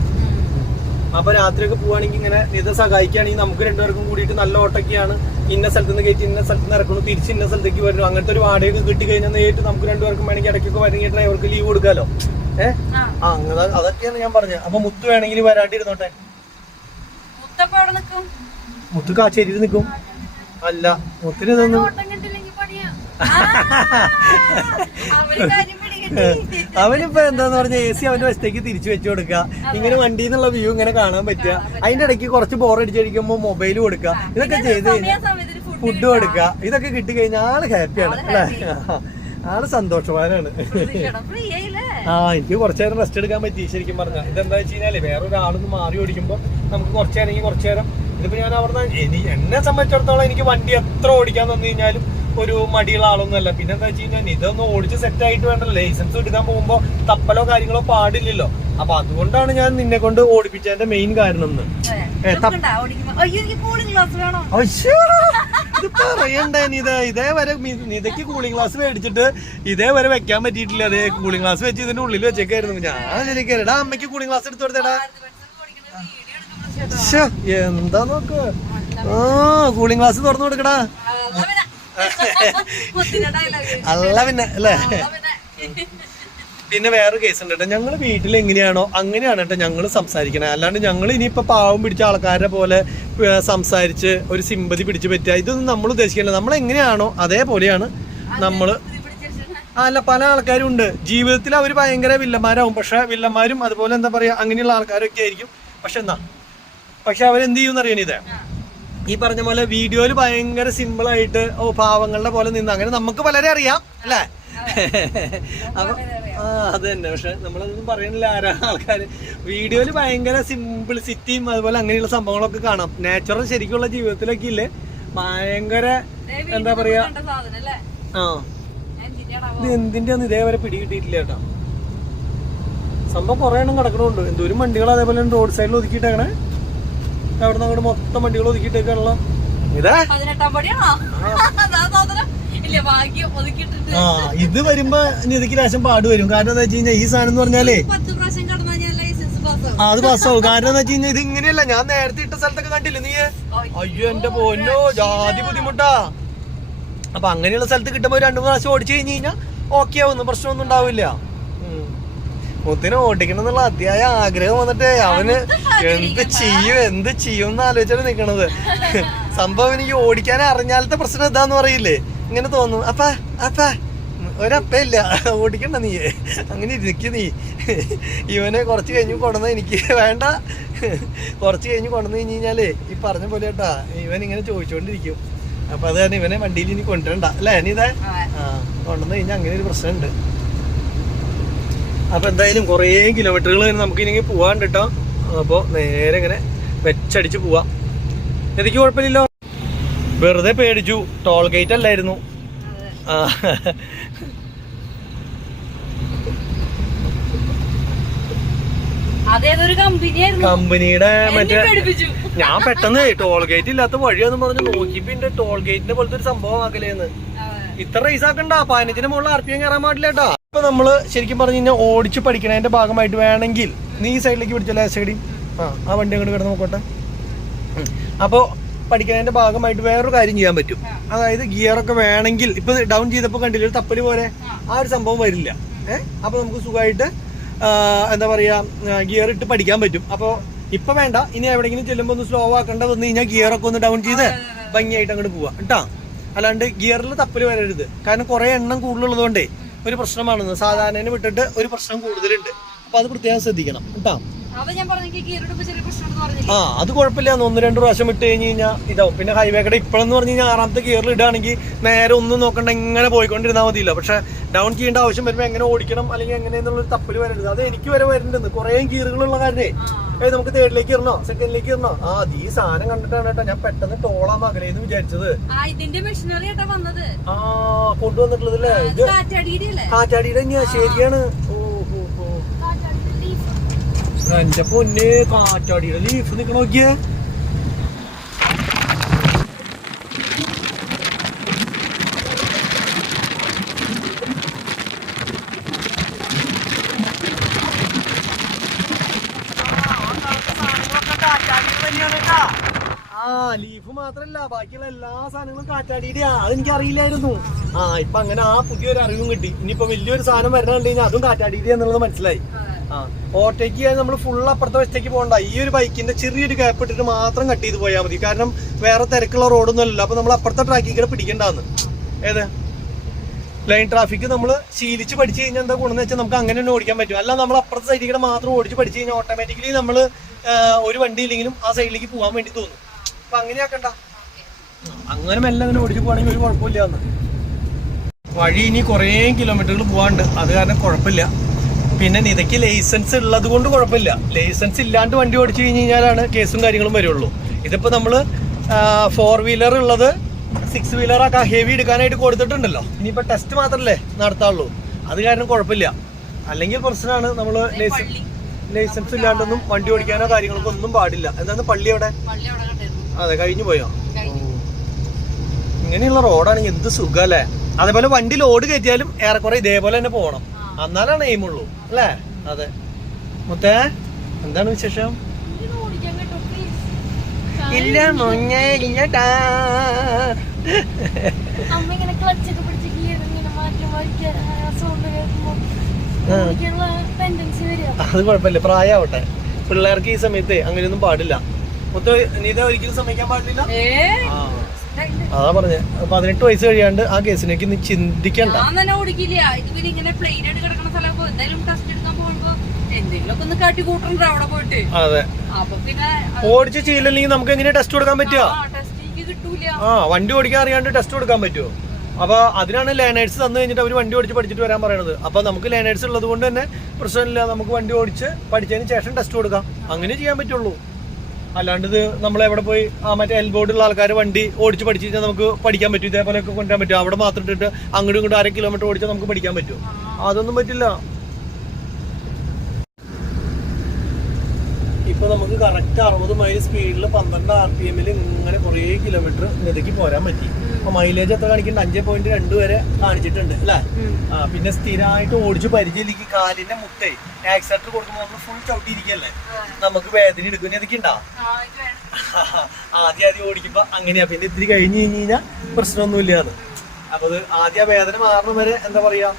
അപ്പൊ രാത്രിയൊക്കെ പോവാണെങ്കിൽ ഇങ്ങനെ നിത സഹായിക്കുകയാണെങ്കിൽ നമുക്ക് രണ്ടുപേർക്കും കൂടിയിട്ട് നല്ല ഓട്ടൊക്കെയാണ്. ഇന്ന സ്ഥലത്ത് നിന്ന് കയറ്റി ഇന്ന സ്ഥലത്ത് നിന്ന് ഇറക്കുന്നു, തിരിച്ച് ഇന്ന സ്ഥലത്തേക്ക് വരുന്നു. അങ്ങനത്തെ ഒരു വാടകയൊക്കെ കിട്ടി കഴിഞ്ഞാൽ നേരിട്ട് നമുക്ക് രണ്ടുപേർക്കും വേണമെങ്കിൽ ഇടയ്ക്കൊക്കെ വരണമെങ്കിൽ ഡ്രൈവർക്ക് ലീവ് കൊടുക്കാലോ. അങ്ങനെ അതൊക്കെയാണ് ഞാൻ പറഞ്ഞത്. അപ്പൊ മുത്ത് വേണമെങ്കിൽ വരാണ്ടിരുന്നോട്ടെ. മുത്ത് കാച്ചേരിയിൽ നിൽക്കും. അല്ല, മുത്തിന് ഇതൊന്നും അവനിപ്പോ എന്താന്ന് പറഞ്ഞ AC അവന്റെ വശത്തേക്ക് തിരിച്ചു വെച്ചു കൊടുക്കുക. ഇങ്ങനെ വണ്ടിയിൽ നിന്നുള്ള വ്യൂ ഇങ്ങനെ കാണാൻ പറ്റുക. അതിന്റെ ഇടയ്ക്ക് കുറച്ച് ബോറടിച്ചിരിക്കുമ്പോ മൊബൈൽ കൊടുക്കുക. ഇതൊക്കെ ചെയ്ത് കഴിഞ്ഞാൽ ഫുഡ് കൊടുക്കുക. ഇതൊക്കെ കിട്ടി കഴിഞ്ഞാൽ ആള് ഹാപ്പിയാണ് അല്ലേ? ആള് സന്തോഷവാനാണ്. എനിക്ക് കുറച്ചേരം റെസ്റ്റ് എടുക്കാൻ പറ്റി ശരിക്കും പറഞ്ഞാൽ. ഇതെന്താ വെച്ച് കഴിഞ്ഞാല് വേറൊരാളൊന്ന് മാറി ഓടിക്കുമ്പോ നമുക്ക് കുറച്ചേരം ഇതിപ്പോ ഞാൻ അവിടെ എന്നെ സംബന്ധിച്ചിടത്തോളം എനിക്ക് വണ്ടി എത്ര ഓടിക്കാൻ തന്നു കഴിഞ്ഞാലും ഒരു മടിയുള്ള ആളൊന്നും അല്ല. പിന്നെ എന്താ വെച്ച് കഴിഞ്ഞാൽ ഇതൊന്ന് ഓടിച്ച് സെറ്റ് ആയിട്ട് വേണ്ടല്ലോ. ലൈസൻസ് എടുക്കാൻ പോകുമ്പോ തപ്പലോ കാര്യങ്ങളോ പാടില്ലല്ലോ. അപ്പൊ അതുകൊണ്ടാണ് ഞാൻ നിന്നെ കൊണ്ട് ഓടിപ്പിച്ചതിന്റെ മെയിൻ കാരണം. ഇത് പറയണ്ടേ നിത? ഇതേവരെ നിതയ്ക്ക് കൂളിംഗ് ഗ്ലാസ് മേടിച്ചിട്ട് ഇതേവരെ വെക്കാൻ പറ്റിയിട്ടില്ല. അതേ കൂളിംഗ് ഗ്ലാസ് വെച്ച് ഇതിന്റെ ഉള്ളിൽ വെച്ചേക്കായിരുന്നു. ഞാൻ ശരിക്കാ അമ്മയ്ക്ക് കൂളിംഗ് ഗ്ലാസ് എടുത്തു കൊടുത്തേടാ. എന്താ നോക്ക്. കൂളിംഗ് ഗ്ലാസ് തുറന്നു കൊടുക്കടാ. അല്ല പിന്നെ അല്ലേ? പിന്നെ വേറെ കേസ് ഉണ്ട് കേട്ടോ. ഞങ്ങള് വീട്ടിൽ എങ്ങനെയാണോ അങ്ങനെയാണ് കേട്ടോ ഞങ്ങൾ സംസാരിക്കണേ. അല്ലാണ്ട് ഞങ്ങൾ ഇനിയിപ്പോ പാവം പിടിച്ച ആൾക്കാരെ പോലെ സംസാരിച്ച് ഒരു സിമ്പതി പിടിച്ചു പറ്റുക ഇതൊന്നും നമ്മൾ ഉദ്ദേശിക്കില്ല. നമ്മൾ എങ്ങനെയാണോ അതേപോലെയാണ് നമ്മള്. അല്ല, പല ആൾക്കാരും ഉണ്ട് ജീവിതത്തിൽ അവർ ഭയങ്കര വില്ലന്മാരാവും. പക്ഷെ വില്ലന്മാരും അതുപോലെ എന്താ പറയാ അങ്ങനെയുള്ള ആൾക്കാരൊക്കെ ആയിരിക്കും. പക്ഷെ അവരെന്ത് ചെയ്യുമെന്നറിയാൻ ഇതേ ഈ പറഞ്ഞ പോലെ വീഡിയോയില് ഭയങ്കര സിമ്പിൾ ആയിട്ട് പാവങ്ങളുടെ പോലെ നിന്ന് അങ്ങനെ നമുക്ക് പലരെ അറിയാം അല്ലേ? അപ്പൊ അത് തന്നെ. പക്ഷെ നമ്മളതൊന്നും പറയണില്ല. ആരാ ആൾക്കാര് വീഡിയോയില് ഭയങ്കര സിമ്പിൾസിറ്റിയും അതുപോലെ അങ്ങനെയുള്ള സംഭവങ്ങളൊക്കെ കാണാം. നാച്ചുറൽ ശരിക്കുള്ള ജീവിതത്തിലൊക്കെ ഇല്ലേ ഭയങ്കര എന്താ പറയാ. ഇത് എന്തിന്റെയൊന്നും ഇതേവരെ പിടികിട്ടിയിട്ടില്ല കേട്ടോ. സംഭവം കുറെ എണ്ണം കിടക്കണുണ്ട്. എന്തോരം വണ്ടികൾ അതേപോലെ റോഡ് സൈഡിൽ ഒതുക്കിയിട്ടേക്കണേ. അവിടെ നിന്ന് അങ്ങോട്ട് മൊത്തം വണ്ടികൾ ഒതുക്കിയിട്ടേക്കാണല്ലോ. ഇതാ ഇത് വരുമ്പോ നിതയ്ക്ക് ലേശം പാട് വരും. കാരണം എന്താ വെച്ച് കഴിഞ്ഞാൽ ഈ സാധനം എന്ന് പറഞ്ഞാലേ അത് പാസ്സാവും. കാരണം എന്താ വെച്ച് കഴിഞ്ഞാൽ ഇത് ഇങ്ങനെയല്ല, ഞാൻ നേരത്തെ ഇട്ട സ്ഥലത്തൊക്കെ കണ്ടില്ലേ നീ? അയ്യോ എന്റെ പൊന്നോ, ജാതി ബുദ്ധിമുട്ടാ. അപ്പൊ അങ്ങനെയുള്ള സ്ഥലത്ത് കിട്ടുമ്പോ 2-3 പ്രാവശ്യം ഓടിച്ചു കഴിഞ്ഞ് കഴിഞ്ഞാൽ ഓക്കെ ആവുന്നു, പ്രശ്നമൊന്നും ഉണ്ടാവില്ല. മുത്തിനെ ഓടിക്കണം എന്നുള്ള അതിയായ ആഗ്രഹം വന്നിട്ട് അവന് എന്ത് ചെയ്യും എന്ന് ആലോചിച്ചാണ് നിക്കണത്. സംഭവം എനിക്ക് ഓടിക്കാൻ അറിഞ്ഞാലത്തെ പ്രശ്നം എന്താന്ന് പറയില്ലേ, ഇങ്ങനെ തോന്നും. അപ്പ ഒരപ്പയില്ല, ഓടിക്കണ്ട നീ, അങ്ങനെ ഇരിക്ക നീ. ഇവനെ കുറച്ച് കഴിഞ്ഞ് കൊണ്ടുവന്ന എനിക്ക് വേണ്ട, കുറച്ച് കഴിഞ്ഞ് കൊണ്ടുവന്ന് കഴിഞ്ഞ് കഴിഞ്ഞാലേ ഈ പറഞ്ഞ പോലെ കേട്ടാ ഇവൻ ഇങ്ങനെ ചോദിച്ചോണ്ടിരിക്കും. അപ്പൊ അത് കാരണം ഇവനെ വണ്ടിയിൽ ഇനി കൊണ്ടുവരണ്ട അല്ലേ അനിതേ? കൊണ്ടുവന്ന് കഴിഞ്ഞാൽ അങ്ങനെ ഒരു പ്രശ്നമുണ്ട്. അപ്പൊ എന്തായാലും കുറേ കിലോമീറ്ററുകൾ നമുക്ക് ഇനി പോവാണ്ട് കേട്ടോ. അപ്പൊ നേരെ ഇങ്ങനെ വെച്ചടിച്ച് പോവാം. എനിക്ക് കുഴപ്പമില്ലല്ലോ, വെറുതെ പേടിച്ചു. ടോൾ ഗേറ്റ് അല്ലായിരുന്നു. കമ്പനിയുടെ മറ്റേ ഞാൻ പെട്ടെന്ന് ടോൾ ഗേറ്റ് ഇല്ലാത്ത വഴിയാന്ന് പറഞ്ഞ് നോക്കിയപ്പോ ടോൾ ഗേറ്റിന്റെ പോലത്തെ ഒരു സംഭവം ആക്കലേന്ന്. ഇത്ര റേസ് ആക്കണ്ട, 15-ന് മുകളിൽ RPM കയറാൻ പാടില്ല കേട്ടാ. ഇപ്പൊ നമ്മള് ശരിക്കും പറഞ്ഞു കഴിഞ്ഞാൽ ഓടിച്ച് പഠിക്കണതിന്റെ ഭാഗമായിട്ട് വേണമെങ്കിൽ നീ ഈ സൈഡിലേക്ക് പിടിച്ചല്ലേ സൈഡിൽ, ആ വണ്ടി അങ്ങോട്ട് കിടന്ന് നോക്കട്ടെ. അപ്പൊ പഠിക്കുന്നതിന്റെ ഭാഗമായിട്ട് വേറൊരു കാര്യം ചെയ്യാൻ പറ്റും. അതായത് ഗിയറൊക്കെ വേണമെങ്കിൽ ഇപ്പൊ ഡൗൺ ചെയ്തപ്പോ കണ്ടില്ല ഒരു തപ്പല് പോലെ ആ ഒരു സംഭവം വരില്ല. അപ്പൊ നമുക്ക് സുഖമായിട്ട് എന്താ പറയാ ഗിയർ ഇട്ട് പഠിക്കാൻ പറ്റും. അപ്പൊ ഇപ്പൊ വേണ്ട, ഇനി എവിടെയെങ്കിലും ചെല്ലുമ്പോ ഒന്ന് സ്ലോ ആക്കേണ്ട വന്നു കഴിഞ്ഞാൽ ഗിയറൊക്കെ ഒന്ന് ഡൗൺ ചെയ്ത് ഭംഗിയായിട്ട് അങ്ങോട്ട് പോവാ കേട്ടാ. അല്ലാണ്ട് ഗിയറിൽ തപ്പല് വരരുത്. കാരണം കുറെ എണ്ണം കൂടുതലുള്ളതുകൊണ്ടേ ഒരു പ്രശ്നമാണെന്ന്. സാധാരണ വിട്ടിട്ട് ഒരു പ്രശ്നം കൂടുതലുണ്ട്. അപ്പൊ അത് പ്രത്യേകം ശ്രദ്ധിക്കണം കേട്ടാ. അത് കുഴപ്പമില്ല, 1-2 പ്രാവശ്യം ഇട്ട് കഴിഞ്ഞ് കഴിഞ്ഞാൽ ഇതാവും. പിന്നെ ഹൈവേ കട ഇപ്പോഴെന്ന് പറഞ്ഞു കഴിഞ്ഞാൽ 6ാമത്തെ ഗിയറിൽ ഇടുകയാണെങ്കിൽ നേരെ ഒന്നും നോക്കണ്ട, ഇങ്ങനെ പോയിക്കൊണ്ടിരുന്നാൽ മതിയില്ല. പക്ഷെ ഡൗൺ ചെയ്യേണ്ട ആവശ്യം വരുമ്പോൾ എങ്ങനെ ഓടിക്കണം അല്ലെങ്കിൽ എങ്ങനെയെന്നുള്ളൊരു തപ്പല് വരരുത്. അത് എനിക്ക് വരെ വരുന്നുണ്ട്. കുറെ ഗിയറുകളുള്ള കാരണേ നമുക്ക് 3ഡിലേക്ക് ഇറണോ 2ഡിലേക്ക് ഇറണോ. അത് ഈ സാധനം കണ്ടിട്ടാണ് കേട്ടോ ഞാൻ പെട്ടെന്ന് ടോളാ മകലേന്ന് വിചാരിച്ചത്. കൊണ്ടുവന്നിട്ടുള്ളത് അല്ലേ, കാറ്റാടിയുടെ തന്നെയാ. ശരിയാണ്. എന്റെ പൊന്നെ, കാറ്റാടിയുടെ ലീഫ് നിക്കണ നോക്കിയേ. ലീഫ് മാത്രല്ല ബാക്കിയുള്ള എല്ലാ സാധനങ്ങളും കാറ്റാടിയുടെയാ. അതെനിക്ക് അറിയില്ലായിരുന്നു. ഇപ്പൊ അങ്ങനെ ആ പുതിയൊരു അറിവും കിട്ടി. ഇനിയിപ്പോ വലിയൊരു സാധനം വരണ കണ്ടു കഴിഞ്ഞാൽ അതും കാറ്റാടിയുടെ എന്നുള്ളത് മനസ്സിലായി. ഓവർടേക്ക് ചെയ്യാൻ നമ്മൾ ഫുൾ അപ്പുറത്തെ വശത്തേക്ക് പോകണ്ട. ഈ ഒരു ബൈക്കിന്റെ ചെറിയൊരു ഗ്യാപ്പ് ഇട്ടിട്ട് മാത്രം കട്ട് ചെയ്ത് പോയാൽ മതി. കാരണം വേറെ തിരക്കുള്ള റോഡൊന്നും അല്ലല്ലോ. അപ്പൊ നമ്മൾ അപ്പുറത്തെ ട്രാക്കിൽ കൂടെ പിടിക്കേണ്ടാന്ന്. ഏത് ലൈൻ ട്രാഫിക് നമ്മൾ ശീലിച്ച് പഠിച്ചു കഴിഞ്ഞാൽ എന്താ ഗുണമെന്ന് വെച്ചാൽ നമുക്ക് അങ്ങനെ തന്നെ ഓടിക്കാൻ പറ്റും. അല്ല നമ്മൾ അപ്പുറത്തെ സൈഡിൽ കൂടെ മാത്രം ഓടിച്ച് പഠിച്ചു കഴിഞ്ഞാൽ ഓട്ടോമാറ്റിക്കലി നമ്മൾ ഒരു വണ്ടി ഇല്ലെങ്കിലും ആ സൈഡിലേക്ക് പോകാൻ വേണ്ടി തോന്നും. അപ്പൊ അങ്ങനെയാക്കണ്ട, അങ്ങനെ മെല്ലെ അങ്ങനെ ഓടിച്ച് പോകണമെങ്കിൽ ഒരു കുഴപ്പമില്ലാന്ന്. വഴി ഇനി കുറേ കിലോമീറ്ററുകൾ പോകാണ്ട്, അത് കാരണം കുഴപ്പമില്ല. പിന്നെ നിതയ്ക്ക് ലൈസൻസ് ഉള്ളത് കൊണ്ട് കുഴപ്പമില്ല. ലൈസൻസ് ഇല്ലാണ്ട് വണ്ടി ഓടിച്ചു കഴിഞ്ഞ് കഴിഞ്ഞാലാണ് കേസും കാര്യങ്ങളും വരുള്ളൂ. ഇതിപ്പോ നമ്മള് 4 വീലർ ഉള്ളത് 6 വീലറൊക്കെ ഹെവി എടുക്കാനായിട്ട് കൊടുത്തിട്ടുണ്ടല്ലോ. ഇനിയിപ്പോ ടെസ്റ്റ് മാത്രല്ലേ നടത്താറുള്ളൂ. അത് കാരണം കുഴപ്പമില്ല. അല്ലെങ്കിൽ പ്രശ്നമാണ്. നമ്മള് ലൈസൻസ് ഇല്ലാണ്ടൊന്നും വണ്ടി ഓടിക്കാനോ കാര്യങ്ങളൊക്കെ ഒന്നും പാടില്ല. എന്താണ് പള്ളി അവിടെ? അതെ, കഴിഞ്ഞു പോയോ? ഇങ്ങനെയുള്ള റോഡാണെങ്കിൽ എന്ത് സുഖം അല്ലേ. അതേപോലെ വണ്ടി ലോഡ് കയറ്റിയാലും ഏറെക്കുറെ ഇതേപോലെ തന്നെ പോകണം, എന്നാലാണ് എയിമുള്ളൂ അല്ലേ? അതെ. മുത്തേ, എന്താണ് വിശേഷം? ഇല്ല മോഞ്ഞേ ഇല്ലട്ടാ. അത് കുഴപ്പമില്ല, പ്രായമാവട്ടെ. പിള്ളേർക്ക് ഈ സമയത്ത് അങ്ങനെയൊന്നും പാടില്ല. മുത്ത നീത ഒരിക്കലും സമ്മതിക്കാൻ പാടില്ല. അതാ പറഞ്ഞേ, 18 വയസ്സ് കഴിയാണ്ട് ആ കേസിലേക്ക് നീ ചിന്തിക്കണ്ട. അതെ, ഓടിച്ച് ചെയ്യില്ലെങ്കിൽ നമുക്ക് എങ്ങനെ ടെസ്റ്റ് കൊടുക്കാൻ പറ്റുക? വണ്ടി ഓടിക്കാൻ അറിയാണ്ട് ടെസ്റ്റ് കൊടുക്കാൻ പറ്റുമോ? അപ്പൊ അതിനാണ് ലേണേഴ്സ് തന്നു കഴിഞ്ഞിട്ട് അവർ വണ്ടി ഓടിച്ച് പഠിച്ചിട്ട് വരാൻ പറയണത്. അപ്പൊ നമുക്ക് ലേണേഴ്സ് ഉള്ളത് കൊണ്ട് തന്നെ പ്രശ്നമില്ല. നമുക്ക് വണ്ടി ഓടിച്ച് പഠിച്ചതിന് ശേഷം ടെസ്റ്റ് കൊടുക്കാം. അങ്ങനെ ചെയ്യാൻ പറ്റുള്ളൂ. അല്ലാണ്ട് ഇത് നമ്മളെവിടെ പോയി മറ്റേ എൽബോർഡുള്ള ആൾക്കാർ വണ്ടി ഓടിച്ച് പഠിച്ചു കഴിഞ്ഞാൽ നമുക്ക് പഠിക്കാൻ പറ്റും. ഇതേപോലെയൊക്കെ കൊണ്ടുവരാൻ പറ്റും. അവിടെ മാത്രം ഇട്ടിട്ട് അങ്ങോട്ടും ഇങ്ങോട്ടും 1/2 കിലോമീറ്റർ ഓടിച്ചാൽ നമുക്ക് പഠിക്കാൻ പറ്റും? അതൊന്നും പറ്റില്ല. ഇപ്പൊ നമുക്ക് കറക്റ്റ് 60 മൈൽ സ്പീഡിൽ 12 RPM ഇങ്ങനെ കുറേ കിലോമീറ്റർ നിതയ്ക്ക് പോരാൻ പറ്റി. അപ്പൊ മൈലേജ് എത്ര കാണിക്കുന്നുണ്ട്? 5.2 വരെ കാണിച്ചിട്ടുണ്ട് അല്ലേ? പിന്നെ സ്ഥിരമായിട്ട് ഓടിച്ച് പരിചയമില്ലെങ്കിൽ കാലിന്റെ മുട്ടേ ആക്സിലേറ്റർ കൊടുക്കുമ്പോൾ നമ്മൾ ഫുൾ ചവിട്ടിയിരിക്കല്ലേ, നമുക്ക് വേദന എടുക്കും. ഇതൊക്കെ ഉണ്ടാ ആദ്യം ഓടിക്കുമ്പോ അങ്ങനെയാ. പിന്നെ ഇത്തിരി കഴിഞ്ഞ് കഴിഞ്ഞാൽ പ്രശ്നമൊന്നുമില്ലാന്ന്. അപ്പൊ അത് ആദ്യം വേദന മാറണം വരെ എന്താ പറയാ,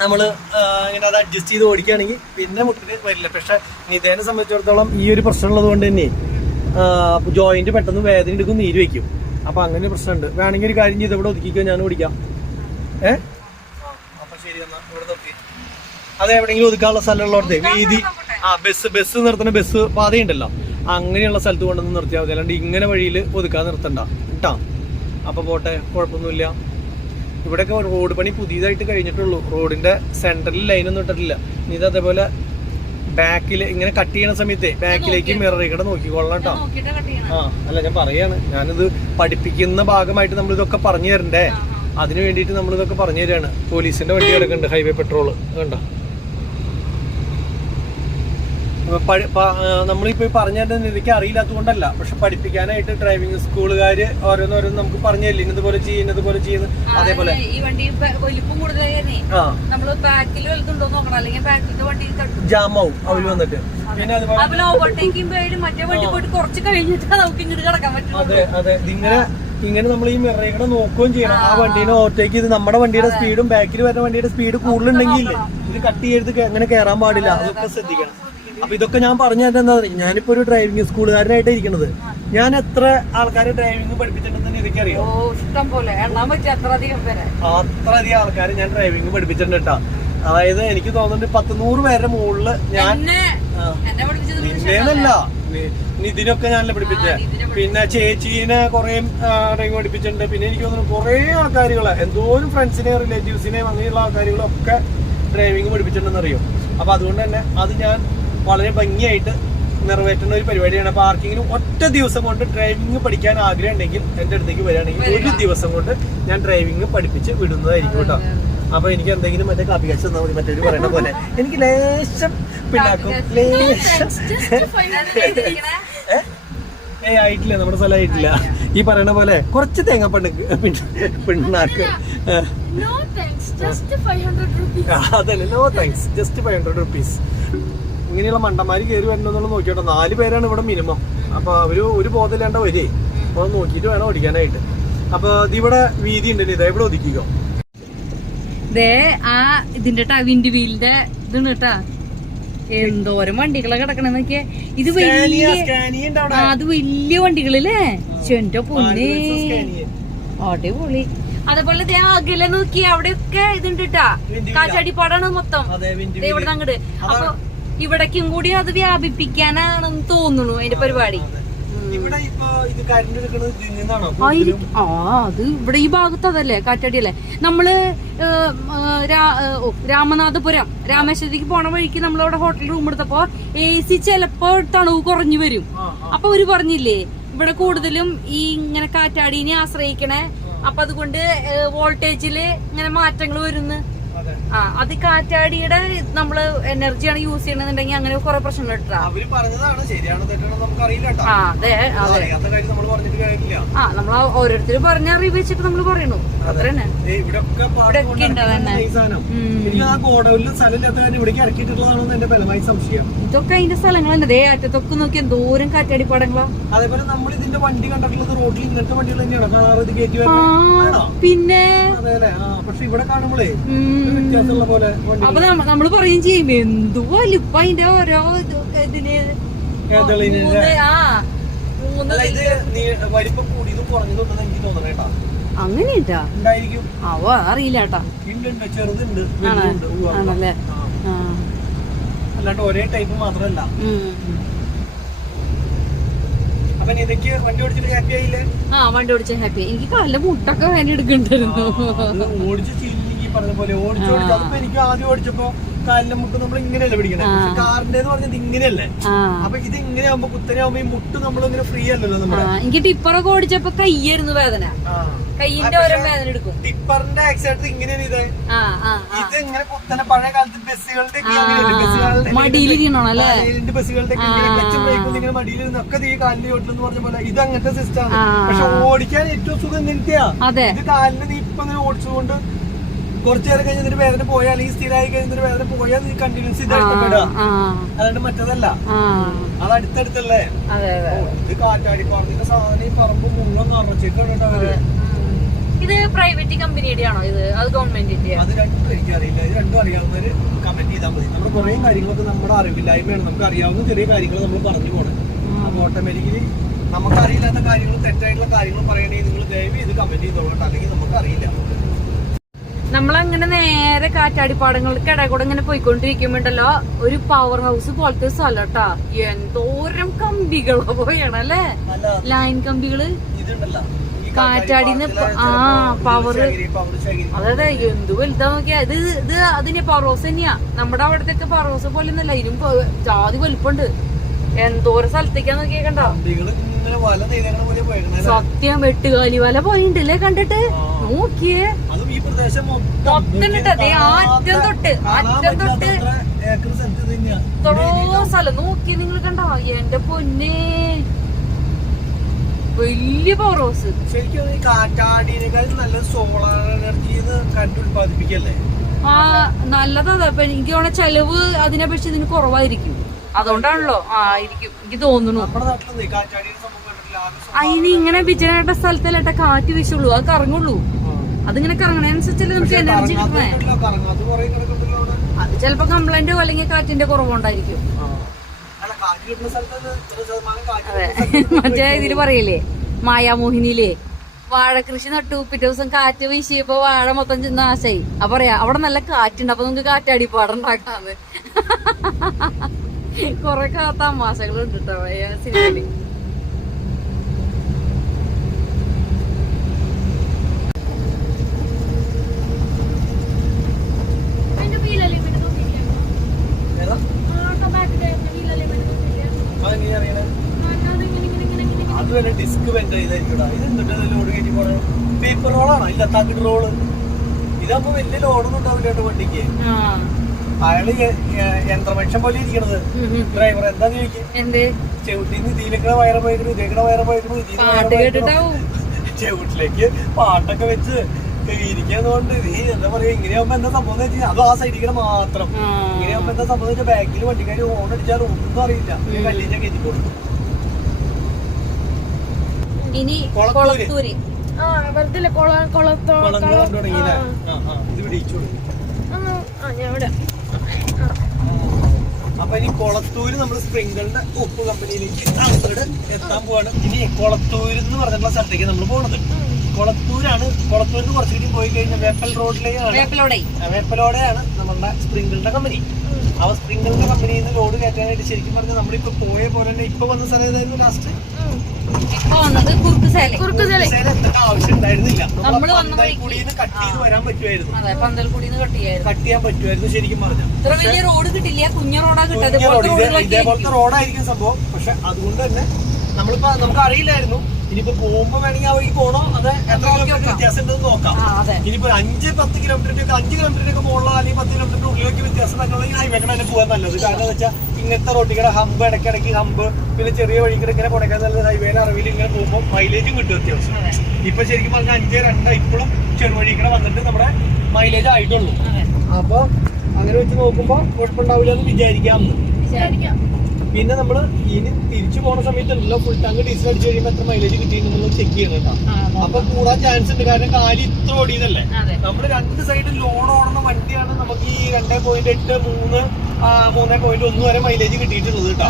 നമ്മള് ഇങ്ങനെ അത് അഡ്ജസ്റ്റ് ചെയ്ത് ഓടിക്കുകയാണെങ്കിൽ പിന്നെ മുട്ടിന് വരില്ല. പക്ഷെ നിതേനെ സംബന്ധിച്ചിടത്തോളം ഈ ഒരു പ്രശ്നം ഉള്ളത് കൊണ്ട് തന്നെ ജോയിന്റ് പെട്ടെന്ന് വേദന എടുക്കും, നീര് വെക്കും. അപ്പൊ അങ്ങനെ പ്രശ്നമുണ്ട്. വേണമെങ്കിൽ ഒരു കാര്യം ചെയ്ത് ഇവിടെ ഒതുക്കിക്കോ, ഞാൻ ഓടിക്കാം. അപ്പൊ ശരി എന്നാ ഇവിടെ നിർത്തി. അത് എവിടെയെങ്കിലും ഒതുക്കാനുള്ള സ്ഥലമുള്ളടത്ത് വീതി ബസ് നിർത്തുന്ന ബസ് പാതയുണ്ടല്ലോ, അങ്ങനെയുള്ള സ്ഥലത്ത് കൊണ്ടൊന്ന് നിർത്തിയാൽ മതി. അല്ലാണ്ട് ഇങ്ങനെ വഴിയിൽ ഒതുക്കാതെ നിർത്തണ്ട കേട്ടാ. അപ്പൊ പോട്ടെ, കുഴപ്പമൊന്നുമില്ല. ഇവിടെയൊക്കെ റോഡ് പണി പുതിയതായിട്ട് കഴിഞ്ഞിട്ടുള്ളൂ. റോഡിന്റെ സെന്ററിൽ ലൈനൊന്നും ഇട്ടിട്ടില്ല. ഇത് അതേപോലെ ബാക്കിൽ ഇങ്ങനെ കട്ട് ചെയ്യണ സമയത്തെ ബാക്കിലേക്ക് മിററിൽ നോക്കിക്കൊള്ളണം കേട്ടോ. അല്ല ഞാൻ പറയാണ്, ഞാനിത് പഠിപ്പിക്കുന്ന ഭാഗമായിട്ട് നമ്മൾ ഇതൊക്കെ പറഞ്ഞു തരണ്ടേ, അതിന് വേണ്ടിയിട്ട് നമ്മളിതൊക്കെ പറഞ്ഞു തരാണ്. പോലീസിന്റെ വണ്ടി കിടക്കുന്നുണ്ട്, ഹൈവേ പെട്രോള് കണ്ടോ. നമ്മളിപ്പോ പറഞ്ഞു തരുന്നത് എനിക്ക് അറിയില്ലാത്തത് കൊണ്ടല്ല, പക്ഷെ പഠിപ്പിക്കാനായിട്ട് ഡ്രൈവിംഗ് സ്കൂളുകാര് ഓരോന്നോരോന്ന് നമുക്ക് പറഞ്ഞു തരില്ല, ഇന്നതുപോലെ ചെയ്യുന്നതുപോലെ ചെയ്യുന്നു. അതേപോലെ ഈ വണ്ടി വലിപ്പം കൂടുതലേ നമ്മള് ബാക്കിൽ വലുതുണ്ടോ നോക്കണം, അല്ലെങ്കിൽ ബാക്കിലത്തെ വണ്ടി ജാമാവും അവര് വന്നിട്ട്. പിന്നെ അതുപോലെ ഓവർടേക്ക് ചെയ്യുമ്പോഴും മറ്റേ വണ്ടി പോയിട്ട് കുറച്ച് കഴിഞ്ഞിട്ട് നമുക്ക് ഇങ്ങോട്ട് കിടക്കാൻ പറ്റും. അതെ അതെ, ഇങ്ങനെ നമ്മൾ ഈ മിററിൽ നോക്കുകയും ചെയ്യണം. ആ വണ്ടീനെ ഓവർടേക്ക് ചെയ്ത് നമ്മുടെ വണ്ടിയുടെ സ്പീഡും ബാക്കിൽ വരുന്ന വണ്ടിയുടെ സ്പീഡ് കൂടുതലുണ്ടെങ്കിൽ ഇത് കട്ട് ചെയ്ത് അങ്ങനെ കയറാൻ പാടില്ല. അതൊക്കെ ശ്രദ്ധിക്കണം. അപ്പൊ ഇതൊക്കെ ഞാൻ പറഞ്ഞു തരുന്നത് എന്താ, ഞാനിപ്പോ ഒരു ഡ്രൈവിംഗ് സ്കൂളുകാരനായിട്ട് ഇരിക്കുന്നത്. ഞാൻ എത്ര ആൾക്കാരെ ഡ്രൈവിംഗ് പഠിപ്പിച്ചിട്ടുണ്ടെന്ന് എനിക്കറിയോ? അത്രയധികം ആൾക്കാരെ ഞാൻ ഡ്രൈവിംഗ് പഠിപ്പിച്ചിട്ടുണ്ട് കേട്ടോ. അതായത് എനിക്ക് തോന്നുന്നുണ്ട് 100-100 പേരുടെ മുകളില് ഞാൻ നിന്നേന്നല്ല, ഇതിനൊക്കെ ഞാനല്ലേ പഠിപ്പിച്ചേ. പിന്നെ ചേച്ചീനെ കുറെ ഡ്രൈവിംഗ് പഠിപ്പിച്ചിട്ടുണ്ട്. പിന്നെ എനിക്ക് തോന്നുന്നു കുറെ ആൾക്കാരുകളെ, എന്തോരം ഫ്രണ്ട്സിനെ റിലേറ്റീവ്സിനെ അങ്ങനെയുള്ള ആൾക്കാരുകളൊക്കെ ഡ്രൈവിംഗ് പഠിപ്പിച്ചിട്ടുണ്ടെന്ന് അറിയും. അപ്പൊ അതുകൊണ്ട് തന്നെ അത് ഞാൻ വളരെ ഭംഗിയായിട്ട് നിറവേറ്റുന്ന ഒരു പരിപാടിയാണ്. അപ്പൊ ആർക്കെങ്കിലും ഒറ്റ ദിവസം കൊണ്ട് ഡ്രൈവിംഗ് പഠിക്കാൻ ആഗ്രഹം ഉണ്ടെങ്കിൽ എന്റെ അടുത്തേക്ക് വരികയാണെങ്കിൽ ഒരു ദിവസം കൊണ്ട് ഞാൻ ഡ്രൈവിംഗ് പഠിപ്പിച്ച് വിടുന്നതായിരിക്കും കേട്ടോ. അപ്പൊ എനിക്ക് എന്തെങ്കിലും മറ്റേ കാപ്പി കാശ് തന്നാൽ മതി. മറ്റൊരു പറയുന്ന പോലെ എനിക്ക് ലേശം പിണ്ണാക്കും, ലേശം ആയിട്ടില്ല, നമ്മുടെ സ്ഥലം ആയിട്ടില്ല. ഈ പറയുന്ന പോലെ കുറച്ച് തേങ്ങ പിണ്ണാക്ക്. അതന്നെ, നോ താങ്ക്സ്, ജസ്റ്റ് 500 rupees. ഇങ്ങനെയുള്ള മണ്ടന്മാര് കയറി വരണമെന്നുള്ള നോക്കിയോട്ടോ. 4 പേരാണ് ഇവിടെ മിനിമം. അപ്പൊ അവര് ഒരു ബോധമില്ലാണ്ട് വരേ, അപ്പൊ നോക്കിയിട്ട് വേണം ഓടിക്കാനായിട്ട്. അപ്പൊ ഇതിവിടെ വീതി ഉണ്ട്, ഇതാ ഇവിടെ ഒതുക്കിക്കോ. ആ ഇതിന്റെ വിൻഡ് വീലിന്റെ ഇതാണ് കേട്ടാ. എന്തോരം വണ്ടികളെ കിടക്കണെന്ന് നോക്കിയേ. ഇത് വലിയ അത് വലിയ വണ്ടികളല്ലേ, എന്റെ പൊന്നെ അടിപൊളി. അതേപോലെ അകലെ നോക്കി അവിടെയൊക്കെ ഇതുണ്ട് കേട്ടാ, കാറ്റാടിപ്പാടാണ് മൊത്തം ഇവിടെ അങ്ങോട്ട്. അപ്പൊ ഇവിടേക്കും കൂടി അത് വ്യാപിപ്പിക്കാനാണെന്ന് തോന്നുന്നു അതിന്റെ പരിപാടി. അത് ഇവിടെ ഈ ഭാഗത്ത് അതല്ലേ കാറ്റാടിയല്ലേ. നമ്മള് രാമനാഥപുരം രാമേശ്വരത്തേക്ക് പോണ വഴിക്ക് നമ്മളവിടെ ഹോട്ടൽ റൂം എടുത്തപ്പോ AC ചിലപ്പോ തണുവ് കുറഞ്ഞു വരും. അപ്പൊ അവര് പറഞ്ഞില്ലേ ഇവിടെ കൂടുതലും ഈ ഇങ്ങനെ കാറ്റാടിനെ ആശ്രയിക്കണേ, അപ്പൊ അതുകൊണ്ട് വോൾട്ടേജില് ഇങ്ങനെ മാറ്റങ്ങൾ വരുന്നു. അത് കാറ്റാടിയുടെ നമ്മള് എനർജിയാണ് യൂസ് ചെയ്യണമെന്നുണ്ടെങ്കിൽ അങ്ങനെ കുറെ പ്രശ്നങ്ങൾ ഇട്ടാ. നമ്മൾ ഓരോരുത്തരും പറഞ്ഞ അറിവ് വെച്ചിട്ട് നമ്മൾ പറയണു, അത്ര തന്നെ. ഇതൊക്കെ അതിന്റെ സ്ഥലങ്ങൾ തന്നെ. അറ്റത്തൊക്കെ നോക്കി എന്തോരം കാറ്റാടി പാടങ്ങളാ. അതേപോലെ നമ്മൾ ഇതിന്റെ വണ്ടി കണ്ടിട്ടുള്ളത് റോഡിൽ ഇങ്ങനത്തെ വണ്ടികൾ തന്നെയാണ് കാണാറ്. പിന്നെ പക്ഷെ ഇവിടെ കാണുമ്പോഴേ അപ്പൊ നമ്മള് പറയും ചെയ്യും എന്തു വലിപ്പ അതിന്റെ ഓരോ ഇതില് അങ്ങനെയാ. അവ അറിയില്ല കേട്ടാ. ആണല്ലേ. അല്ലാണ്ട് ഒരേ ടൈപ്പ് മാത്രല്ല. വണ്ടി ഓടിച്ചിട്ട് ഹാപ്പി ആയില്ലേ? വണ്ടി ഓടിച്ച ഹാപ്പി. എനിക്ക് കാലിന്റെ മുട്ടൊക്കെ വേണ്ടി എടുക്കണ്ടായിരുന്നു. ഓടിച്ച് പറഞ്ഞ പോലെ ഓടിച്ചു. അതിപ്പോ എനിക്ക് ആദ്യം ഓടിച്ചപ്പോ കാലിന്റെ മുട്ട് നമ്മൾ ഇങ്ങനെയല്ലേ പിടിക്കണേ, കാറിന്റെ പറഞ്ഞത് ഇങ്ങനെയല്ലേ. അപ്പൊ ഇത് ഇങ്ങനെ ആവുമ്പോ കുത്തനെ ആവുമ്പോ ഈ മുട്ട് നമ്മൾ ഇങ്ങനെ ഫ്രീ അല്ലല്ലോ നമ്മുടെ. എനിക്ക് ടിപ്പറൊക്കെ ഓടിച്ചപ്പോ കയ്യായിരുന്നു വേദന, കയ്യിന്റെ ഓരോ വേദന എടുക്കും. ടിപ്പറിന്റെ ആക്സിഡന്റ് ഇങ്ങനെയാണ് ഇത് ഇങ്ങനെ കുത്തനെ പഴയ കാലത്ത് ബസ്സുകളുടെ മടിയിലിരിക്കണല്ലേ, ബസ്സുകളുടെ ഇങ്ങനെ മടിയിലിരുന്ന് ഒക്കെ ഈ കാലിന്റെ ചോട്ടിലെന്ന് പറഞ്ഞ പോലെ ഇത് അങ്ങനത്തെ സിസ്റ്റം ആണ്. പക്ഷെ ഓടിക്കാൻ ഏറ്റവും സുഖം നിനക്കാ. ഇത് കാലിന് നീ ഇപ്പൊ ഇങ്ങനെ ഓടിച്ചുകൊണ്ട് കുറച്ചു നേരം കഴിഞ്ഞ വേദന പോയാൽ, അല്ലെങ്കിൽ സ്ഥിരമായി കഴിഞ്ഞ വേദന പോയാൽ നീ കണ്ടിന്യൂസ് ഇത് ഇഷ്ടപ്പെടുക. അതുകൊണ്ട് മറ്റതല്ല, അത് അടുത്തടുത്തല്ലേ. ഇത് കാറ്റാടി പറമ്പിന്റെ സാധനം ഈ പറമ്പ് മുഴുവൻ നിറച്ചേക്കാണ് അവര്. ഇത് പ്രൈവറ്റ് കമ്പനിയുടെ ആണോ ഇത്, അത് ഗവൺമെന്റിന്റെ? അത് രണ്ടും എനിക്കറിയില്ല. ഇത് രണ്ടും അറിയാവുന്നവര് കമന്റ് ചെയ്താൽ മതി. നമ്മൾ കുറെ കാര്യങ്ങളൊക്കെ നമ്മുടെ അറിവില്ലായ്മയാണ്, നമുക്ക് അറിയാവുന്ന ചെറിയ കാര്യങ്ങൾ നമ്മൾ പറഞ്ഞു പോണേ. അപ്പൊ ഓട്ടോമാറ്റിക്കലി നമുക്ക് അറിയില്ലാത്ത കാര്യങ്ങൾ, തെറ്റായിട്ടുള്ള കാര്യങ്ങൾ പറയണമെങ്കിൽ നിങ്ങൾ ദയവ് ഇത് കമന്റ് ചെയ്തോളൂ, അല്ലെങ്കിൽ നമുക്ക് അറിയില്ല. നമ്മളങ്ങനെ നേരെ കാറ്റാടിപ്പാടങ്ങൾക്ക് ഇടകൂടെ ഇങ്ങനെ പോയിക്കൊണ്ടിരിക്കുമ്പോണ്ടല്ലോ ഒരു പവർ ഹൗസ് പോലത്തെ സ്ഥലം കേട്ടാ. എന്തോരം കമ്പികളോ പോയണല്ലേ, ലൈൻ കമ്പികള് കാറ്റാടിന്ന്. പവർ, അതെ എന്ത് വലുതാ നോക്കിയാ. ഇത് അതിന്റെ പവർ ഹൗസ് തന്നെയാ, നമ്മുടെ അവിടത്തെ പവർ ഹൗസ് പോലെ ഒന്നല്ല, ഇതിനും ജാതി വലുപ്പുണ്ട്. എന്തോരം സ്ഥലത്തേക്കാ നോക്കിയാ കണ്ടോ. സത്യം വെട്ടുകാലി വല പോയിണ്ടല്ലേ കണ്ടിട്ട്. നോക്കിയേ മൊത്തം അതെ അറ്റം തൊട്ട് എത്രയോ സ്ഥലം നോക്കി നിങ്ങൾ കണ്ടോ. എന്റെ പൊന്നെ വലിയ പവർ ഹൗസ്. ശരിക്കും ഈ കാറ്റാടിനേക്കാൾ നല്ല സോളാർ എനർജി കറണ്ട് ഉത്പാദിപ്പിക്കല്ലേ. നല്ലതാ. അപ്പൊ എനിക്ക് തോന്നുന്ന ചെലവ് അതിനെപ്പറ്റി ഇതിന് കുറവായിരിക്കും, അതുകൊണ്ടാണല്ലോ ആയിരിക്കും എനിക്ക് തോന്നുന്നു. അതിന് ഇങ്ങനെ വിജയനായിട്ട സ്ഥലത്തല്ലേട്ട കാറ്റ് വീശുള്ളൂ, അത് കറങ്ങുള്ളൂ. അതിങ്ങനെ കറങ്ങണനുസരിച്ചല്ലേ നമുക്ക് എനർജി കിട്ടണേ. അത് ചിലപ്പോ കംപ്ലൈന്റോ അല്ലെങ്കിൽ കാറ്റിന്റെ കുറവുണ്ടായിരിക്കും. അതെ, മറ്റേ ഇതില് പറയില്ലേ മായാമോഹിനിയിലെ വാഴ കൃഷി നട്ടു, പിറ്റേ ദിവസം കാറ്റ് വീശിയപ്പോ വാഴ മൊത്തം നാശായി. അപ്പൊ പറയാ അവിടെ നല്ല കാറ്റുണ്ട്, അപ്പൊ നമുക്ക് കാറ്റാടി പാടുണ്ടാക്കാന്ന്. കൊറേ തമാശകളുണ്ട് കേട്ടോ സിനിമയില്. അതുവരെ ഡിസ്ക് ബെൻഡ് ചെയ്തായിരിക്കും. ഇത് എന്നിട്ട് ലോഡ് കയറ്റി പോണ പേപ്പർ റോളാണോ? ഇല്ല, തകിട് റോള്. ഇതാകുമ്പോ വലിയ ലോഡൊന്നും ഉണ്ടാവില്ല കേട്ടോ വണ്ടിക്ക്. അയാള് യന്ത്രമനുഷ്യൻ പോലെ ഇരിക്കണത് ഡ്രൈവർ. എന്താന്ന് ചോദിക്കും, ചെവിട്ടിന്ന് ഇതിലേക്കണ വയറ് പോയിക്കണു, ഇതേക്കണ വയറ് പോയിക്കണു, ചെവിട്ടിലേക്ക് പാട്ടൊക്കെ വെച്ച് ഇരിക്കുന്നതുകൊണ്ട് എന്താ പറയാ, ഇങ്ങനെയാകുമ്പോ എന്താ സംഭവം വെച്ചാൽ അതും ആ സൈഡിൽ മാത്രം. ഇങ്ങനെയാകുമ്പോ എന്താ സംഭവം വെച്ചാൽ ബാക്കിൽ വണ്ടിക്കാർ ഓൺ അടിച്ചാൽ ഒന്നും അറിയില്ല, കല്ലിന്റെ കയറ്റി കൊടുക്കും. ഇനി കൊളത്തൂര് അപ്പൊ ഇനി കൊളത്തൂര് നമ്മൾ സ്പ്രിംഗിളിന്റെ ഉപ്പ് കമ്പനിയിലേക്ക് അങ്ങോട്ട് എത്താൻ പോവാണ്. ഇനി കൊളത്തൂര് എന്ന് പറഞ്ഞിട്ടുള്ള സ്ഥലത്തേക്ക് നമ്മൾ പോണത്. കൊളത്തൂരിന് കുറച്ചുകൂടി പോയി കഴിഞ്ഞാൽ വേപ്പലോടെയാണ് നമ്മളുടെ സ്പ്രിംഗിളിന്റെ കമ്പനി. ആ സ്പ്രിംഗിളിന്റെ കമ്പനിയിൽ നിന്ന് ലോഡ് കയറ്റാനായിട്ട് ശരിക്കും പറഞ്ഞാൽ നമ്മളിപ്പോ പോയ പോലെ തന്നെ ഇപ്പൊ വന്ന സ്ഥലം ഏതായിരുന്നു ലാസ്റ്റ്? ആവശ്യം ഉണ്ടായിരുന്നില്ല, കട്ട് ചെയ്ത് വരാൻ പറ്റുമായിരുന്നു, കട്ട് ചെയ്യാൻ പറ്റുമായിരുന്നു ശരിക്കും പറഞ്ഞാൽ. ഇതേപോലത്തെ റോഡായിരിക്കും സംഭവം. പക്ഷെ അതുകൊണ്ട് തന്നെ നമുക്ക് അറിയില്ലായിരുന്നു ഇനിയിപ്പോ പോകുമ്പോ വേണമെങ്കിൽ ആ വഴി പോണോ അത് എത്ര കിലോമീറ്റർ വ്യത്യാസം ഉണ്ടെന്ന് നോക്കാം. ഇനിയിപ്പോ 5-10 കിലോമീറ്ററിന്റെ 5 കിലോമീറ്ററിന്റെ മുകളിലോ അല്ലെങ്കിൽ 10 കിലോമീറ്റർ ഉള്ളിലേക്ക് വ്യത്യാസം തന്നെയുണ്ടെങ്കിൽ ഹൈവേക്ക് തന്നെ പോകാൻ നല്ലത്. കാരണം എന്താ വെച്ചാൽ ഇങ്ങനത്തെ റോട്ടിക്കടെ ഹമ്പ്, ഇടയ്ക്കിടയ്ക്ക് ഹമ്പ്, പിന്നെ ചെറിയ വഴിക്കടെ ഇങ്ങനെ കൊടുക്കാൻ നല്ലത്. ഹൈവേയിലെ അറിവിൽ ഇങ്ങനെ പോകുമ്പോൾ മൈലേജും കിട്ടും അത്യാവശ്യം. ഇപ്പൊ ശരിക്കും പറഞ്ഞാൽ 5-2 ഇപ്പോഴും ചെറുവഴിക്കടെ വന്നിട്ട് നമ്മുടെ മൈലേജ് ആയിട്ടുള്ളൂ. അപ്പൊ അങ്ങനെ വെച്ച് നോക്കുമ്പോ കുഴപ്പമുണ്ടാവില്ല എന്ന് വിചാരിക്കാം. പിന്നെ നമ്മള് ഇനി തിരിച്ചു പോണ സമയത്തുണ്ടല്ലോ ഫുൾ ടാങ്ക് ഡീസൽ അടിച്ചു കഴിയുമ്പോൾ എത്ര മൈലേജ് കിട്ടിയെന്നുള്ളത് ചെക്ക് ചെയ്യണം കേട്ടോ. അപ്പൊ കൂടാൻ ചാൻസ് ഉണ്ട്, കാരണം കാലി ഇത്ര ഓടിയതല്ലേ. നമ്മള് 2 സൈഡിൽ ലോഡ് ഓടുന്ന വണ്ടിയാണ് നമുക്ക് ഈ 2.8, 3.1 വരെ മൈലേജ് കിട്ടിയിട്ടുള്ളത് കേട്ടോ.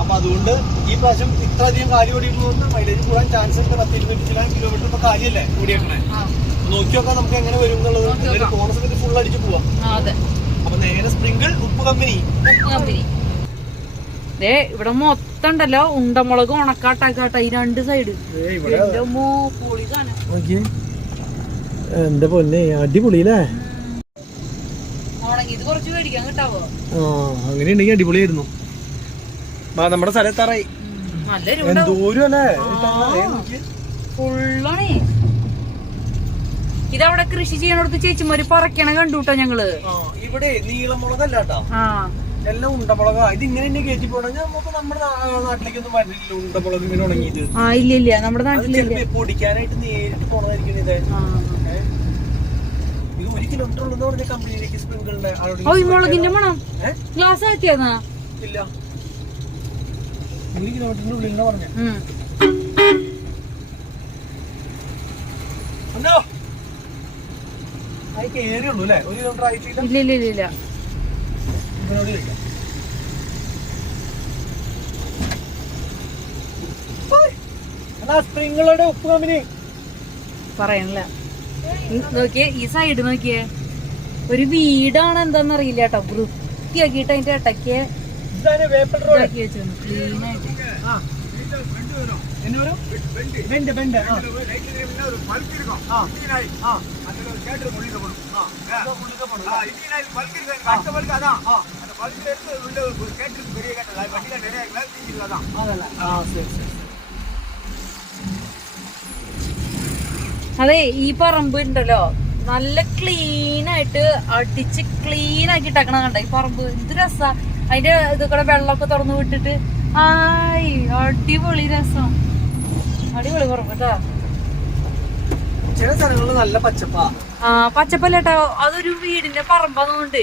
അപ്പൊ അതുകൊണ്ട് ഈ പ്രാവശ്യം ഇത്ര അധികം കാലി ഓടിയുള്ളതുകൊണ്ട് മൈലേജ് കൂടാൻ ചാൻസ് ഉണ്ട്. 10-20 കിലോമീറ്റർ ഇപ്പൊ കാലിയല്ലേ ഓടിയേക്കണേ. നോക്കി നോക്കാം നമുക്ക് എങ്ങനെ വരും എന്നുള്ളത്. പോണ സമയത്ത് ഫുൾ അടിച്ച് പോവാം. അപ്പൊ നേരെ സ്പ്രിംഗിൾ ഉപ്പ് കമ്പനി. ഇവിടെ മൊത്തം ഉണ്ടല്ലോ ഉണ്ടമുളക് ഉണക്കാട്ടാക്കാട്ട ഈ 2 സൈഡ്. എന്റെ പൊന്നെ അടിപൊളിയില്ലേ. ഇത് കുറച്ച് മേടിക്കാൻ കിട്ടാവോ? അങ്ങനെ ഉണ്ടെങ്കിൽ അടിപൊളിയായിരുന്നു. നമ്മുടെ സ്ഥലത്താറായി നല്ല എന്തോരം അല്ലേ ഫുള്ളാണേ. ഇതവിടെ കൃഷി ചെയ്യണോടത്ത് ചേച്ചിമാര് പറക്കണ കണ്ടുട്ടോ ഞങ്ങള്. ഇവിടെ നീളമുളകല്ലാട്ടോ, എല്ലാം ഉണ്ടമുളക. ഇത് ഇങ്ങനെ തന്നെ കയറ്റി പോണെങ്കിൽ നമുക്ക് നമ്മുടെ നാട്ടിലേക്കൊന്നും വരില്ല. ഉണ്ടമുളക് ഇങ്ങനെ ഉണങ്ങിയിട്ട് ഇല്ല നമ്മുടെ നാട്ടിലില്ല. പൊടിക്കാനായിട്ട് നേരിട്ട് പോണതായിരിക്കും ഇത്. ഇത് 1 കിലോമീറ്റർ ഉള്ളെന്ന് പറഞ്ഞ കമ്പനിയിലേക്ക് സ്പ്രിംഗിളിന്റെ മുളകിന്റെ മണം ഗ്ലാസ് ആക്കിയാ ഇല്ല, 1 കിലോമീറ്ററിന്റെ ഉള്ളിൽ പറഞ്ഞ. അത് കേറിയുള്ളൂ അല്ലേ? 1 കിലോമീറ്റർ ആയിട്ടില്ല. ഇല്ല ഇതിനോട് ചോദിക്കാം. സ്പ്രിംഗിളുടെ ഉപ്പ് കമ്പനി പറയണില്ല. നോക്കിയേ ഈ സൈഡ് നോക്കിയേ, ഒരു വീടാണ് എന്താന്നറിയില്ല കേട്ടോ. വൃത്തിയാക്കിട്ട് അതിന്റെ ഇടയ്ക്ക് ഇതാക്കി വെച്ചു ക്ലീൻ ആയിട്ട്. അതെ, ഈ പറമ്പ് ഉണ്ടല്ലോ നല്ല ക്ലീൻ ആയിട്ട് അടിച്ച് ക്ലീൻ ആക്കി ഇട്ടാക്കണ കണ്ട ഈ പറമ്പ്. എന്ത് രസാ, അതിന്റെ ഇതൊക്കെ വെള്ളമൊക്കെ തുറന്നു വിട്ടിട്ട്. ആയി അടിപൊളി രസം, അടിപൊളി പറമ്പ് കേട്ടോ. ചില സ്ഥലങ്ങളിൽ നല്ല പച്ചപ്പാ. പച്ചപ്പല്ലേട്ടോ, അതൊരു വീടിന്റെ പറമ്പാന്നുകൊണ്ട്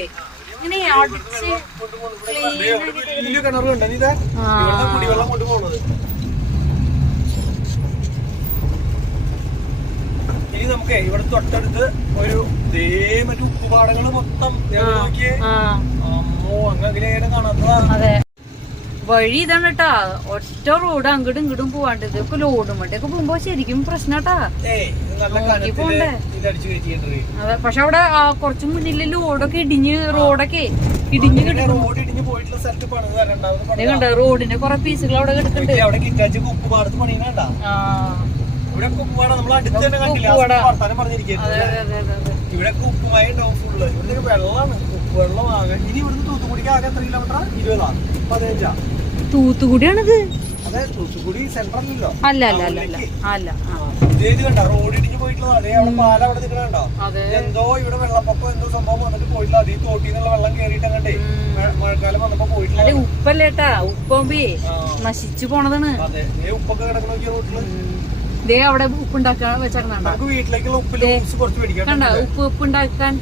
ഇങ്ങനെ അടിച്ച് കുടിവെള്ളം കൊണ്ടുപോകുന്നത്. ഇനി നമുക്ക് ഇവിടെ തൊട്ടടുത്ത് ഒരു മറ്റു ഉപ്പുപാടങ്ങള് മൊത്തം നോക്കിയേ. അമ്മോ, അങ്ങനെ കാണാത്തതാ. അതെ, വഴി ഇതാണ് കേട്ടാ. ഒറ്റ റോഡ് അങ്ങോട്ടും ഇങ്ങോട്ടും പോവാണ്ട്. ഇതൊക്കെ ലോഡും വണ്ടിയൊക്കെ പോകുമ്പോ ശരിക്കും പ്രശ്നട്ടാ. പോണ്ടേ? അതെ, പക്ഷെ അവിടെ കുറച്ച് മുന്നില് ലോഡൊക്കെ ഇടിഞ്ഞ് റോഡൊക്കെ ഇടിഞ്ഞ് കിടക്കും. കണ്ട റോഡിന്റെ കുറെ പീസുകൾ അവിടെ കിടക്കുന്നുണ്ട്. ഇവിടെ ഉപ്പുമായി ഉണ്ടാവും ഫുള്ള്. ഇവിടെ വെള്ളമാണ്, ഉപ്പുവെള്ളമാകെ. ഇനി ഇവിടുന്ന് തൂത്തുക്കുടിക്ക് ആകെ എത്ര കിലോമീറ്റർ? 20-15. തൂത്തുക്കുടിയാണിത്. അതെ, തൂത്തുക്കുടി സെൻട്രലല്ലോ. അല്ല ഇതേത് കണ്ട റോഡ് ഇടിഞ്ഞ് പോയിട്ടുള്ളത്. അതേ അവിടെ പാലം അവിടെ നിൽക്കണോ? എന്തോ ഇവിടെ വെള്ളപ്പൊക്കം എന്തോ സംഭവം വന്നിട്ട് പോയിട്ടില്ല. അതീ തോട്ടിന്നുള്ള വെള്ളം കയറിയിട്ട് കണ്ടേ മഴക്കാലം വന്നപ്പോ പോയിട്ടില്ല. ഉപ്പല്ലേട്ടാ, ഉപ്പമ്പേ നശിച്ചു പോണതാണ്. അതെ, ഉപ്പൊക്കെ കിടക്കണ റോട്ടില്. ദേ അവിടെ ഉപ്പുണ്ടാക്കാൻ വെച്ചേക്കണ വീട്ടിലേക്കുള്ള ഉപ്പില് കുറച്ച് മേടിക്കാം. കണ്ട ഉപ്പുണ്ടാക്കാൻ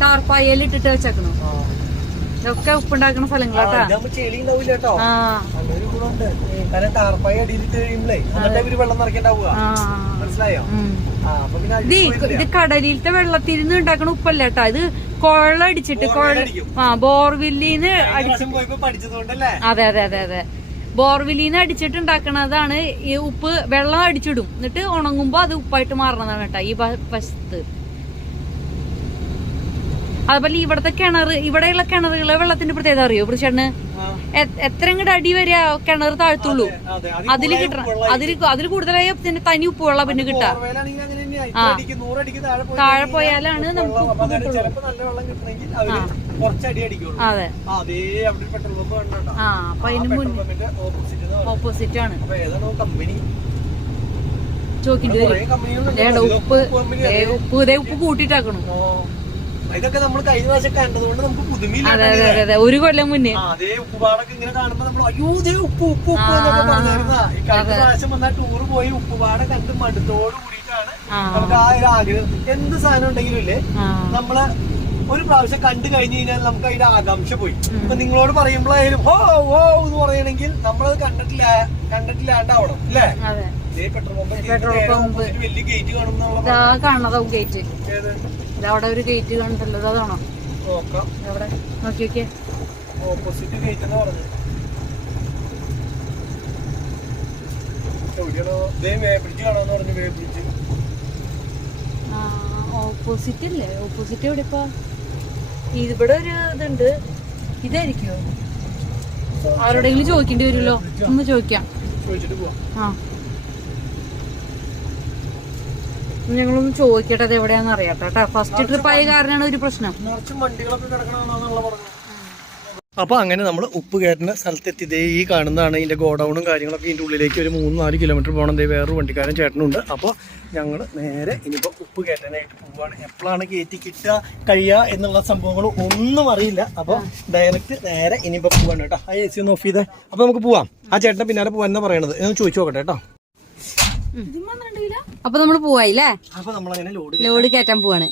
ടാർപ്പായയിൽ ഇട്ടിട്ട് വെച്ചേക്കണു. ഇതൊക്കെ ഉപ്പുണ്ടാക്കുന്ന സ്ഥലങ്ങളാട്ടാ. ചെളി ഉണ്ടാവില്ല കേട്ടോ. അങ്ങനൊരു ഗുണമുണ്ട്. കാരണം ടാർപ്പായ അടിയിലിട്ട് കഴിയുമ്പളേ എന്നിട്ട് അവര് വെള്ളം നിറയ്ക്കണ്ടാവുക. മനസ്സിലായോ? ഇത് കടലിലത്തെ വെള്ളത്തിൽ നിന്ന് ഉണ്ടാക്കണ ഉപ്പല്ലേട്ടാ. ഇത് കൊള്ള അടിച്ചിട്ട് ബോർവില്ലിന്ന് പഠിച്ചതുകൊണ്ടല്ലേ? അതെ ബോർവില്ലിന്ന് അടിച്ചിട്ട് ഉണ്ടാക്കണതാണ് ഈ ഉപ്പ്. വെള്ളം അടിച്ചിടും, എന്നിട്ട് ഉണങ്ങുമ്പോ അത് ഉപ്പായിട്ട് മാറണതാണ് കേട്ടാ ഈ വശത്ത്. അതുപോലെ ഇവിടത്തെ ഇവിടെയുള്ള കിണറുകളെ വെള്ളത്തിന്റെ പ്രത്യേകത അറിയോ പ്രശ്നം? എത്ര ഇങ്ങോട്ട് അടി വരെ കിണർ താഴ്ത്തുള്ളൂ. അതില് കിട്ടണം, അതിൽ കൂടുതലായി പിന്നെ തനി ഉപ്പ് വെള്ളം പിന്നെ കിട്ടാ. താഴെ പോയാലാണ് നമുക്ക് ഉപ്പ് കിട്ടുള്ളൂ. അതെ, അപ്പൊ അതിന് മുന്നേ ഓപ്പോസിറ്റ് ആണ്. ചോക്കിന്റെ ഉപ്പ് കൂട്ടിട്ടാക്കണു. ഇതൊക്കെ നമ്മൾ കഴിഞ്ഞ പ്രാവശ്യം കണ്ടതുകൊണ്ട് നമുക്ക് പുതുമയില്ല. അതെ, ഒരു കൊല്ലം മുന്നേ അതേ ഉപ്പുപാടൊക്കെ ഇങ്ങനെ കാണുമ്പോ നമ്മൾ അയ്യോ ദേ ഉപ്പ് എന്നൊക്കെ പറഞ്ഞിരുന്ന. ഈ കഴിഞ്ഞ പ്രാവശ്യം വന്നാൽ ടൂറ് പോയി ഉപ്പുപാട കണ്ട് മടുത്തോട് കൂടിയിട്ടാണ് നമുക്ക് ആ ഒരു ആഗ്രഹം. എന്ത് സാധനം ഉണ്ടെങ്കിലും ഇല്ലേ, നമ്മള് ഒരു പ്രാവശ്യം കണ്ടു കഴിഞ്ഞു കഴിഞ്ഞാൽ നമുക്ക് അതിന്റെ ആകാംക്ഷ പോയി. ഇപ്പൊ നിങ്ങളോട് പറയുമ്പോഴായാലും ഓ എന്ന് പറയണെങ്കിൽ നമ്മളത് കണ്ടിട്ടില്ലാണ്ടാവണം അല്ലേ? പെട്രോൾ പമ്പ് വലിയ ഗേറ്റ് കാണുന്നതാവും. ഗേറ്റ് അവിടെ ഒരു ഗേറ്റ് കണ്ടല്ലോ, അതാണോ? നോക്കാം, അവിടെ നോക്കിയൊക്കെ. ഓപ്പോസിറ്റ് ഗേറ്റ് എന്ന് പറഞ്ഞു. ബ്രിഡ്ജ് കാണാന്ന് പറഞ്ഞു. വേ ബ്രിഡ്ജ് ഓപ്പോസിറ്റ് അല്ലേ? ഓപ്പോസിറ്റ് എവിടെ ഇപ്പൊ? ഇവിടെ ഒരു ഇതുണ്ട്. ഇതായിരിക്കോ? ആരോടെങ്കിലും ചോദിക്കേണ്ടി വരുമല്ലോ. ഒന്ന് ചോദിക്കാം. ചോദിച്ചിട്ട് പോവാം. ഞങ്ങളൊന്ന് ചോദിക്കട്ടെ അത് എവിടെയാന്ന് അറിയാട്ടെ കേട്ടോ. ഫസ്റ്റ് ട്രിപ്പ് ആയ കാരണമാണ് ഒരു പ്രശ്നം. നിറച്ചും വണ്ടികളൊക്കെ കിടക്കണമെന്നുള്ള പറഞ്ഞു. അപ്പോൾ അങ്ങനെ നമ്മൾ ഉപ്പ് കയറ്റുന്ന സ്ഥലത്തെത്തി. ദേ ഈ കാണുന്നതാണ് ഇതിൻ്റെ ഗോഡൗണും കാര്യങ്ങളൊക്കെ. ഇതിൻ്റെ ഉള്ളിലേക്ക് ഒരു 3-4 കിലോമീറ്റർ പോകണം. ദേ വേറൊരു വണ്ടിക്കാരൻ ചേട്ടനുണ്ട്. അപ്പോൾ ഞങ്ങൾ നേരെ ഇനിയിപ്പോൾ ഉപ്പ് കയറ്റാനായിട്ട് പോവുകയാണ്. എപ്പോഴാണ് കയറ്റി കിട്ടുക കഴിയുക എന്നുള്ള സംഭവങ്ങൾ ഒന്നും അറിയില്ല. അപ്പോൾ ഡയറക്റ്റ് നേരെ ഇനിയിപ്പോൾ പോവാണ് കേട്ടോ. ആ AC ഒന്ന് ഓഫ് ചെയ്തേ. അപ്പോൾ നമുക്ക് പോവാം. ആ ചേട്ടൻ്റെ പിന്നാലെ പോകാൻ എന്നാ പറയണത് എന്ന് ചോദിച്ചു നോക്കട്ടെ കേട്ടോ. അപ്പൊ നമ്മള് പോവായില്ലേ? അപ്പോൾ നമ്മളങ്ങനെ ലോഡ് കയറ്റാൻ പോവാണ്.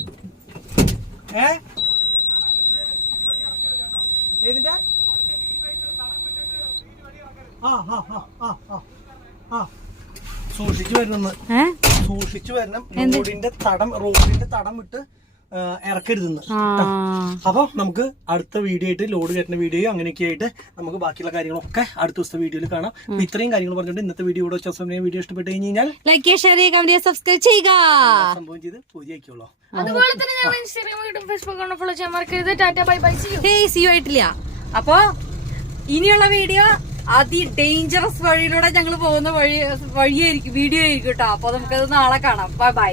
സൂക്ഷിച്ചു വരണം, സൂക്ഷിച്ചു വരണം. റോഡിന്റെ തടം വിട്ട് ഇറക്കരുതെന്ന്. അപ്പൊ നമുക്ക് അടുത്ത വീഡിയോ ആയിട്ട് ലോഡ് കയറ്റുന്ന വീഡിയോ അങ്ങനെയൊക്കെ ആയിട്ട് നമുക്ക് ബാക്കിയുള്ള കാര്യങ്ങളൊക്കെ അടുത്ത ദിവസത്തെ വീഡിയോയിൽ കാണാം. ഇത്രയും കാര്യങ്ങൾ പറഞ്ഞിട്ട് ഇന്നത്തെ വീഡിയോ ഇവിടെ വെച്ച വീഡിയോ ഇഷ്ടപ്പെട്ട് കഴിഞ്ഞാൽ ലൈക്ക് ചെയ്യുക, ഷെയർ ചെയ്യുക, കമന്റ് ചെയ്യുക, സബ്സ്ക്രൈബ് ചെയ്യുക. സംഭവം ചെയ്ത് പൂജയാക്കിയുള്ളൂ. അതുപോലെ തന്നെ ഞങ്ങൾ ഇൻസ്റ്റാഗ്രാം ഫേസ്ബുക്ക് ഫോളോ ചെയ്യാൻ മറക്കരുത്. Tata bye bye. See you ആയിട്ടില്ല. അപ്പൊ ഇനിയുള്ള വീഡിയോ ഡേഞ്ചറസ് വഴിയിലൂടെ ഞങ്ങൾ പോകുന്ന വഴിയായിരിക്കും, വീഡിയോ ആയിരിക്കും കേട്ടോ. അപ്പൊ നമുക്കത് നാളെ കാണാം. Bye bye.